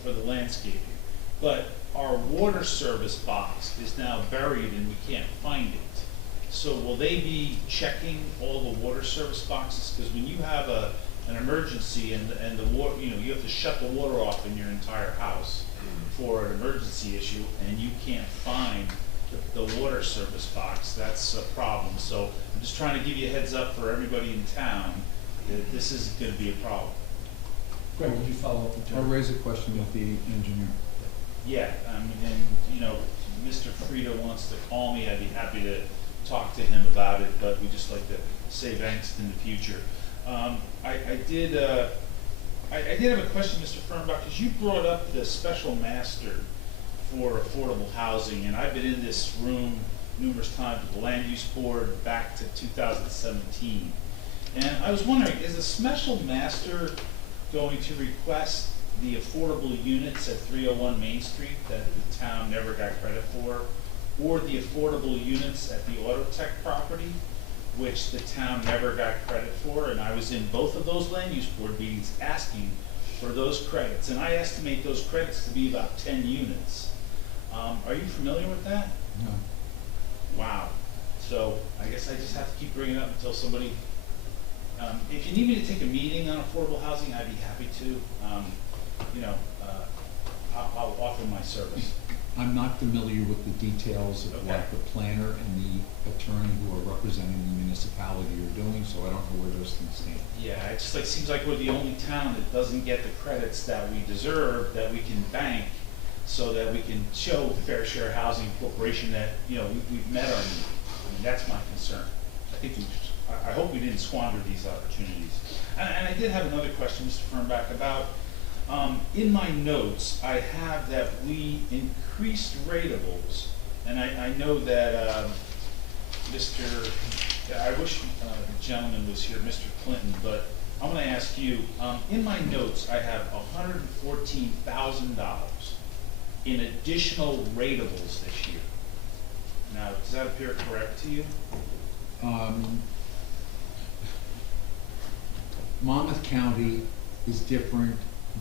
for the landscaping. But our water service box is now buried, and we can't find it. So will they be checking all the water service boxes? Because when you have an emergency and the water, you have to shut the water off in your entire house for an emergency issue, and you can't find the water service box, that's a problem. So I'm just trying to give you a heads up for everybody in town that this is going to be a problem. Greg, would you follow up with I'll Jerry? raise a question with the engineer. Yeah, and Mr. Frida wants to call me, I'd be happy to talk to him about it, but we just like to save angst in the future. I did have a question, Mr. Fernbach, because you brought up the special master for affordable housing, and I've been in this room numerous times with the Land Use Board back to 2017. And I was wondering, is the special master going to request the affordable units at 301 Main Street that the town never got credit for, or the affordable units at the Autotech property, which the town never got credit for? And I was in both of those Land Use Board meetings asking for those credits, and I estimate those credits to be about 10 units. Are you familiar with that? No. Wow. So I guess I just have to keep bringing it up until somebody, if you need me to take a meeting on affordable housing, I'd be happy to. I'll offer my service. I'm not familiar with the details of Okay. what the planner and the attorney who are representing the municipality are doing, so I don't know where those things stand. Yeah, it just seems like we're the only town that doesn't get the credits that we deserve, that we can bank, so that we can show the Fair Share Housing Corporation that, we've met our need. I mean, that's my concern. I hope we didn't squander these opportunities. And I did have another question, Mr. Fernbach, about, in my notes, I have that we increased ratables, and I know that I wish the gentleman was here, Mr. Clinton, but I'm going to ask you, in my notes, I have $114,000 in additional ratables this year. Now, does that appear correct to you? Monmouth County is different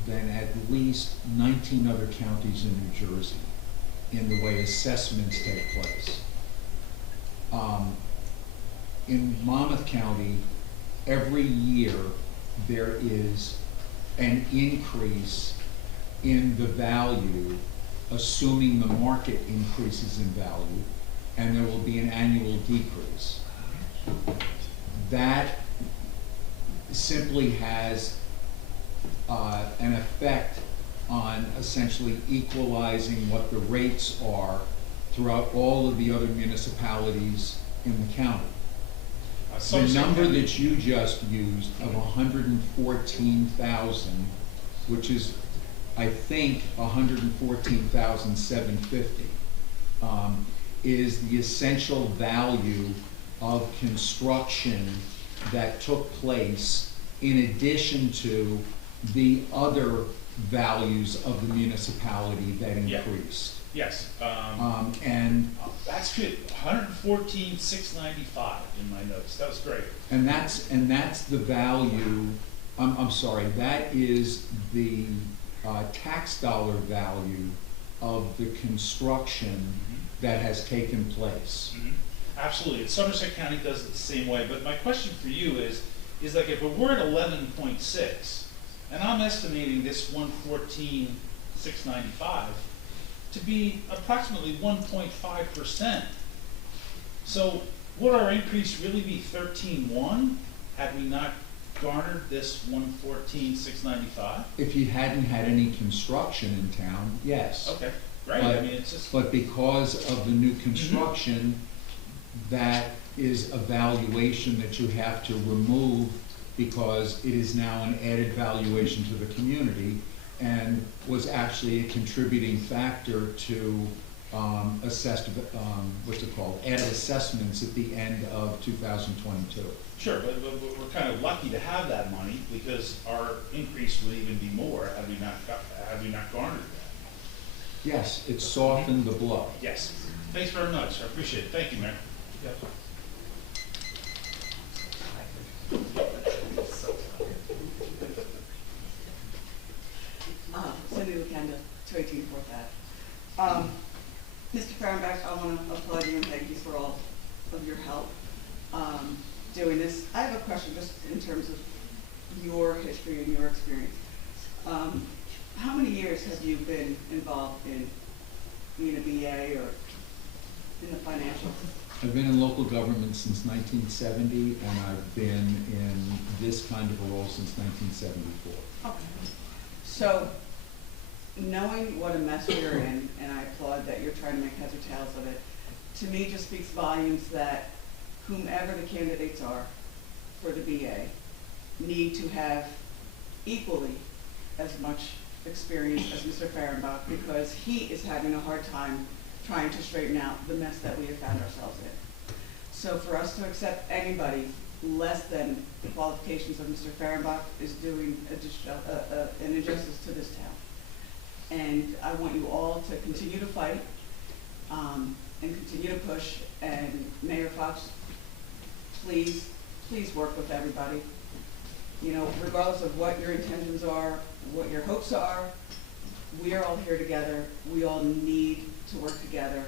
than at least 19 other counties in New Jersey in the way assessments take place. In Monmouth County, every year there is an increase in the value, assuming the market increases in value, and there will be an annual decrease. That simply has an effect on essentially equalizing what the rates are throughout all of the other municipalities in the county. The number that you just used of 114,000, which is, I think, 114,750, is the essential value of construction that took place in addition to the other values of the municipality that Yeah. increased. Yes, And that's good, 114,695 in my notes, that was great. And that's the value, I'm sorry, that is the tax dollar value of the construction that has taken place. Absolutely, and Somerset County does it the same way, but my question for you is like if we're at 11.6, and I'm estimating this 114,695 to be approximately 1.5%. So would our increase really be 13.1 had we not garnered this 114,695? If you hadn't had any construction in town, yes. Okay, great, But- I mean, it's just. But because of the new construction, that is a valuation that you have to remove because it is now an added valuation to the community and was actually a contributing factor to assessed, what's it called, added assessments at the end of 2022. Sure, but we're kind of lucky to have that money because our increase would even be more had we not garnered that. Yes, it softened the blow. Yes, thanks very much, I appreciate it, thank you, Mayor. Cindy Lukenda, 218 Fourth Ave. Mr. Fahrenbach, I want to applaud you and thank you for all of your help doing this. I have a question just in terms of your history and your experience. How many years have you been involved in being a BA or in the financial? I've been in local government since 1970, and I've been in this kind of a role since 1974. Okay. So, knowing what a mess we're in, and I applaud that you're trying to make heads or tails of it, to me just speaks volumes that whomever the candidates are for the BA need to have equally as much experience as Mr. Fahrenbach, because he is having a hard time trying to straighten out the mess that we have found ourselves in. So for us to accept anybody less than the qualifications of Mr. Fahrenbach is doing an injustice to this town. And I want you all to continue to fight and continue to push. And Mayor Fox, please work with everybody. You know, regardless of what your intentions are, what your hopes are, we are all here together. We all need to work together.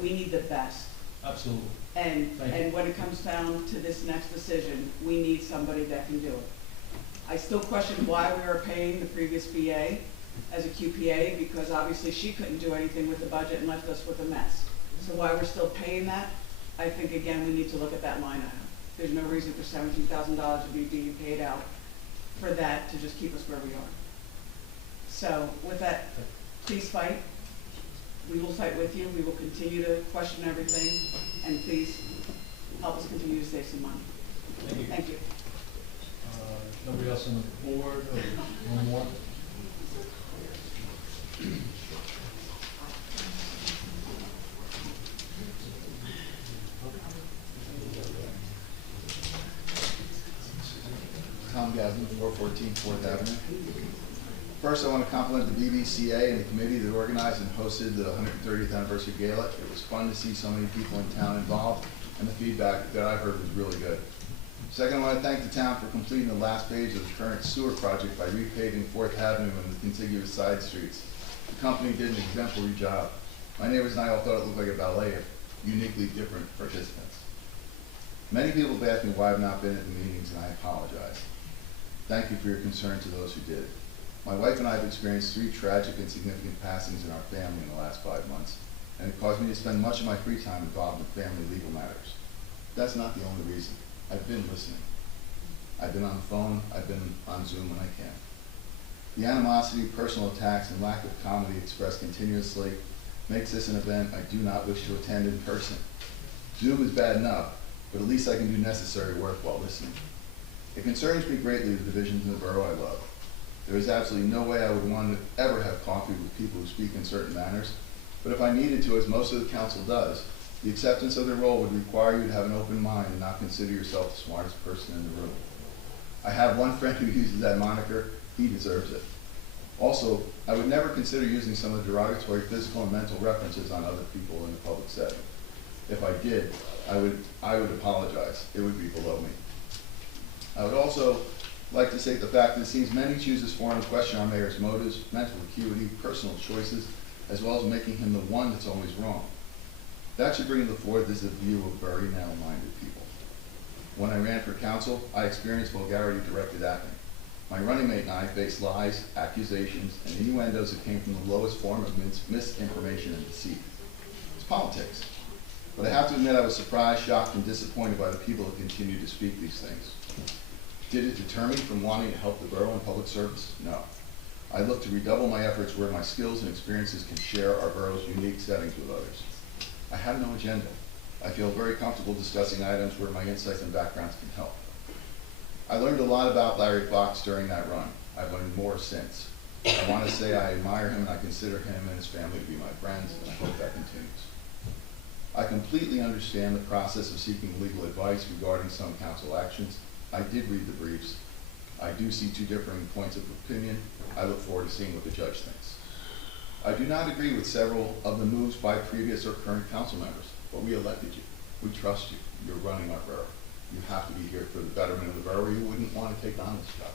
We need the best. Absolutely. And when it comes down to this next decision, we need somebody that can do it. I still question why we were paying the previous BA as a QPA, because obviously she couldn't do anything with the budget and left us with a mess. So why we're still paying that, I think again, we need to look at that line item. There's no reason for $17,000 to be being paid out for that to just keep us where we are. So with that, please fight. We will fight with you. We will continue to question everything, and please help us continue to save some money. Thank you. Thank you. Nobody else on the board, or one more? Tom Gasman, 414 4th Avenue. First, I want to compliment the BBCA and the committee that organized and hosted the 130th anniversary gala. It was fun to see so many people in town involved, and the feedback that I've heard was really good. Second, I want to thank the town for completing the last phase of the current sewer project by repaving 4th Avenue and the contiguous side streets. The company did an exemplary job. My neighbors and I all thought it looked like a ballet of uniquely different participants. Many people have asked me why I've not been at the meetings, and I apologize. Thank you for your concern to those who did. My wife and I have experienced 3 tragic and significant passings in our family in the last 5 months, and it caused me to spend much of my free time involved in family legal matters. That's not the only reason. I've been listening. I've been on the phone, I've been on Zoom when I can. The animosity, personal attacks, and lack of comedy expressed continuously makes this an event I do not wish to attend in person. Zoom is bad enough, but at least I can do necessary work while listening. It concerns me greatly the divisions in the borough I love. There is absolutely no way I would want to ever have coffee with people who speak in certain manners, But if I needed to, as most of the council does, the acceptance of their role would require you to have an open mind and not consider yourself the smartest person in the room. I have one friend who uses that moniker. He deserves it. Also, I would never consider using some of the derogatory physical and mental references on other people in the public setting. If I did, I would apologize. It would be below me. I would also like to state the fact that it seems many choose this forum to question our mayor's motives, mental acuity, personal choices, as well as making him the one that's always wrong. That should bring to the fore this is a view of very narrow-minded people. When I ran for council, I experienced vulgarity-directed at me. My running mate and I faced lies, accusations, and innuendos that came from the lowest form of misinformation and deceit. It's politics. But I have to admit I was surprised, shocked, and disappointed by the people that continue to speak these things. Did it deter me from wanting to help the borough in public service? No. I look to redouble my efforts where my skills and experiences can share our borough's unique settings with others. I have no agenda. I feel very comfortable discussing items where my insights and backgrounds can help. I learned a lot about Larry Fox during that run. I've learned more since. I want to say I admire him and I consider him and his family to be my friends, and I hope that continues. I completely understand the process of seeking legal advice regarding some council actions. I did read the briefs. I do see two differing points of opinion. I look forward to seeing what the judge thinks. I do not agree with several of the moves by previous or current council members, but we elected you. We trust you. You're running our borough. You have to be here for the betterment of the borough, or you wouldn't want to take on this job.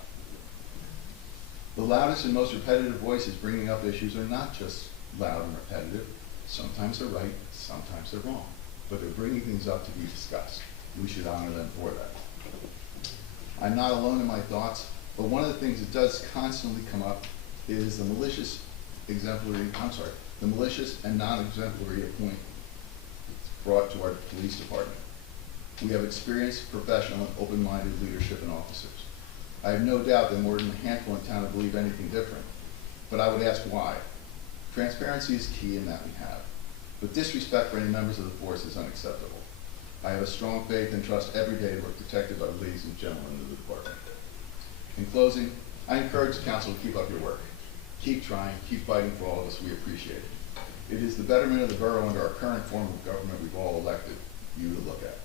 The loudest and most repetitive voices bringing up issues are not just loud and repetitive. Sometimes they're right, sometimes they're wrong, but they're bringing things up to be discussed. We should honor them for that. I'm not alone in my thoughts, but one of the things that does constantly come up is the malicious and non-exemplary appointment brought to our police department. We have experienced, professional, and open-minded leadership and officers. I have no doubt that more than a handful in town believe anything different, but I would ask why. Transparency is key in that we have, but disrespect for any members of the force is unacceptable. I have a strong faith and trust every day that we're protected by the ladies and gentlemen of the department. In closing, I encourage the council to keep up your work. Keep trying, keep fighting for all of us. We appreciate it. It is the betterment of the borough under our current form of government we've all elected you to look at.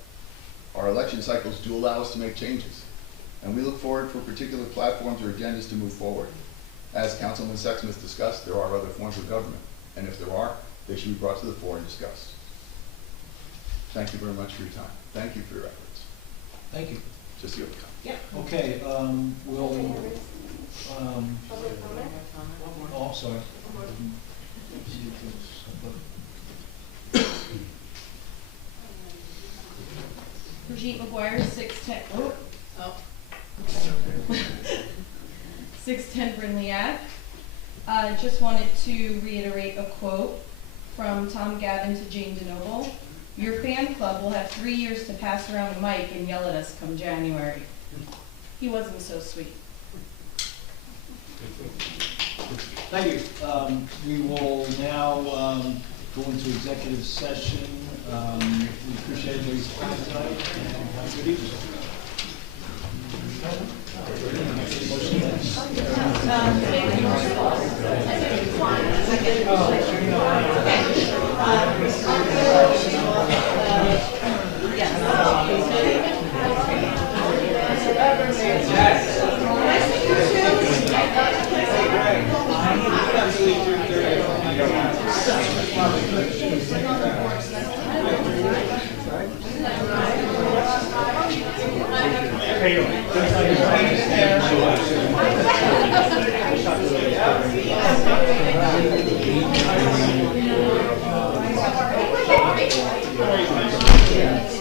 Our election cycles do allow us to make changes, and we look forward for particular platforms or agendas to move forward. As Councilman Sexsmith discussed, there are other forms of government, and if there are, they should be brought to the fore and discussed. Thank you very much for your time. Thank you for your efforts. Thank you. Just the other comment. Yep. Okay, we'll, oh, sorry. Brigitte McGuire, 610, 610 Brindley Ave. Just wanted to reiterate a quote from Tom Gavin to Jane DeNoble. Your fan club will have 3 years to pass around a mic and yell at us come January. He wasn't so sweet. Thank you. We will now go into executive session. We appreciate everybody's time tonight, and have a good evening.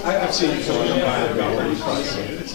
I've seen you going by about where you cross it. It's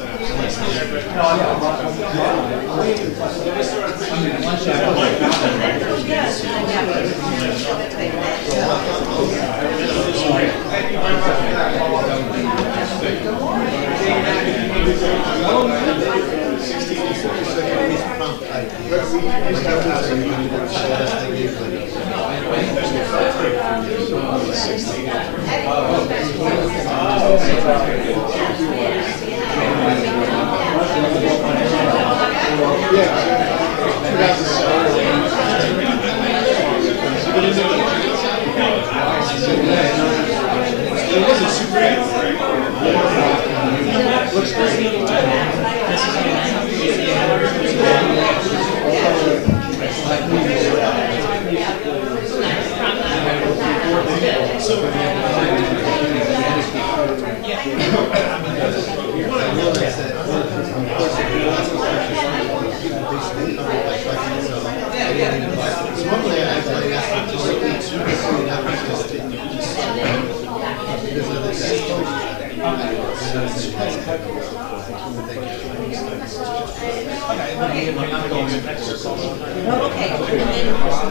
yeah.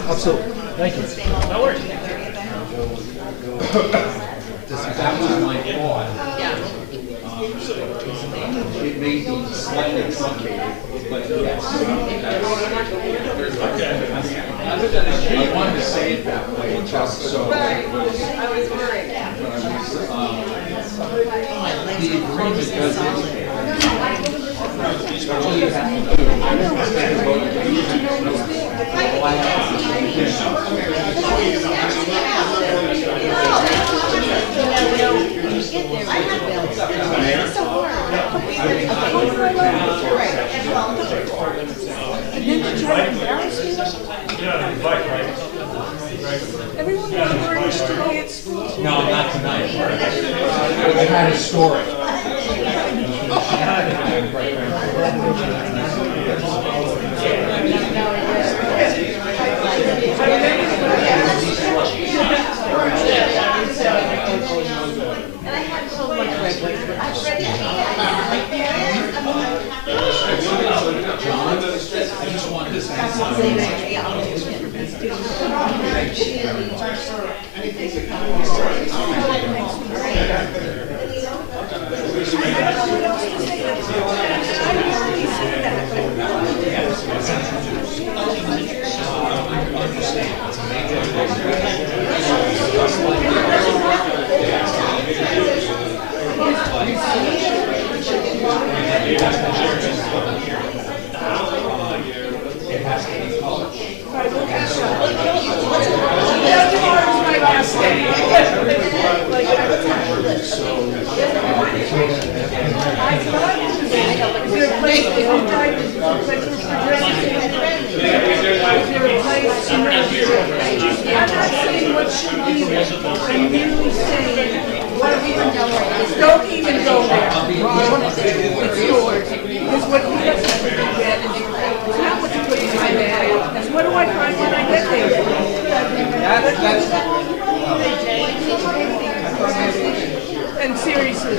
Absolutely. Thank you. No worries. That was my thought. It may be slightly truncated, but yes. I wanted to say it that way, just so it was. I was worried. The agreement does indicate. All you have to do Everyone knows where it is today at school. No, not tonight. I had a story. I just wanted to say something. Don't even go there. It's yours. It's what you get. It's not what you put in my bag. It's what do I find when I get there? And seriously,